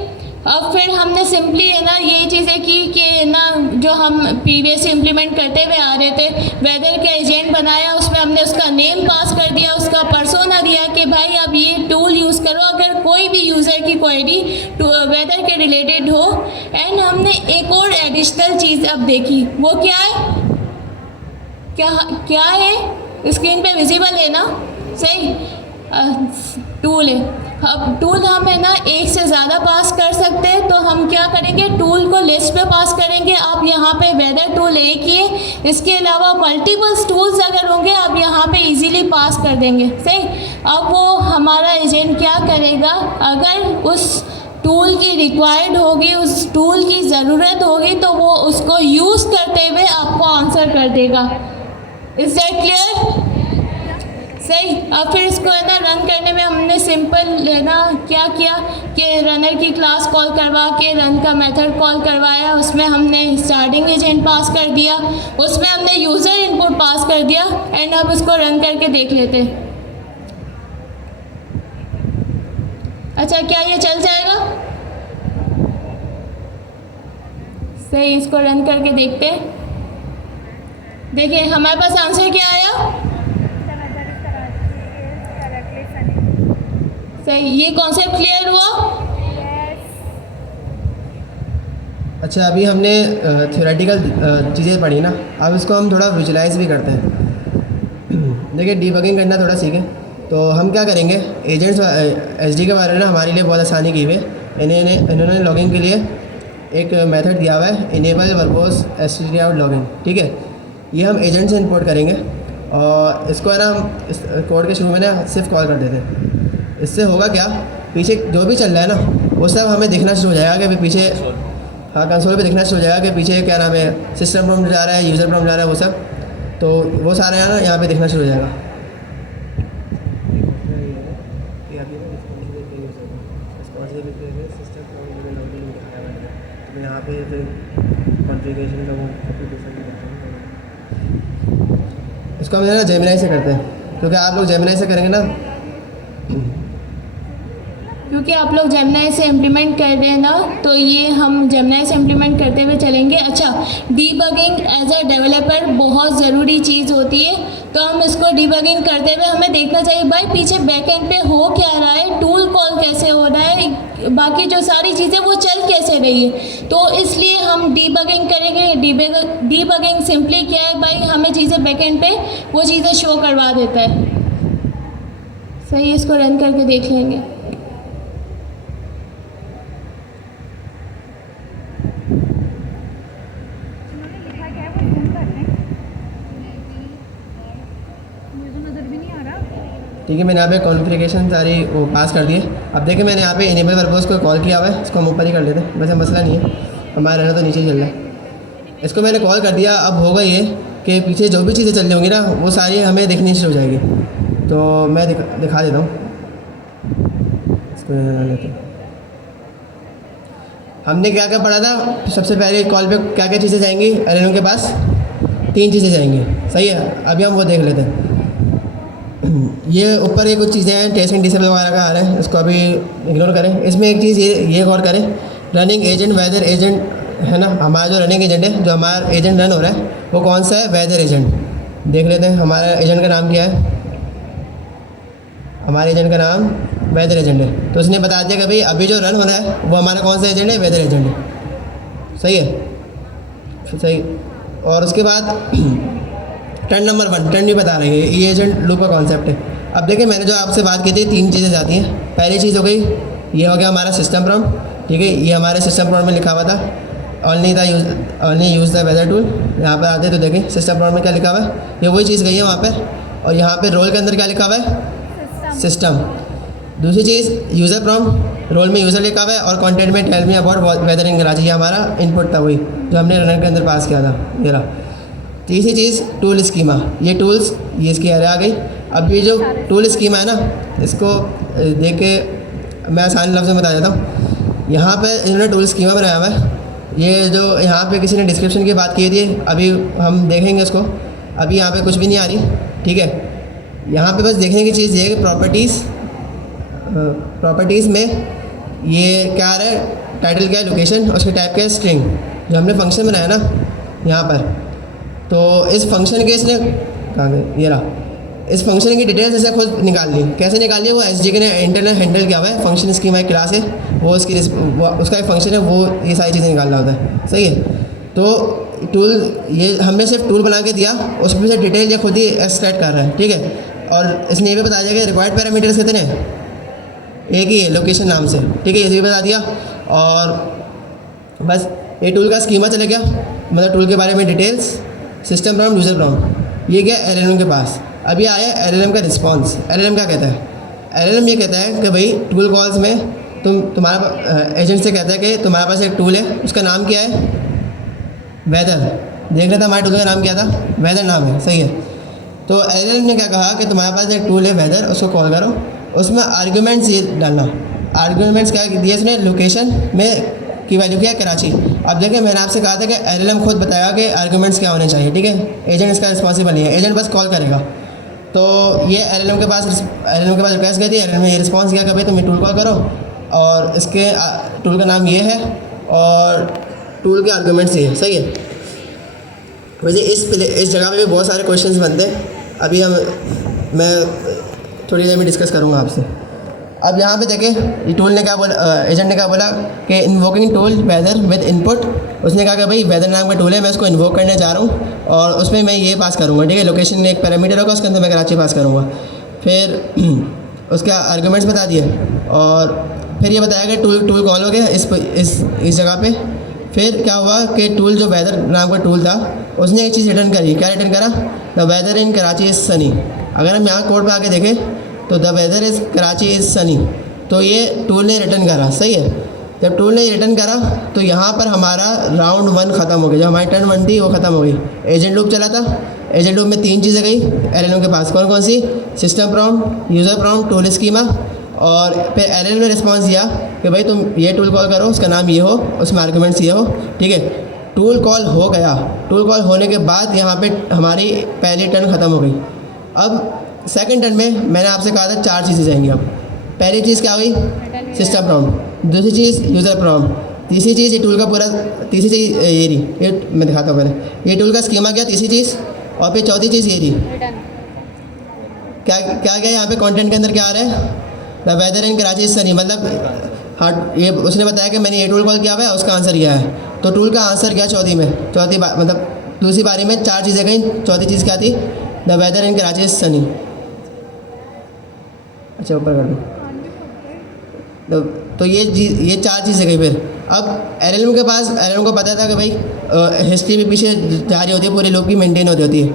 अब फिर हमने सिंपली है ना ये चीज़ें की कि ना जो हम प्रीवियस इम्प्लीमेंट करते हुए आ रहे थे, वेदर का एजेंट बनाया, उसमें हमने उसका नेम पास कर दिया, उसका पर्सोना दिया कि भाई आप ये टूल यूज़ करो अगर कोई भी यूज़र की क्वेरी वेदर के रिलेटेड हो। एंड हमने एक और एडिशनल चीज़ अब देखी, वो क्या है, क्या है, स्क्रीन पे विजिबल है ना। सही, टूल है। अब टूल हम है ना एक से ज़्यादा पास कर सकते हैं, तो हम क्या करेंगे, टूल को लिस्ट पे पास करेंगे। आप यहाँ पे वेदर टूल एक ही है, इसके अलावा मल्टीपल टूल्स अगर होंगे आप यहाँ पे इजीली पास कर देंगे। सही, अब वो हमारा एजेंट क्या करेगा, अगर उस टूल की रिक्वायर्ड होगी, उस टूल की ज़रूरत होगी, तो वो उसको यूज़ करते हुए आपको आंसर कर देगा। Is that clear? सही, अब फिर इसको है ना रन करने में हमने सिंपल है ना क्या किया कि रनर की क्लास कॉल करवा के रन का मेथड कॉल करवाया, उसमें हमने स्टार्टिंग एजेंट पास कर दिया, उसमें हमने यूज़र इनपुट पास कर दिया। एंड अब इसको रन करके देख लेते। अच्छा, क्या ये चल जाएगा? सही, इसको रन करके देखते। देखिए हमारे पास आंसर क्या आया। सही, ये कॉन्सेप्ट क्लियर हुआ? अच्छा, अभी हमने थियोरेटिकल चीज़ें पढ़ी ना, अब इसको हम थोड़ा विजुलाइज भी करते हैं। देखिए, डीबगिंग करना थोड़ा सीखें तो हम क्या करेंगे, एजेंट्स एचडी के बारे में ना हमारे लिए बहुत आसानी की हुई है। इन्होंने लॉगिंग के लिए एक मेथड दिया हुआ है, इनेबल वर्बोस एचटीटी आउट लॉगिंग। ठीक है, ये हम एजेंट से इंपोर्ट करेंगे और इसको है ना हम इस कोड के शुरू में ना सिर्फ कॉल कर देते हैं। इससे होगा क्या, पीछे जो भी चल रहा है ना वो सब हमें दिखना शुरू हो जाएगा कि भाई पीछे, हाँ, कंसोल पे दिखना शुरू हो जाएगा कि पीछे क्या नाम है, सिस्टम प्रॉम्प्ट जा रहा है, यूज़र प्रॉम्प्ट जा रहा है, वो सब, तो वो सारा है ना यहाँ पे दिखना शुरू हो जाएगा। यहाँ पे कॉन्फ़िगरेशन का वो इसको हम ना जेमिनी से करते हैं, क्योंकि आप लोग जेमिनी से करेंगे ना, क्योंकि आप लोग जेमिनी से इम्प्लीमेंट कर रहे हैं ना, तो ये हम जेमिनी से इम्प्लीमेंट करते हुए चलेंगे। अच्छा, डीबगिंग एज अ डेवलपर बहुत ज़रूरी चीज़ होती है, तो हम इसको डीबगिंग करते हुए हमें देखना चाहिए भाई पीछे बैकएंड पे हो क्या रहा है, टूल कॉल कैसे हो रहा है, बाकी जो सारी चीज़ें वो चल कैसे रही है। तो इसलिए हम डीबगिंग करेंगे। डीबगिंग सिंपली क्या है भाई, हमें चीज़ें बैकएंड पे वो चीज़ें शो करवा देता है। सही, इसको रन करके देख लेंगे। उन्होंने लिखा क्या है वो ढूंढ कर लें, मुझे तो नज़र भी नहीं आ रहा। ठीक है, मैंने यहाँ पे कॉन्फ़िगरेशन सारी वो पास कर दिए। अब देखिए, मैंने यहाँ पे इनेबल वर्बोस को कॉल किया हुआ है, इसको हम ऊपर ही कर लेते हैं, वैसे मसला नहीं है, हमारा रहना तो नीचे ही चल रहा है। इसको मैंने कॉल कर दिया। अब होगा ये कि पीछे जो भी चीज़ें चल रही होंगी ना वो सारी हमें दिखनी शुरू हो जाएगी। तो मैं दिखा देता हूँ, इसको लेते हैं। हमने क्या क्या पढ़ा था, सबसे पहले कॉल पे क्या क्या चीज़ें जाएंगी, एलएलएम के पास 3 चीज़ें जाएंगी। सही है, अभी हम वो देख लेते हैं। ये ऊपर ये कुछ चीज़ें हैं, टेस्टिंग डिसेबल वगैरह का आ रहा है, इसको अभी इग्नोर करें। इसमें एक चीज़ ये गौर करें, रनिंग एजेंट वेदर एजेंट है ना, हमारा जो रनिंग एजेंट है, जो हमारा एजेंट रन हो रहा है वो कौन सा है, वेदर एजेंट। देख लेते हैं हमारा एजेंट का नाम क्या है। हमारे एजेंट का नाम वेदर एजेंट है, तो उसने बता दिया कि भाई अभी जो रन हो रहा है वो हमारा कौन सा एजेंट है, वेदर एजेंट है। सही है, सही। और उसके बाद ट्रेंड नंबर 1, ट्रेंड भी बता रही है, ये एजेंट लूप का कॉन्सेप्ट है। अब देखिए, मैंने जो आपसे बात की थी 3 चीज़ें जाती हैं। पहली चीज़ हो गई, ये हो गया हमारा सिस्टम प्रॉम्प्ट। ठीक है, ये हमारे सिस्टम प्रॉम्प्ट में लिखा हुआ था, only use the weather tool. यहाँ पर आते तो देखें सिस्टम प्रॉम्प्ट में क्या लिखा हुआ है, ये वही चीज़ गई है वहाँ पर। और यहाँ पर रोल के अंदर क्या लिखा हुआ है, सिस्टम। दूसरी चीज़ यूज़र प्रॉम्प्ट, रोल में यूज़र लिखा हुआ है, और कंटेंट में tell me about whether in Karachi, ये हमारा इनपुट था, वही जो हमने रनर के अंदर पास किया था, ये रहा। तीसरी चीज़ टूल स्कीमा, ये टूल्स, ये इसकी एरे आ गई। अब ये जो टूल स्कीमा है ना, इसको देख के मैं आसान लफ्ज़ में बता देता हूँ। यहाँ पे इन्होंने टूल स्कीमा बनाया हुआ है। ये जो यहाँ पे किसी ने डिस्क्रिप्शन की बात की थी, अभी हम देखेंगे इसको। अभी यहाँ पे कुछ भी नहीं आ रही, ठीक है। यहाँ पे बस देखने की चीज़ ये है कि प्रॉपर्टीज़ में ये क्या आ रहा है, टाइटल क्या है, लोकेशन, और उसके टाइप क्या है, स्ट्रिंग। जो हमने फंक्शन बनाया ना यहाँ पर, तो इस फंक्शन के इसने कहाँ गए, ये रहा, इस फंक्शन की डिटेल्स ऐसे खुद निकाल ली। कैसे निकाल ली, वो एसडीके ने इंटरनल हैंडल किया हुआ है, फंक्शन स्कीमा एक क्लास है, वो उसका एक फंक्शन है, वो ये सारी चीज़ें निकालना होता है। सही है, तो टूल, ये हमने सिर्फ टूल बना के दिया, उसमें से डिटेल ये खुद ही एक्सट्रैक्ट कर रहा है, ठीक है। और इसने ये भी बता दिया कि रिक्वायर्ड पैरामीटर्स कितने हैं, एक ही है, लोकेशन नाम से, ठीक है, ये भी बता दिया। और बस ये टूल का स्कीमा चला गया, मतलब टूल के बारे में details, system prompt, user prompt, ये गया एलएलएम के पास। अभी आया एलएलएम का रिस्पांस। एलएलएम क्या कहता है, एलएलएम ये कहता है कि भाई टूल कॉल्स में तुम्हारा एजेंट से कहता है कि तुम्हारे पास एक टूल है, उसका नाम क्या है, वेदर। देख रहे थे हमारे टूल का नाम क्या था, वेदर नाम है, सही है। तो एलएलएम ने क्या कहा कि तुम्हारे पास एक टूल है वेदर, उसको कॉल करो, उसमें आर्ग्यूमेंट्स ये डालना। आर्ग्यूमेंट्स क्या दिए इसने, लोकेशन में की वैल्यू क्या है, कराची। अब देखिए, मैंने आपसे कहा था कि एलएलएम खुद बताया कि आर्ग्यूमेंट्स क्या होने चाहिए, ठीक है। एजेंट इसका रिस्पॉन्सिबल नहीं है, एजेंट बस कॉल करेगा। तो ये एलएलएम के पास रिक्वेस्ट गई थी, एलएलएम ने ये रिस्पॉन्स किया कि भाई तुम ये टूल कॉल करो, और इसके टूल का नाम ये है, और टूल के आर्ग्यूमेंट्स ये है, सही है। वैसे इस जगह पे भी बहुत सारे क्वेश्चंस बनते हैं, अभी मैं थोड़ी देर में डिस्कस करूँगा आपसे। अब यहाँ पे देखें, ये टूल ने क्या बोला, एजेंट ने क्या बोला कि invoking tool weather with input. उसने कहा कि भाई वेदर नाम का टूल है, मैं उसको इन्वोक करने जा रहा हूँ और उसमें मैं ये पास करूँगा, ठीक है। लोकेशन एक पैरामीटर होगा, उसके अंदर मैं कराची पास करूँगा। फिर उसके आर्गूमेंट्स बता दिए और फिर ये बताया कि टूल कॉल हो गया इस जगह पे। फिर क्या हुआ कि टूल जो वेदर नाम का टूल था उसने एक चीज़ रिटर्न करी। क्या रिटर्न करा? The weather in Karachi is sunny. अगर हम यहाँ कोड पे आके देखें तो the weather is Karachi is sunny, तो ये टूल ने रिटर्न करा, सही है। जब टूल ने रिटर्न करा तो यहाँ पर हमारा राउंड 1 ख़त्म हो गया, जो हमारी टर्न 1 थी वो ख़त्म हो गई। एजेंट लूप चला था, एजेंट लूप में 3 चीज़ें गई एलएलएम के पास। कौन कौन सी? System prompt, user prompt, tool schema. और फिर एलएलएम ने रिस्पॉन्स दिया कि भाई तुम ये टूल कॉल करो, उसका नाम ये हो, उसमें आर्गूमेंट्स ये हो, ठीक है। टूल कॉल हो गया। टूल कॉल होने के बाद यहाँ पे हमारी पहली टर्न ख़त्म हो गई। अब सेकंड टर्न में मैंने आपसे कहा था 4 चीज़ें जाएंगी। अब पहली चीज़ क्या हुई? System prompt. दूसरी चीज़ यूज़र प्रॉम्प्ट। तीसरी चीज़ ये टूल का पूरा, तीसरी चीज़ ये रही, ये मैं दिखाता हूँ पहले। ये टूल का स्कीमा क्या, तीसरी चीज़। और फिर चौथी चीज़ ये रही। क्या क्या क्या यहाँ पे कंटेंट के अंदर क्या आ रहा है? The weather in Karachi is sunny. मतलब हाँ, ये उसने बताया कि मैंने ये टूल कॉल किया हुआ है, उसका आंसर यह है। तो टूल का आंसर क्या? चौथी मतलब दूसरी बारी में 4 चीज़ें गई। चौथी चीज़ क्या थी? The weather in Karachi is sunny. अच्छा ऊपर कर दो। तो ये 4 चीज़ें गई। फिर अब एलएलएम के पास, एलएलएम को पता था कि भाई हिस्ट्री भी पीछे जारी होती है, पूरे लूप की मेंटेन होती है,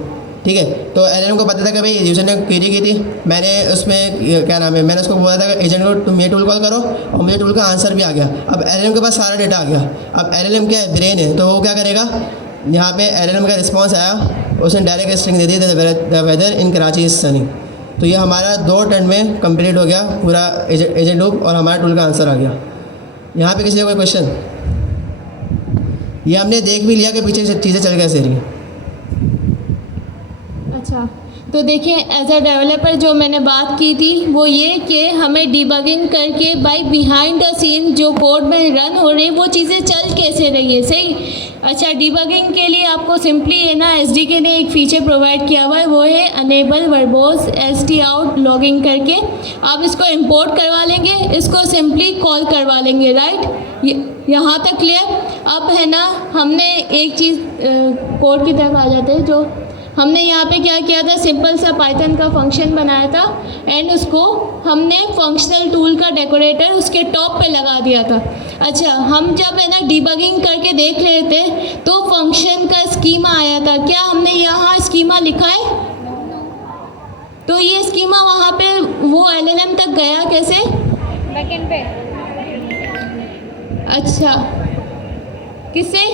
ठीक है। तो एलएलएम को पता था कि भाई यूज़र ने क्वेरी की थी, मैंने उसमें क्या नाम है, मैंने उसको बोला था कि एजेंट को तुम ये टूल कॉल करो, और मुझे टूल का आंसर भी आ गया। अब एलएलएम के पास सारा डेटा आ गया। अब एलएलएम क्या है? ब्रेन है, तो वो क्या करेगा? यहाँ पे एलएलएम का रिस्पॉन्स आया, उसने डायरेक्ट स्ट्रिंग दे दी the weather in Karachi is sunny. तो ये हमारा 2 टर्न में कंप्लीट हो गया पूरा एजेंट लूप, और हमारा टूल का आंसर आ गया। यहाँ पे किसी का कोई क्वेश्चन? ये हमने देख भी लिया कि पीछे चीज़ें चल कैसे रही। अच्छा, तो देखिए एज अ डेवलपर जो मैंने बात की थी वो ये कि हमें डिबगिंग करके बाय बिहाइंड द सीन जो कोड में रन हो रही है वो चीज़ें चल कैसे रही है, सही। अच्छा, डिबगिंग के लिए आपको सिंपली है ना एसडीके ने एक फीचर प्रोवाइड किया हुआ है, वो है अनेबल वर्बोस stOut लॉगिंग करके। आप इसको इंपोर्ट करवा लेंगे, इसको सिंपली कॉल करवा लेंगे, राइट। यहाँ तक क्लियर। अब है ना हमने एक चीज़ कोड की तरफ आ जाते हैं। जो हमने यहाँ पे क्या किया था, सिंपल सा पाइथन का फंक्शन बनाया था एंड उसको हमने फंक्शनल टूल का डेकोरेटर उसके टॉप पे लगा दिया था। अच्छा, हम जब है ना डिबगिंग करके देख रहे थे तो फंक्शन का स्कीमा आया था। क्या हमने यहाँ स्कीमा लिखा है? तो ये स्कीमा वहाँ पे वो एलएलएम तक गया कैसे? बैकएंड पे। अच्छा, किससे?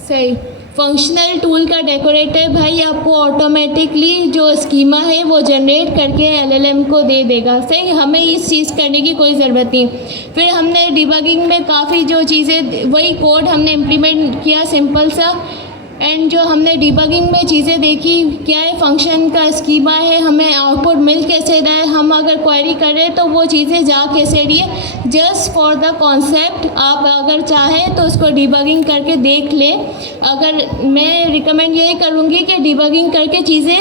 सही, फंक्शनल टूल का डेकोरेटर भाई आपको ऑटोमेटिकली जो स्कीमा है वो जनरेट करके एलएलएम को दे देगा, सही। हमें इस चीज़ करने की कोई ज़रूरत नहीं। फिर हमने डिबगिंग में काफ़ी जो चीज़ें, वही कोड हमने इम्प्लीमेंट किया सिंपल सा। एंड जो हमने डिबगिंग में चीज़ें देखी, क्या है फंक्शन का स्कीमा है, हमें आउटपुट मिल कैसे रहा है, हम अगर क्वेरी कर रहे हैं तो वो चीज़ें जा कैसे रही है। जस्ट फॉर द कॉन्सेप्ट आप अगर चाहें तो उसको डिबगिंग करके देख लें। अगर मैं रिकमेंड यही करूँगी कि डिबगिंग करके चीज़ें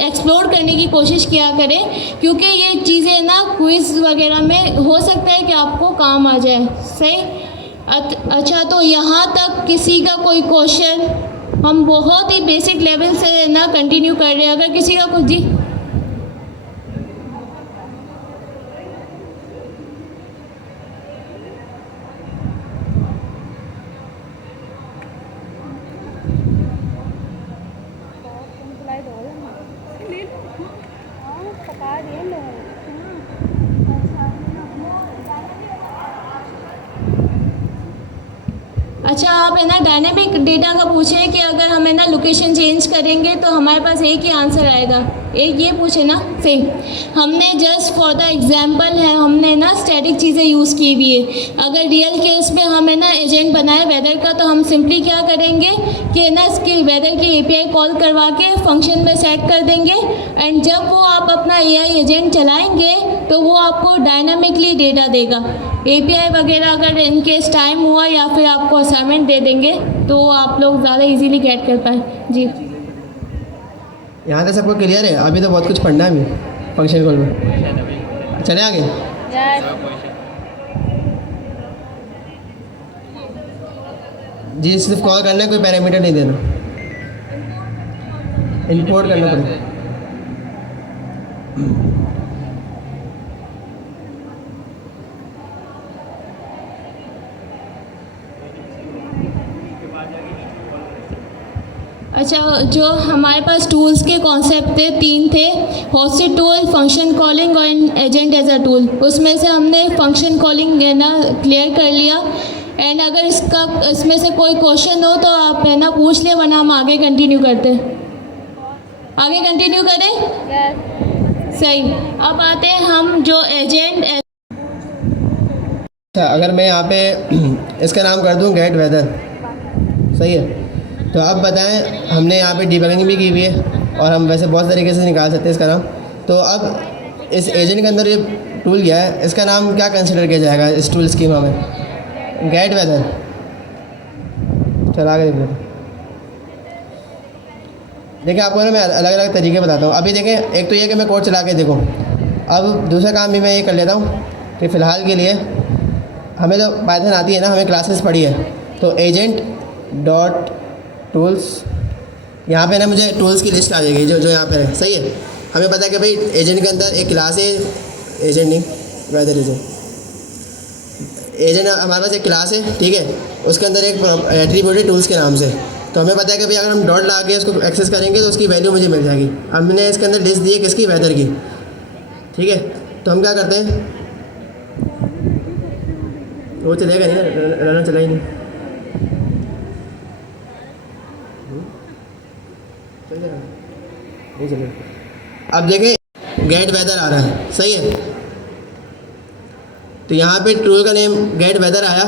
एक्सप्लोर करने की कोशिश किया करें, क्योंकि ये चीज़ें ना क्विज़ वगैरह में हो सकता है कि आपको काम आ जाए, सही। अच्छा, तो यहाँ तक किसी का कोई क्वेश्चन? हम बहुत ही बेसिक लेवल से ना कंटिन्यू कर रहे हैं। अगर किसी का कुछ, जी पका दिए लोग। अच्छा, आप है ना डायनेमिक डेटा का पूछें कि अगर हम है ना लोकेशन चेंज करेंगे तो हमारे पास एक ही आंसर आएगा, एक ये पूछे ना, सही। हमने जस्ट फॉर द एग्जांपल है हमने ना स्टैटिक चीज़ें यूज़ की हुई है। अगर रियल केस में हम है ना एजेंट बनाए वेदर का, तो हम सिंपली क्या करेंगे कि ना इसके वेदर की एपीआई कॉल करवा के फंक्शन में सेट कर देंगे एंड जब वो आप अपना एआई एजेंट चलाएंगे तो वो आपको डायनामिकली डेटा देगा। एपीआई वगैरह अगर इनकेस टाइम हुआ या फिर आपको असाइनमेंट दे देंगे तो आप लोग ज़्यादा इजीली गेट कर पाए। जी, यहाँ तक सबको क्लियर है? अभी तो बहुत कुछ पढ़ना है अभी। फंक्शन कॉल में। चले आगे। यस जी सिर्फ कॉल करना है, कोई पैरामीटर नहीं देना, इंपोर्ट करना पड़ेगा। अच्छा, जो हमारे पास टूल्स के कॉन्सेप्ट थे 3 थे, होस्टेड टूल, फंक्शन कॉलिंग और एजेंट एज अ टूल। उसमें से हमने फंक्शन कॉलिंग है ना क्लियर कर लिया। एंड अगर इसमें से कोई क्वेश्चन हो तो आप है ना पूछ लें, वरना हम आगे कंटिन्यू करते। आगे कंटिन्यू करें? यस सही। अब आते हैं हम जो एजेंट। अच्छा, अगर मैं यहाँ पे इसका नाम कर दूँ गेट वेदर, सही है। तो अब बताएं, हमने यहाँ पे डिबगिंग भी की हुई है और हम वैसे बहुत तरीके से निकाल सकते हैं इसका नाम। तो अब इस एजेंट के अंदर ये टूल गया है, इसका नाम क्या कंसिडर किया जाएगा इस टूल स्कीमा में? Get weather. चला के देख लेते। देखिए आपको ना मैं अलग अलग तरीके बताता हूँ। अभी देखें, एक तो ये कि मैं कोड चला के देखूँ। अब दूसरा काम भी मैं ये कर लेता हूँ कि फ़िलहाल के लिए हमें तो पाइथन आती है ना, हमें क्लासेस पढ़ी है। तो एजेंट डॉट टूल्स, यहाँ पे ना मुझे टूल्स की लिस्ट आ जाएगी जो यहाँ पे है, सही है। हमें पता है कि भाई एजेंट के अंदर एक क्लास है, एजेंट नहीं वेदर एजेंट। एजेंट हमारे पास एक क्लास है, ठीक है, उसके अंदर एक एट्रीब्यूट है टूल्स के नाम से। तो हमें पता है कि भाई अगर हम डॉट ला के उसको एक्सेस करेंगे तो उसकी वैल्यू मुझे मिल जाएगी। हमने इसके अंदर लिस्ट दी है किसकी? वेदर की, ठीक है। तो हम क्या करते हैं, वो चलेगा नहीं ना, रनर चला ही नहीं, नहीं चलेगा। अब देखें गेट वेदर आ रहा है, सही है। तो यहाँ पे टूल का नेम गेट वेदर आया,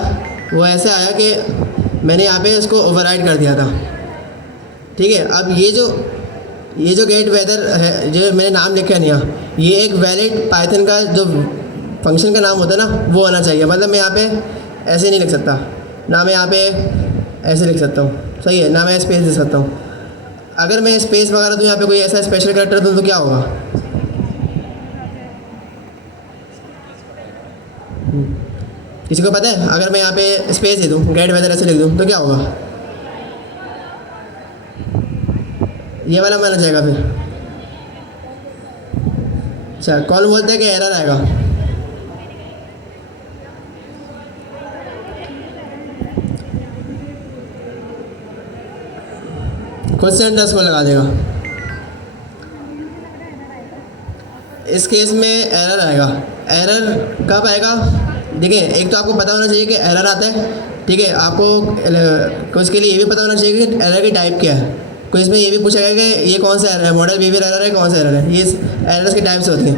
वो ऐसे आया कि मैंने यहाँ पे इसको ओवरराइड कर दिया था, ठीक है। अब ये जो गेट वेदर है, जो मैंने नाम लिखा नहीं यहाँ, ये एक वैलिड पाइथन का जो फंक्शन का नाम होता है ना, वो आना चाहिए। मतलब मैं यहाँ पे ऐसे नहीं लिख सकता ना, मैं यहाँ पे ऐसे लिख सकता हूँ, सही है ना, मैं स्पेस दे सकता हूँ। अगर मैं स्पेस वगैरह दूँ यहाँ पे कोई ऐसा स्पेशल कैरेक्टर दूँ तो क्या होगा? किसी को पता है? अगर मैं यहाँ पे स्पेस दे दूँ, गेट वेदर ऐसे लिख दूँ तो क्या होगा? ये वाला माना जाएगा फिर। अच्छा, कौन बोलते हैं कि एरर आएगा? खुद से 10 को लगा देगा। इस केस में एरर आएगा। एरर कब आएगा? देखिए, एक तो आपको पता होना चाहिए कि एरर आता है, ठीक है। आपको उसके लिए ये भी पता होना चाहिए कि एरर की टाइप क्या है। कोई इसमें ये भी पूछा गया कि ये कौन सा एरर है, मॉडल बिहेवियर एरर है, कौन सा एरर है। ये एरर्स की टाइप्स होती हैं।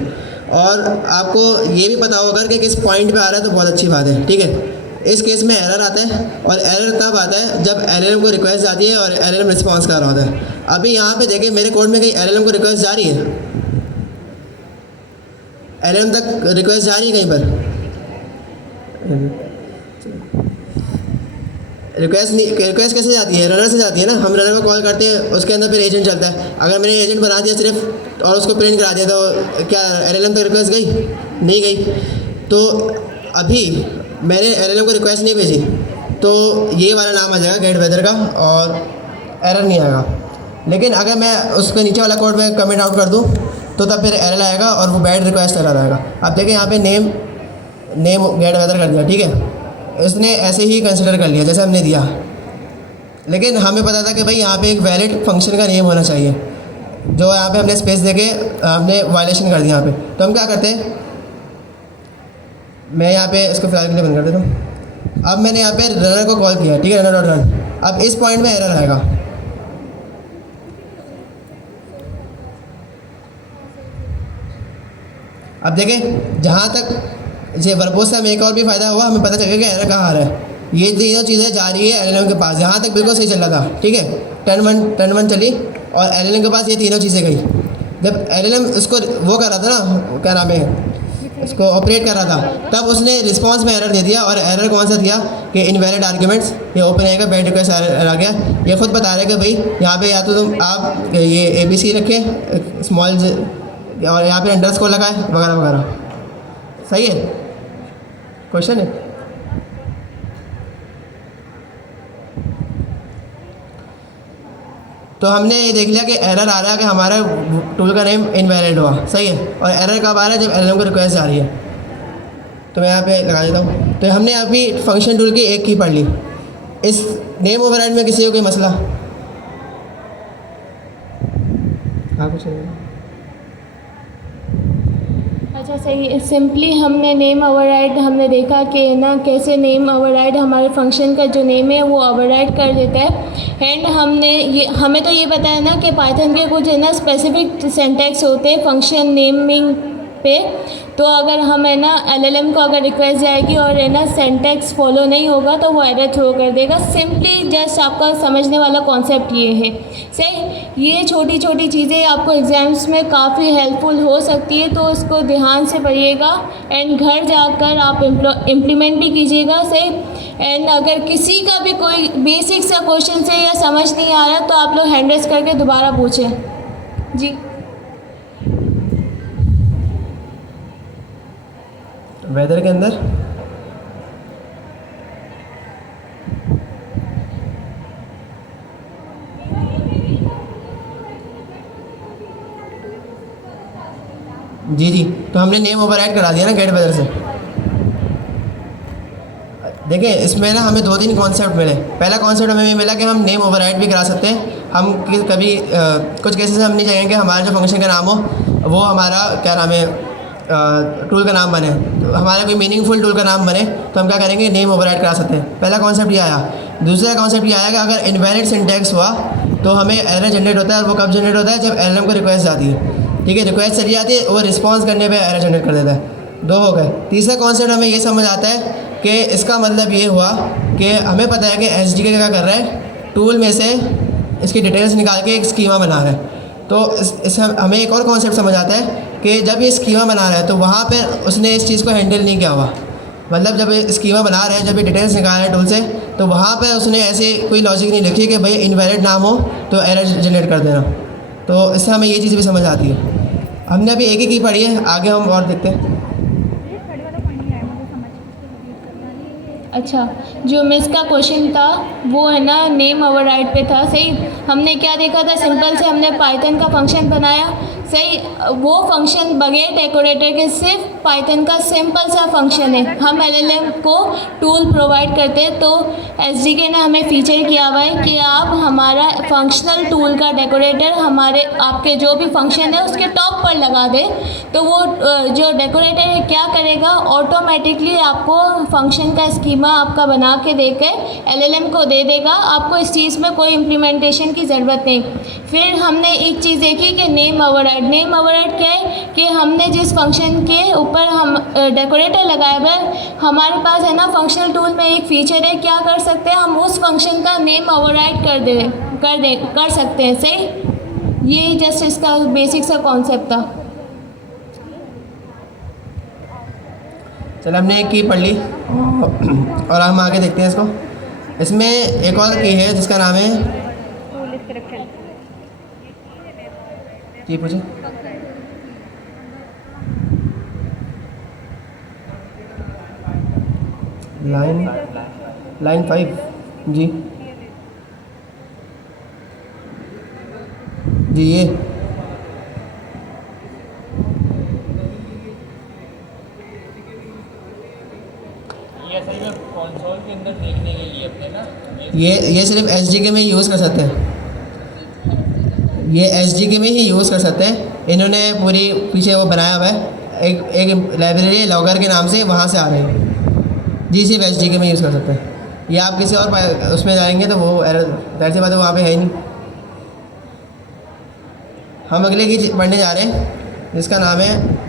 और आपको ये भी पता होगा कि किस पॉइंट पे आ रहा है, तो बहुत अच्छी बात है, ठीक है। इस केस में एरर आता है, और एरर तब आता है जब एलएलएम को रिक्वेस्ट आती है और एलएलएम रिस्पॉन्स कर रहा होता है। अभी यहाँ पे देखें, मेरे कोड में कहीं एलएलएम को रिक्वेस्ट जा रही है? एलएलएम तक रिक्वेस्ट जा रही है कहीं पर? रिक्वेस्ट कैसे जाती है? रनर से जाती है ना। हम रनर को कॉल करते हैं, उसके अंदर फिर एजेंट चलता है। अगर मैंने एजेंट बना दिया सिर्फ और उसको प्रिंट करा दिया, तो क्या एलएलएम तक रिक्वेस्ट गई? नहीं गई। तो अभी मैंने एलएलएम को रिक्वेस्ट नहीं भेजी, तो ये वाला नाम आ जाएगा गेट वेदर का, और एरर नहीं आएगा। लेकिन अगर मैं उसके नीचे वाला कोड में कमेंट आउट कर दूँ तो तब फिर एरर आएगा, और वो बैड रिक्वेस्ट एरर आएगा। अब देखिए यहाँ पे नेम गेट वेदर कर दिया, ठीक है। इसने ऐसे ही कंसिडर कर लिया जैसे हमने दिया, लेकिन हमें पता था कि भाई यहाँ पे एक वैलिड फंक्शन का नेम होना चाहिए, जो यहाँ पे हमने स्पेस देके हमने वायलेशन कर दिया यहाँ पे। तो हम क्या करते हैं, मैं यहाँ पे इसको फिलहाल के लिए बंद कर देता हूँ। अब मैंने यहाँ पे रनर को कॉल किया, ठीक है, रनर डॉट रन। अब इस पॉइंट में एरर आएगा। अब देखें, जहाँ तक ये वर्बोस से हमें एक और भी फ़ायदा हुआ, हमें पता चलेगा कि एरर कहाँ आ रहा है। ये तीनों चीज़ें जा रही है एलएलएम के पास। यहाँ तक बिल्कुल सही चल रहा था, ठीक है, टर्न वन चली, और एलएलएम के पास ये तीनों चीज़ें गई। जब एलएलएम उसको वो कर रहा था ना, क्या नाम है, उसको ऑपरेट कर रहा था, तब उसने रिस्पॉन्स में एरर दे दिया। और एरर कौन सा दिया कि इनवैलिड आर्ग्यूमेंट्स, ये ओपन आएगा, बैड रिक्वेस्ट एरर आ गया। ये खुद बता रहे कि भाई यहाँ पे या तो तुम आप ये ABC रखें, स्मॉल और यहाँ पे अंडरस्कोर लगा है वगैरह वगैरह। सही है, क्वेश्चन है। तो हमने ये देख लिया कि एरर आ रहा है कि हमारा टूल का नेम इनवैलिड हुआ। सही है, और एरर कब आ रहा है? जब एलएलएम को रिक्वेस्ट आ रही है। तो मैं यहाँ पे लगा देता हूँ। तो हमने अभी फंक्शन टूल की एक की पढ़ ली। इस नेम ओवरराइड में किसी को कोई मसला? हाँ, कुछ नहीं। अच्छा सही, सिंपली हमने नेम ओवरराइड हमने देखा कि ना कैसे नेम ओवरराइड हमारे फंक्शन का जो नेम है वो ओवरराइड कर देता है। एंड हमें तो ये पता है ना कि पाइथन के कुछ है ना स्पेसिफिक सिंटैक्स होते हैं फंक्शन नेमिंग पे। तो अगर हम है ना एलएलएम को अगर रिक्वेस्ट जाएगी और है ना सिंटैक्स फॉलो नहीं होगा तो वो एरर थ्रो कर देगा। सिंपली जस्ट आपका समझने वाला कॉन्सेप्ट ये है। सही, ये छोटी छोटी चीज़ें आपको एग्ज़ाम्स में काफ़ी हेल्पफुल हो सकती है, तो उसको ध्यान से पढ़िएगा एंड घर जाकर आप इम्प्लीमेंट भी कीजिएगा। सही, एंड अगर किसी का भी कोई बेसिक सा क्वेश्चन से या समझ नहीं आ रहा तो आप लोग हैंड रेज़ करके दोबारा पूछें। जी, वेदर के अंदर जी, तो हमने नेम ओवरराइड करा दिया ना गेट वेदर से। देखिए इसमें ना हमें 2-3 कॉन्सेप्ट मिले। पहला कॉन्सेप्ट हमें ये मिला कि हम नेम ओवरराइड भी करा सकते हैं। हम कभी कुछ केसेस हम नहीं चाहेंगे हमारा जो फंक्शन का नाम हो वो हमारा क्या नाम है टूल का नाम बने, तो हमारा कोई मीनिंगफुल टूल का नाम बने, तो हम क्या करेंगे? नेम ओवरराइड करा सकते हैं। पहला कॉन्सेप्ट ये आया। दूसरा कॉन्सेप्ट ये आया कि अगर इनवैलिड सिंटैक्स हुआ तो हमें एरर जनरेट होता है, और वो कब जनरेट होता है? जब एलएलएम को रिक्वेस्ट आती है। ठीक है, रिक्वेस्ट चली जाती है, वो रिस्पॉन्स करने पर एरर जनरेट कर देता है। 2 हो गए। तीसरा कॉन्सेप्ट हमें ये समझ आता है कि इसका मतलब ये हुआ कि हमें पता है कि एसडीके क्या कर रहा है, टूल में से इसकी डिटेल्स निकाल के एक स्कीमा बना रहा है। तो इस हमें एक और कॉन्सेप्ट समझ आता है कि जब ये स्कीमा बना रहा है तो वहाँ पे उसने इस चीज़ को हैंडल नहीं किया हुआ। मतलब जब ये स्कीमा बना रहे हैं, जब ये डिटेल्स निकाल रहे हैं टूल से, तो वहाँ पे उसने ऐसे कोई लॉजिक नहीं लिखी कि भाई इनवैलिड नाम हो तो एरर जनरेट कर देना। तो इससे हमें ये चीज़ भी समझ आती है। हमने अभी एक ही की पढ़ी है, आगे हम और देखते हैं। अच्छा, जो मिस का क्वेश्चन था वो है ना नेम ओवरराइड पे था। सही, हमने क्या देखा था? सिंपल से हमने पाइथन का फंक्शन बनाया। सही, वो फंक्शन बगैर डेकोरेटर के सिर्फ पाइथन का सिंपल सा फंक्शन है। हम एलएलएम को टूल प्रोवाइड करते हैं, तो एसडीके ने हमें फीचर किया हुआ है कि आप हमारा फंक्शनल टूल का डेकोरेटर हमारे आपके जो भी फंक्शन है उसके टॉप पर लगा दे। तो वो जो डेकोरेटर है क्या करेगा? ऑटोमेटिकली आपको फंक्शन का स्कीमा आपका बना के देकर एलएलएम को दे देगा। आपको इस चीज़ में कोई इम्प्लीमेंटेशन की ज़रूरत नहीं। फिर हमने एक चीज़ देखी कि नेम ओवरराइड क्या है कि हमने जिस फंक्शन के ऊपर हम डेकोरेटर लगाया हुआ है, हमारे पास है ना फंक्शनल टूल में एक फीचर है, क्या कर सकते हैं हम उस फंक्शन का नेम ओवरराइड कर सकते हैं। सही, ये जस्ट इसका बेसिक सा कॉन्सेप्ट था। चलो हमने एक की पढ़ ली और हम आगे देखते हैं इसको। इसमें एक और की है जिसका नाम है टूल डिस्क्रिप्शन। जी पूछे। लाइन 5 जी जी ये असल में कंसोल के अंदर देखने के लिए अपने ना ये सिर्फ एसडीके में यूज़ कर सकते हैं। ये एसडीके में ही यूज़ कर सकते हैं। इन्होंने पूरी पीछे वो बनाया हुआ है, एक लाइब्रेरी है लॉगर के नाम से, वहाँ से आ रहे हैं जी। सिर्फ एसडीके में यूज़ कर सकते हैं। ये आप किसी और उसमें जाएंगे तो वो एरर ज़ाहिर सी बात है वहाँ पे है ही नहीं। हम अगले की पढ़ने जा रहे हैं जिसका नाम है,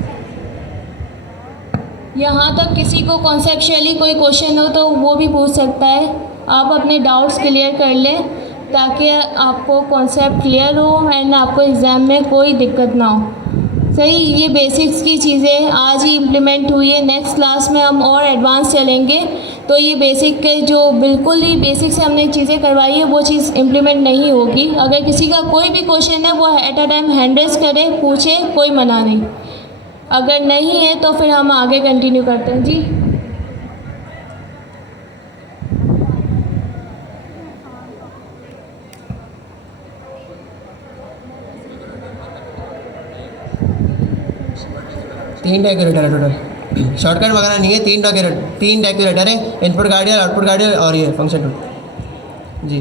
यहाँ तक किसी को कॉन्सेप्चुअली कोई क्वेश्चन हो तो वो भी पूछ सकता है। आप अपने डाउट्स क्लियर कर लें ताकि आपको कॉन्सेप्ट क्लियर हो एंड आपको एग्ज़ाम में कोई दिक्कत ना हो। सही, ये बेसिक्स की चीज़ें आज ही इम्प्लीमेंट हुई है। नेक्स्ट क्लास में हम और एडवांस चलेंगे। तो ये बेसिक के जो बिल्कुल ही बेसिक से हमने चीज़ें करवाई है वो चीज़ इम्प्लीमेंट नहीं होगी। अगर किसी का कोई भी क्वेश्चन है वो at a time hand raise करे, पूछे, कोई मना नहीं। अगर नहीं है तो फिर हम आगे कंटिन्यू करते हैं। जी 3 डेकोरेटर है टोटल, शॉर्टकट वगैरह नहीं है। 3 डेकोरेटर है, इनपुट गार्डियर, आउटपुट गार्डियर और ये फंक्शन टूल। जी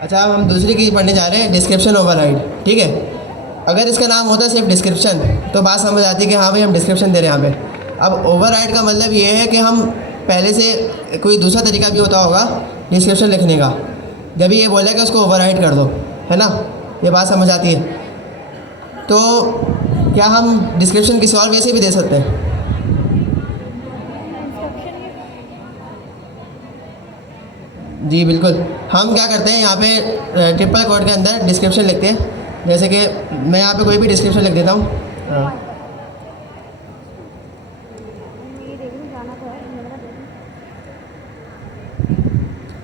अच्छा, अब हम दूसरी चीज़ पढ़ने जा रहे हैं, डिस्क्रिप्शन ओवरराइड। ठीक है, अगर इसका नाम होता है सिर्फ डिस्क्रिप्शन तो बात समझ आती है कि हाँ भाई हम डिस्क्रिप्शन दे रहे हैं यहाँ पे। अब ओवरराइड का मतलब ये है कि हम पहले से कोई दूसरा तरीका भी होता होगा डिस्क्रिप्शन लिखने का, जब ये बोला कि उसको ओवरराइड कर दो, है ना, ये बात समझ आती है। तो क्या हम डिस्क्रिप्शन किसी और वे से भी दे सकते हैं? जी बिल्कुल। हम क्या करते हैं यहाँ पे ट्रिपल कोड के अंदर डिस्क्रिप्शन लिखते हैं। जैसे कि मैं यहाँ पे कोई भी डिस्क्रिप्शन लिख देता हूँ।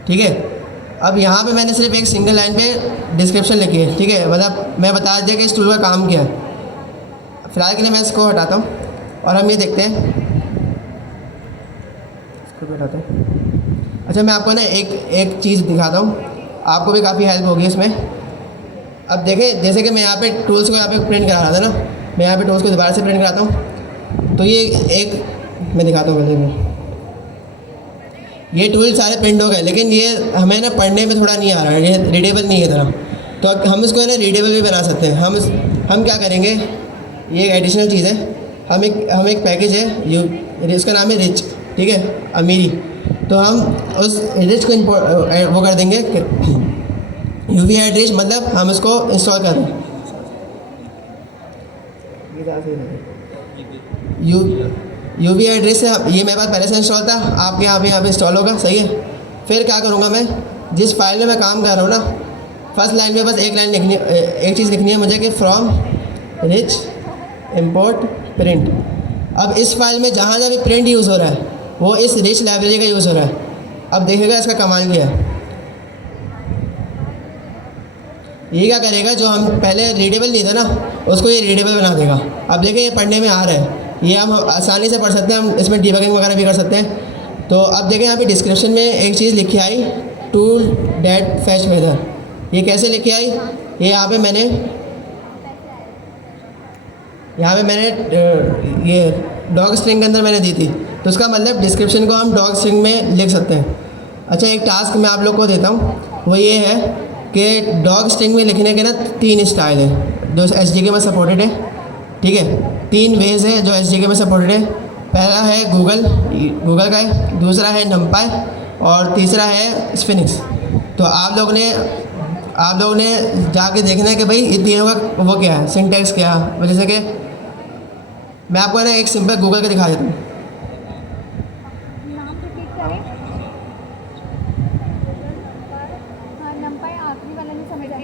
ठीक है, अब यहाँ पे मैंने सिर्फ एक सिंगल लाइन पे डिस्क्रिप्शन लिखी है। ठीक है, मतलब मैं बता दिया कि इस टूल का काम क्या है। फिलहाल के लिए मैं इसको हटाता हूँ और हम ये देखते हैं, इसको भी हटाते हैं। अच्छा, मैं आपको ना एक चीज़ दिखाता हूँ, आपको भी काफ़ी हेल्प होगी इसमें। अब देखें, जैसे कि मैं यहाँ पे टूल्स को यहाँ पे प्रिंट करा रहा था ना, मैं यहाँ पे टूल्स को दोबारा से प्रिंट कराता हूँ। तो ये एक मैं दिखाता हूँ पहले में, ये टूल सारे प्रिंट हो गए, लेकिन ये हमें ना पढ़ने में थोड़ा नहीं आ रहा है, ये रीडेबल नहीं है इतना। तो हम इसको ना रीडेबल भी बना सकते हैं। हम क्या करेंगे, ये एक एडिशनल चीज़ है। हम एक पैकेज है, इसका नाम है रिच। ठीक है, अमीरी। तो हम उस रिच को वो कर देंगे, यूवी एड रिच, मतलब हम इसको इंस्टॉल कर दें। यूवी एड्रेस से ये मेरे पास पहले से इंस्टॉल था, आपके यहाँ पे इंस्टॉल होगा। सही है, फिर क्या करूँगा मैं, जिस फाइल में मैं काम कर रहा हूँ ना, फर्स्ट लाइन में बस एक लाइन लिखनी, एक चीज़ लिखनी है मुझे कि फ्रॉम रिच इंपोर्ट प्रिंट। अब इस फाइल में जहाँ जहाँ भी प्रिंट यूज़ हो रहा है वो इस रिच लाइब्रेरी का यूज़ हो रहा है। अब देखिएगा इसका कमाल क्या है। ये क्या करेगा, जो हम पहले रीडेबल नहीं था ना, उसको ये रीडेबल बना देगा। अब देखिए ये पढ़ने में आ रहा है, ये हम आसानी से पढ़ सकते हैं, हम इसमें डिबगिंग वगैरह भी कर सकते हैं। तो अब देखें यहाँ पे डिस्क्रिप्शन में एक चीज़ लिखी आई, टूल डैट फैच मेथड। ये कैसे लिखी आई, ये यहाँ पे मैंने ये डॉग स्ट्रिंग के अंदर मैंने दी थी। तो उसका मतलब डिस्क्रिप्शन को हम डॉग स्ट्रिंग में लिख सकते हैं। अच्छा, एक टास्क मैं आप लोग को देता हूँ, वो ये है कि डॉग स्ट्रिंग में लिखने के ना 3 स्टाइल है जो SDK में सपोर्टेड है। ठीक है, 3 वेज है जो SDK में सपोर्टेड है। पहला है गूगल का है, दूसरा है नमपाई और तीसरा है स्फिनिक्स। तो आप लोग ने जाके देखना है कि भाई इन तीनों का वो क्या है, सिंटैक्स क्या है। जैसे कि मैं आपको ना एक सिंपल गूगल का दिखा देता हूँ। नाम रिपीट करें। हाँ, नंपाई आखिरी वाला नहीं समझा।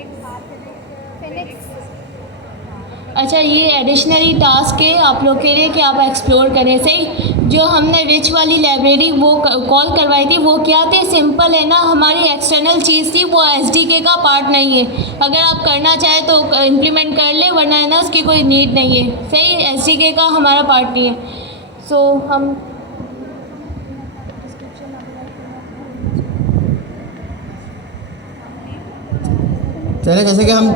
फिनिक्स। अच्छा, ये एडिशनली टास्क है आप लोग के लिए कि आप एक्सप्लोर करें। सही, जो हमने रिच वाली लाइब्रेरी वो कॉल करवाई थी, वो क्या थी, सिंपल है ना, हमारी एक्सटर्नल चीज़ थी, वो SDK का पार्ट नहीं है। अगर आप करना चाहें तो इम्प्लीमेंट कर ले, वरना है ना उसकी कोई नीड नहीं है। सही, SDK का हमारा पार्ट नहीं है। सो हम चलिए, जैसे कि हम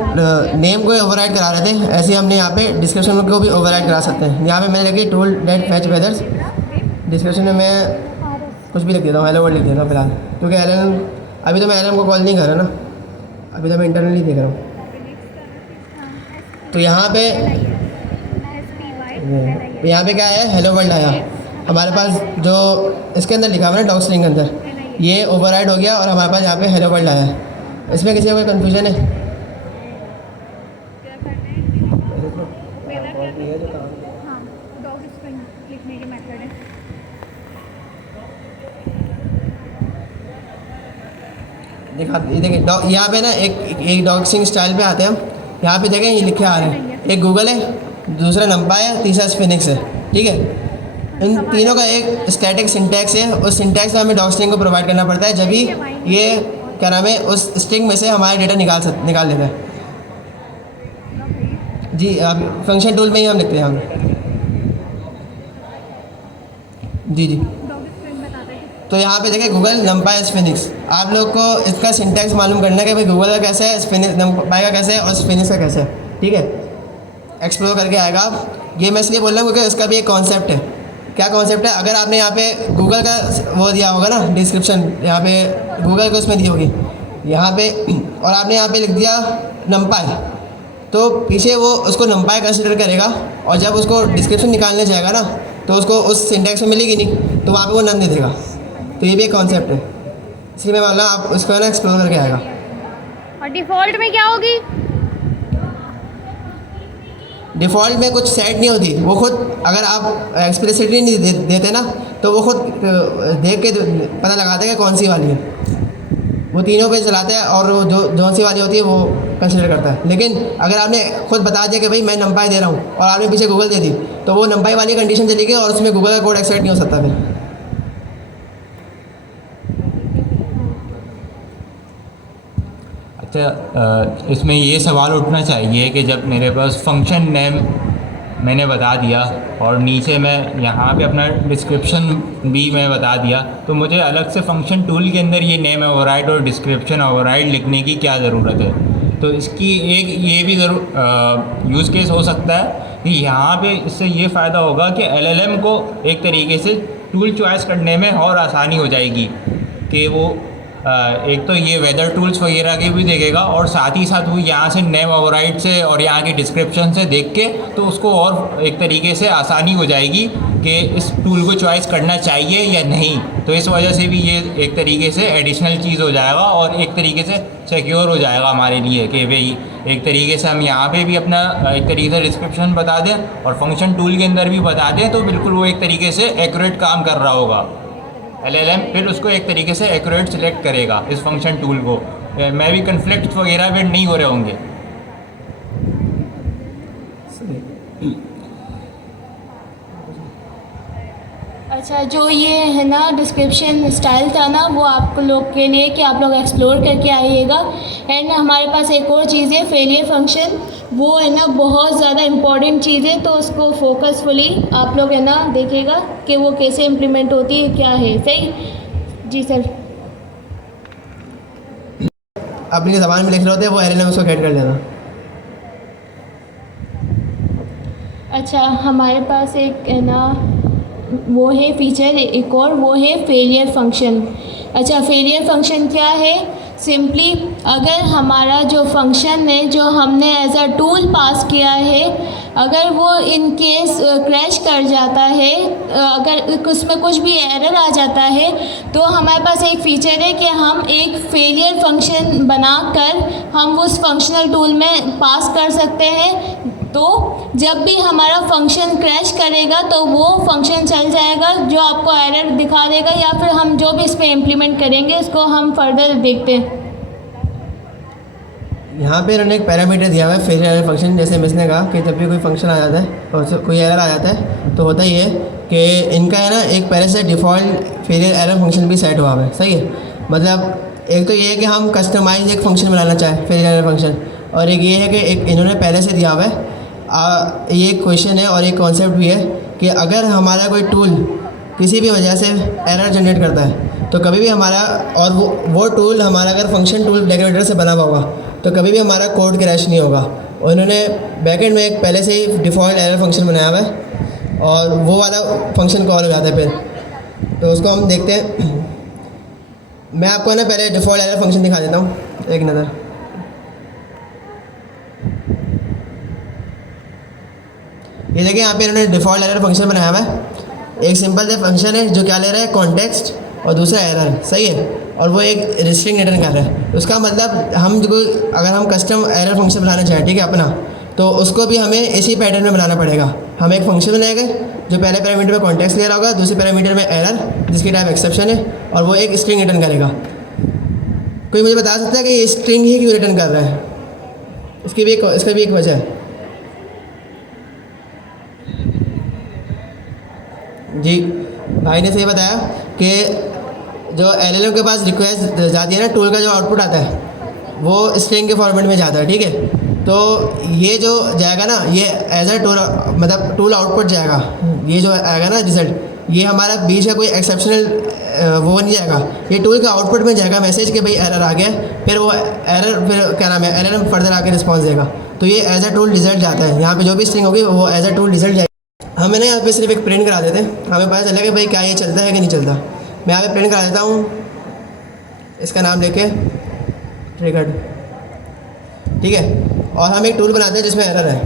नेम को ओवरराइड करा रहे थे, ऐसे ही हमने यहाँ पे डिस्क्रिप्शन को भी ओवरराइड करा सकते हैं। यहाँ पे मैंने लिखी टूल डैट फैच वेदर्स। डिस्क्रिप्शन में मैं कुछ भी लिख देता हूँ, हेलो वर्ल्ड लिख देता हूँ फिलहाल, क्योंकि अभी तो मैं LLM को कॉल नहीं कर रहा ना, अभी तो मैं इंटरनली देख रहा हूँ। तो यहाँ पे क्या है, हेलो वर्ल्ड आया हमारे पास, जो इसके अंदर लिखा हुआ है ना डॉग स्ट्रिंग के अंदर, ये ओवरराइड हो गया और हमारे पास यहाँ पे हेलो वर्ल्ड आया। इसमें किसी को कोई कन्फ्यूजन है? हाँ, डॉग स्ट्रिंग लिखने के मेथड है। देखिए यहाँ पे ना एक डॉग स्ट्रिंग स्टाइल पे आते हैं हम। यहाँ पे देखें ये लिखे आ रहे हैं, एक गूगल है दूसरा numpy है, तीसरा स्फिनिक्स है, ठीक है। इन तीनों का एक स्टैटिक सिंटैक्स है, उस सिंटैक्स में हमें डॉक स्ट्रिंग को प्रोवाइड करना पड़ता है, जब भी ये क्या नाम है उस स्ट्रिंग में से हमारा डेटा निकाल लेता है। जी आप फंक्शन टूल में ही हम लिखते हैं हम। जी जी, तो यहाँ पे देखिए गूगल numpy स्फिनिक्स। आप लोग को इसका सिंटैक्स मालूम करना है कि भाई गूगल का कैसे है, स्फिनिक्स numpy का कैसे है और स्फिनिक्स का कैसे है, ठीक है। एक्सप्लोर करके आएगा आप। ये मैं इसलिए बोल रहा हूँ क्योंकि इसका भी एक कॉन्सेप्ट है। क्या कॉन्सेप्ट है? अगर आपने यहाँ पे गूगल का वो दिया होगा ना डिस्क्रिप्शन, यहाँ पे गूगल को उसमें दी होगी यहाँ पे, और आपने यहाँ पे लिख दिया numpy, तो पीछे वो उसको numpy कंसिडर करेगा, और जब उसको डिस्क्रिप्शन निकालने जाएगा ना तो उसको उस सिंटैक्स में मिलेगी नहीं, तो वहाँ पे वो नन दे देगा। तो ये भी एक कॉन्सेप्ट है, इसलिए मैं मान रहा आप उसको ना एक्सप्लोर करके आएगा। और डिफ़ॉल्ट में क्या होगी? डिफ़ॉल्ट में कुछ सेट नहीं होती, वो खुद अगर आप एक्सप्लिसिटली नहीं देते ना तो वो खुद देख के पता लगाता है कि कौन सी वाली है। वो तीनों पे चलाता है और वो जो सी वाली होती है वो कंसिडर करता है। लेकिन अगर आपने खुद बता दिया कि भाई मैं numpy दे रहा हूँ और आपने पीछे गूगल दे दी, तो वो numpy वाली कंडीशन चली गई और उसमें गूगल का कोड एक्सेप्ट नहीं हो सकता फिर। अच्छा, इसमें ये सवाल उठना चाहिए कि जब मेरे पास फंक्शन नेम मैंने बता दिया और नीचे मैं यहाँ पे अपना डिस्क्रिप्शन भी मैं बता दिया, तो मुझे अलग से फंक्शन टूल के अंदर ये नेम ओवरराइड और डिस्क्रिप्शन ओवरराइड लिखने की क्या ज़रूरत है? तो इसकी एक ये भी यूज़ केस हो सकता है कि यहाँ पे इससे ये फ़ायदा होगा कि LLM को एक तरीके से टूल चॉइस करने में और आसानी हो जाएगी कि वो एक तो ये वेदर टूल्स वगैरह के भी देखेगा, और साथ ही साथ वो यहाँ से नेम ओवरराइड से और यहाँ के डिस्क्रिप्शन से देख के तो उसको और एक तरीके से आसानी हो जाएगी कि इस टूल को चॉइस करना चाहिए या नहीं। तो इस वजह से भी ये एक तरीके से एडिशनल चीज़ हो जाएगा और एक तरीके से सिक्योर हो जाएगा हमारे लिए कि भाई एक तरीके से हम यहाँ पे भी अपना एक तरीके से डिस्क्रिप्शन बता दें और फंक्शन टूल के अंदर भी बता दें, तो बिल्कुल वो एक तरीके से एक्यूरेट काम कर रहा होगा। LLM फिर उसको एक तरीके से एक्यूरेट सिलेक्ट करेगा इस फंक्शन टूल को, मैं भी कन्फ्लिक्ट वगैरह भी नहीं हो रहे होंगे। अच्छा, जो ये है ना डिस्क्रिप्शन स्टाइल था ना, वो आप लोग के लिए कि आप लोग एक्सप्लोर करके आइएगा। एंड हमारे पास एक और चीज़ है फेलियर फंक्शन, वो है ना बहुत ज़्यादा इम्पॉर्टेंट चीज़ है, तो उसको फोकसफुली आप लोग है ना देखिएगा कि वो कैसे इम्प्लीमेंट होती है, क्या है। सही जी सर। अपनी ज़बान में लिख रहे होते वो LLM उसको गेट कर लेना। अच्छा, हमारे पास एक है ना वो है फीचर एक और, वो है फेलियर फंक्शन। अच्छा, फेलियर फंक्शन क्या है? सिंपली अगर हमारा जो फंक्शन है जो हमने एज अ टूल पास किया है, अगर वो इन केस क्रैश कर जाता है, अगर उसमें कुछ भी एरर आ जाता है, तो हमारे पास एक फ़ीचर है कि हम एक फेलियर फंक्शन बनाकर हम उस फंक्शनल टूल में पास कर सकते हैं। तो जब भी हमारा फंक्शन क्रैश करेगा तो वो फंक्शन चल जाएगा जो आपको एरर दिखा देगा, या फिर हम जो भी इस पर इम्प्लीमेंट करेंगे इसको हम फर्दर देखते हैं। यहाँ पे इन्होंने एक पैरामीटर दिया हुआ है फेलियर एरर फंक्शन। जैसे मिस ने कहा कि जब भी कोई फंक्शन आ जाता है और कोई एरर आ जाता है तो होता ही है कि इनका है ना एक पहले से डिफ़ॉल्ट फेलियर एरर फंक्शन भी सेट हुआ हुआ है। सही है, मतलब एक तो ये है कि हम कस्टमाइज एक फ़ंक्शन बनाना चाहें फेलियर एरर फंक्शन, और एक ये है कि एक इन्होंने पहले से दिया हुआ है। ये क्वेश्चन है और एक कॉन्सेप्ट भी है कि अगर हमारा कोई टूल किसी भी वजह से एरर जनरेट करता है तो कभी भी हमारा, और वो टूल हमारा अगर फंक्शन टूल डेकोरेटर से बना हुआ होगा तो कभी भी हमारा कोड क्रैश नहीं होगा। और इन्होंने बैकएंड में एक पहले से ही डिफ़ॉल्ट एरर फंक्शन बनाया हुआ है और वो वाला फंक्शन कॉल हो जाता है फिर। तो उसको हम देखते हैं। मैं आपको ना पहले डिफ़ॉल्ट एरर फंक्शन दिखा देता हूँ, एक नज़र। ये देखिए यहाँ पे इन्होंने डिफ़ॉल्ट एरर फंक्शन बनाया हुआ है। एक सिंपल से फंक्शन है जो क्या ले रहा है, कॉन्टेक्स्ट, और दूसरा एरर। सही है, और वो एक स्ट्रिंग रिटर्न कर रहा है। उसका मतलब हम जो अगर हम कस्टम एरर फंक्शन बनाना चाहें, ठीक है अपना, तो उसको भी हमें इसी पैटर्न में बनाना पड़ेगा। हम एक फंक्शन बनाएंगे जो पहले पैरामीटर में कॉन्टेक्स्ट ले रहा होगा, दूसरे पैरामीटर में एरर जिसकी टाइप एक्सेप्शन है, और वो एक स्ट्रिंग रिटर्न करेगा। कोई मुझे बता सकता है कि ये स्ट्रिंग ही क्यों रिटर्न कर रहा है? इसका भी एक वजह है। जी, भाई ने सही बताया कि जो LLM के पास रिक्वेस्ट जाती है ना, टूल का जो आउटपुट आता है वो स्ट्रिंग के फॉर्मेट में जाता है, ठीक है। तो ये जो जाएगा ना, ये एज अ टूल, मतलब टूल आउटपुट जाएगा, ये जो आएगा ना रिज़ल्ट, ये हमारा बीच का कोई एक्सेप्शनल वो नहीं जाएगा, ये टूल के आउटपुट में जाएगा मैसेज कि भाई एरर आ गया है। फिर वो एरर, फिर क्या नाम है, LLM फर्दर आके रिस्पॉन्स देगा। तो ये एज अ टूल रिजल्ट जाता है, यहाँ पे जो भी स्ट्रिंग होगी वो एज अ टूल रिजल्ट जाएगी। हमें ना यहाँ पे सिर्फ एक प्रिंट करा देते हैं, हमें पता चलेगा कि भाई क्या ये चलता है कि नहीं चलता। मैं यहाँ पे प्रिंट करा देता हूँ, इसका नाम लेके ट्रिगर्ड, ठीक है। और हम एक टूल बनाते हैं जिसमें एरर है,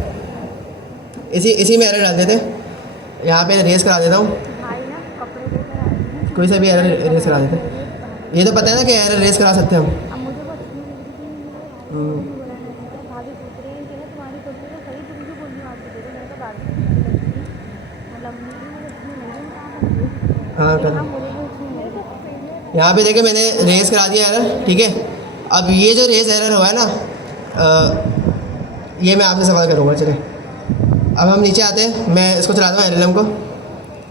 इसी में एरर डाल देते हैं। यहाँ पे रेस करा देता हूँ, भाई ना कपड़े लेकर आए थे। कोई सा भी एरर रेस करा देते हैं। ये तो पता है ना कि एरर रेस करा सकते हैं हम। अब मुझे वो अच्छी नहीं लग रही थी, भाभी पूछ रही है कि ना तुम्हारी कुर्ती तो सही, तुम क्यों बोल रही हो आपकी देखो, मैंने कहा बात मतलब मुझे अच्छी नहीं लगी, कहाँ हाँ कर, मुझे भी अच्छी नहीं लगी। यहाँ पे देखे मैंने रेस करा दिया एरर, ठीक है। अब ये जो रेस एरर हुआ है ना, ये मैं आपसे सवाल करूँगा, चले। अब हम नीचे आते हैं, मैं इसको चलाता हूँ LLM को,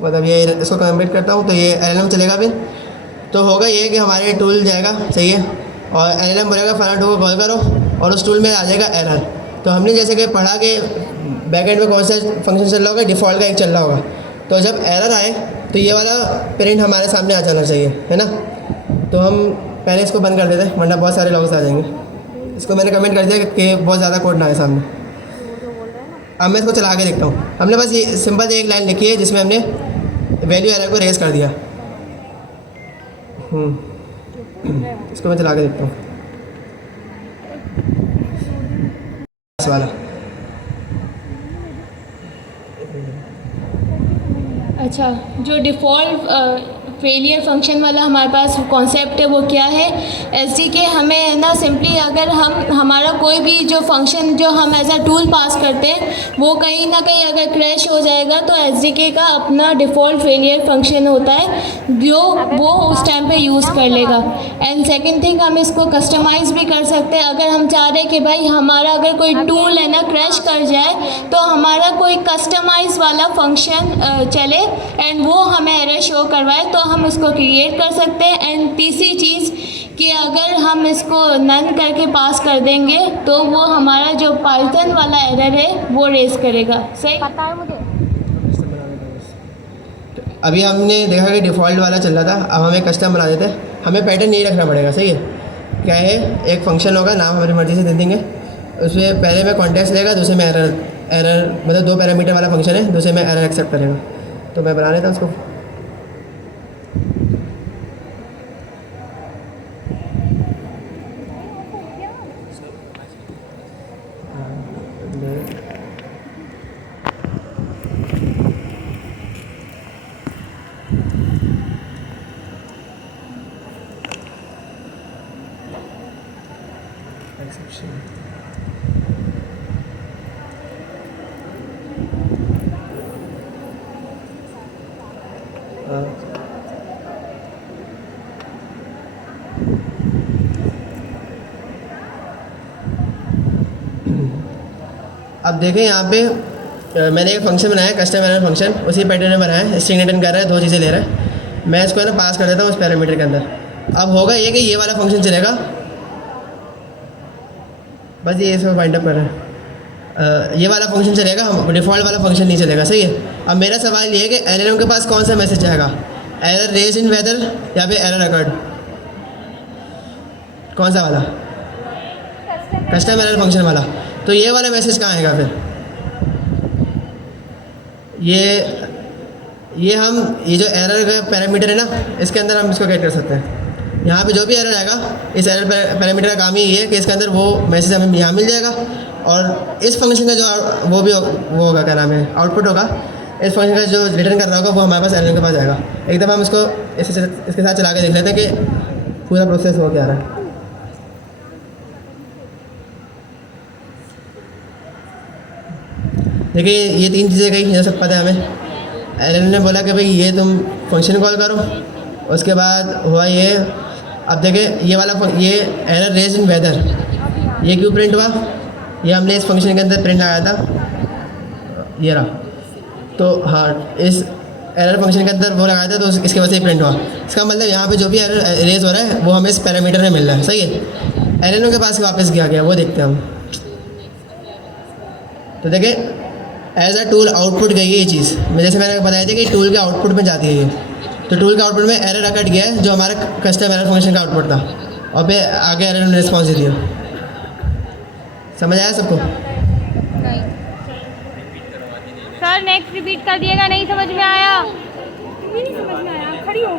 मतलब ये इसको कंप्लीट करता हूँ तो ये LLM चलेगा। फिर तो होगा ये कि हमारे टूल जाएगा, सही है, और LLM बोलेगा फलाना टूल को कॉल करो, और उस टूल में आ जाएगा एरर। तो हमने जैसे कि पढ़ा कि बैकएंड में कौन सा फंक्शन चल रहा होगा, डिफ़ॉल्ट का एक चल रहा होगा। तो जब एरर आए तो ये वाला प्रिंट हमारे सामने आ जाना चाहिए, है ना। तो हम पहले इसको बंद कर देते हैं, वरना बहुत सारे लॉग्स आ जाएंगे। इसको मैंने कमेंट कर दिया कि बहुत ज़्यादा कोड ना आए सामने। अब मैं इसको चला के देखता हूँ। हमने बस ये सिंपल एक लाइन लिखी है जिसमें हमने वैल्यू एरर को रेस कर दिया। इसको मैं चला के देखता हूँ, इस वाला। अच्छा, जो डिफ़ॉल्ट फेलियर फंक्शन वाला हमारे पास कॉन्सेप्ट है वो क्या है। SDK हमें ना सिंपली अगर हमारा कोई भी जो फंक्शन जो हम एज अ टूल पास करते हैं वो कहीं ना कहीं अगर क्रैश हो जाएगा तो SDK का अपना डिफ़ॉल्ट फेलियर फंक्शन होता है जो वो उस टाइम पे यूज़ कर लेगा। एंड सेकंड थिंग, हम इसको कस्टमाइज़ भी कर सकते हैं। अगर हम चाह रहे हैं कि भाई हमारा अगर कोई टूल है ना क्रैश कर जाए तो हमारा कोई कस्टमाइज़ वाला फंक्शन चले एंड वो हमें एरर शो करवाए, तो हम इसको क्रिएट कर सकते हैं। एंड तीसरी चीज़ कि अगर हम इसको नन करके पास कर देंगे तो वो हमारा जो पाइथन वाला एरर है वो रेस करेगा। सही पता है मुझे। अभी हमने देखा कि डिफ़ॉल्ट वाला चल रहा था, अब हमें कस्टम बना देते हैं। हमें पैटर्न नहीं रखना पड़ेगा, सही है। क्या है, एक फंक्शन होगा, नाम हमारी मर्ज़ी से दे देंगे। उसमें पहले में कॉन्टेक्स्ट लेगा, दूसरे में एरर मतलब 2 पैरामीटर वाला फंक्शन है, दूसरे में एरर एक्सेप्ट करेगा। तो मैं बना लेता हूँ उसको। अब देखें यहाँ पे मैंने एक फंक्शन बनाया है, कस्टम एरर फंक्शन, उसी पैटर्न में बनाया है। स्ट्रिंग रिटर्न कर रहा है, 2 चीज़ें ले रहा है। मैं इसको ना पास कर देता हूँ उस पैरामीटर के अंदर। अब होगा ये कि ये वाला फंक्शन चलेगा, बस ये इसमें वाइंड अप कर रहा है। ये वाला फंक्शन चलेगा, हम डिफ़ॉल्ट वाला फंक्शन नहीं चलेगा, सही है। अब मेरा सवाल ये है कि LLM के पास कौन सा मैसेज आएगा, एरर रेज इन वेदर या फिर एरर अकर्ड, कौन सा वाला, कस्टम एरर फंक्शन वाला। तो ये वाला मैसेज कहाँ आएगा फिर, ये जो एरर का पैरामीटर है ना, इसके अंदर हम इसको गेट कर सकते हैं। यहाँ पे जो भी एरर आएगा, इस एरर पैरामीटर का काम ही ये है कि इसके अंदर वो मैसेज हमें यहाँ मिल जाएगा, और इस फंक्शन का जो वो होगा, क्या नाम है, आउटपुट होगा, इस फंक्शन का जो रिटर्न कर रहा होगा वो हमारे पास LLM के पास आएगा। एक दफ़ा हम इसको इसके साथ चला के देख लेते हैं कि पूरा प्रोसेस हो क्या रहा है। देखिए ये 3 चीज़ें कही, ये सब पता है हमें। LLM ने बोला कि भाई ये तुम फंक्शन कॉल करो, उसके बाद हुआ ये। अब देखें ये वाला ये एरर रेज इन वेदर, ये क्यों प्रिंट हुआ, ये हमने इस फंक्शन के अंदर प्रिंट लगाया था, ये रहा। तो हाँ, इस एरर फंक्शन के अंदर वो लगाया था तो इसके वजह से प्रिंट हुआ। इसका मतलब यहाँ पे जो भी एरर रेज हो रहा है वो हमें इस पैरामीटर में मिल रहा है, सही है। एरर के पास वापस किया गया वो देखते हैं हम। तो देखिए एज अ टूल आउटपुट गई है ये चीज़, जैसे मैंने बताया था कि टूल के आउटपुट में जाती है ये। तो टूल के आउटपुट में एरर अकट गया है जो हमारा कस्टम एरर फंक्शन का आउटपुट था, और फिर आगे एरर ने रिस्पॉन्स दे दिया। समझ आया सबको? सर नेक्स्ट रिपीट कर दिएगा, नहीं समझ में आया? नहीं समझ में आया, खड़ी हो।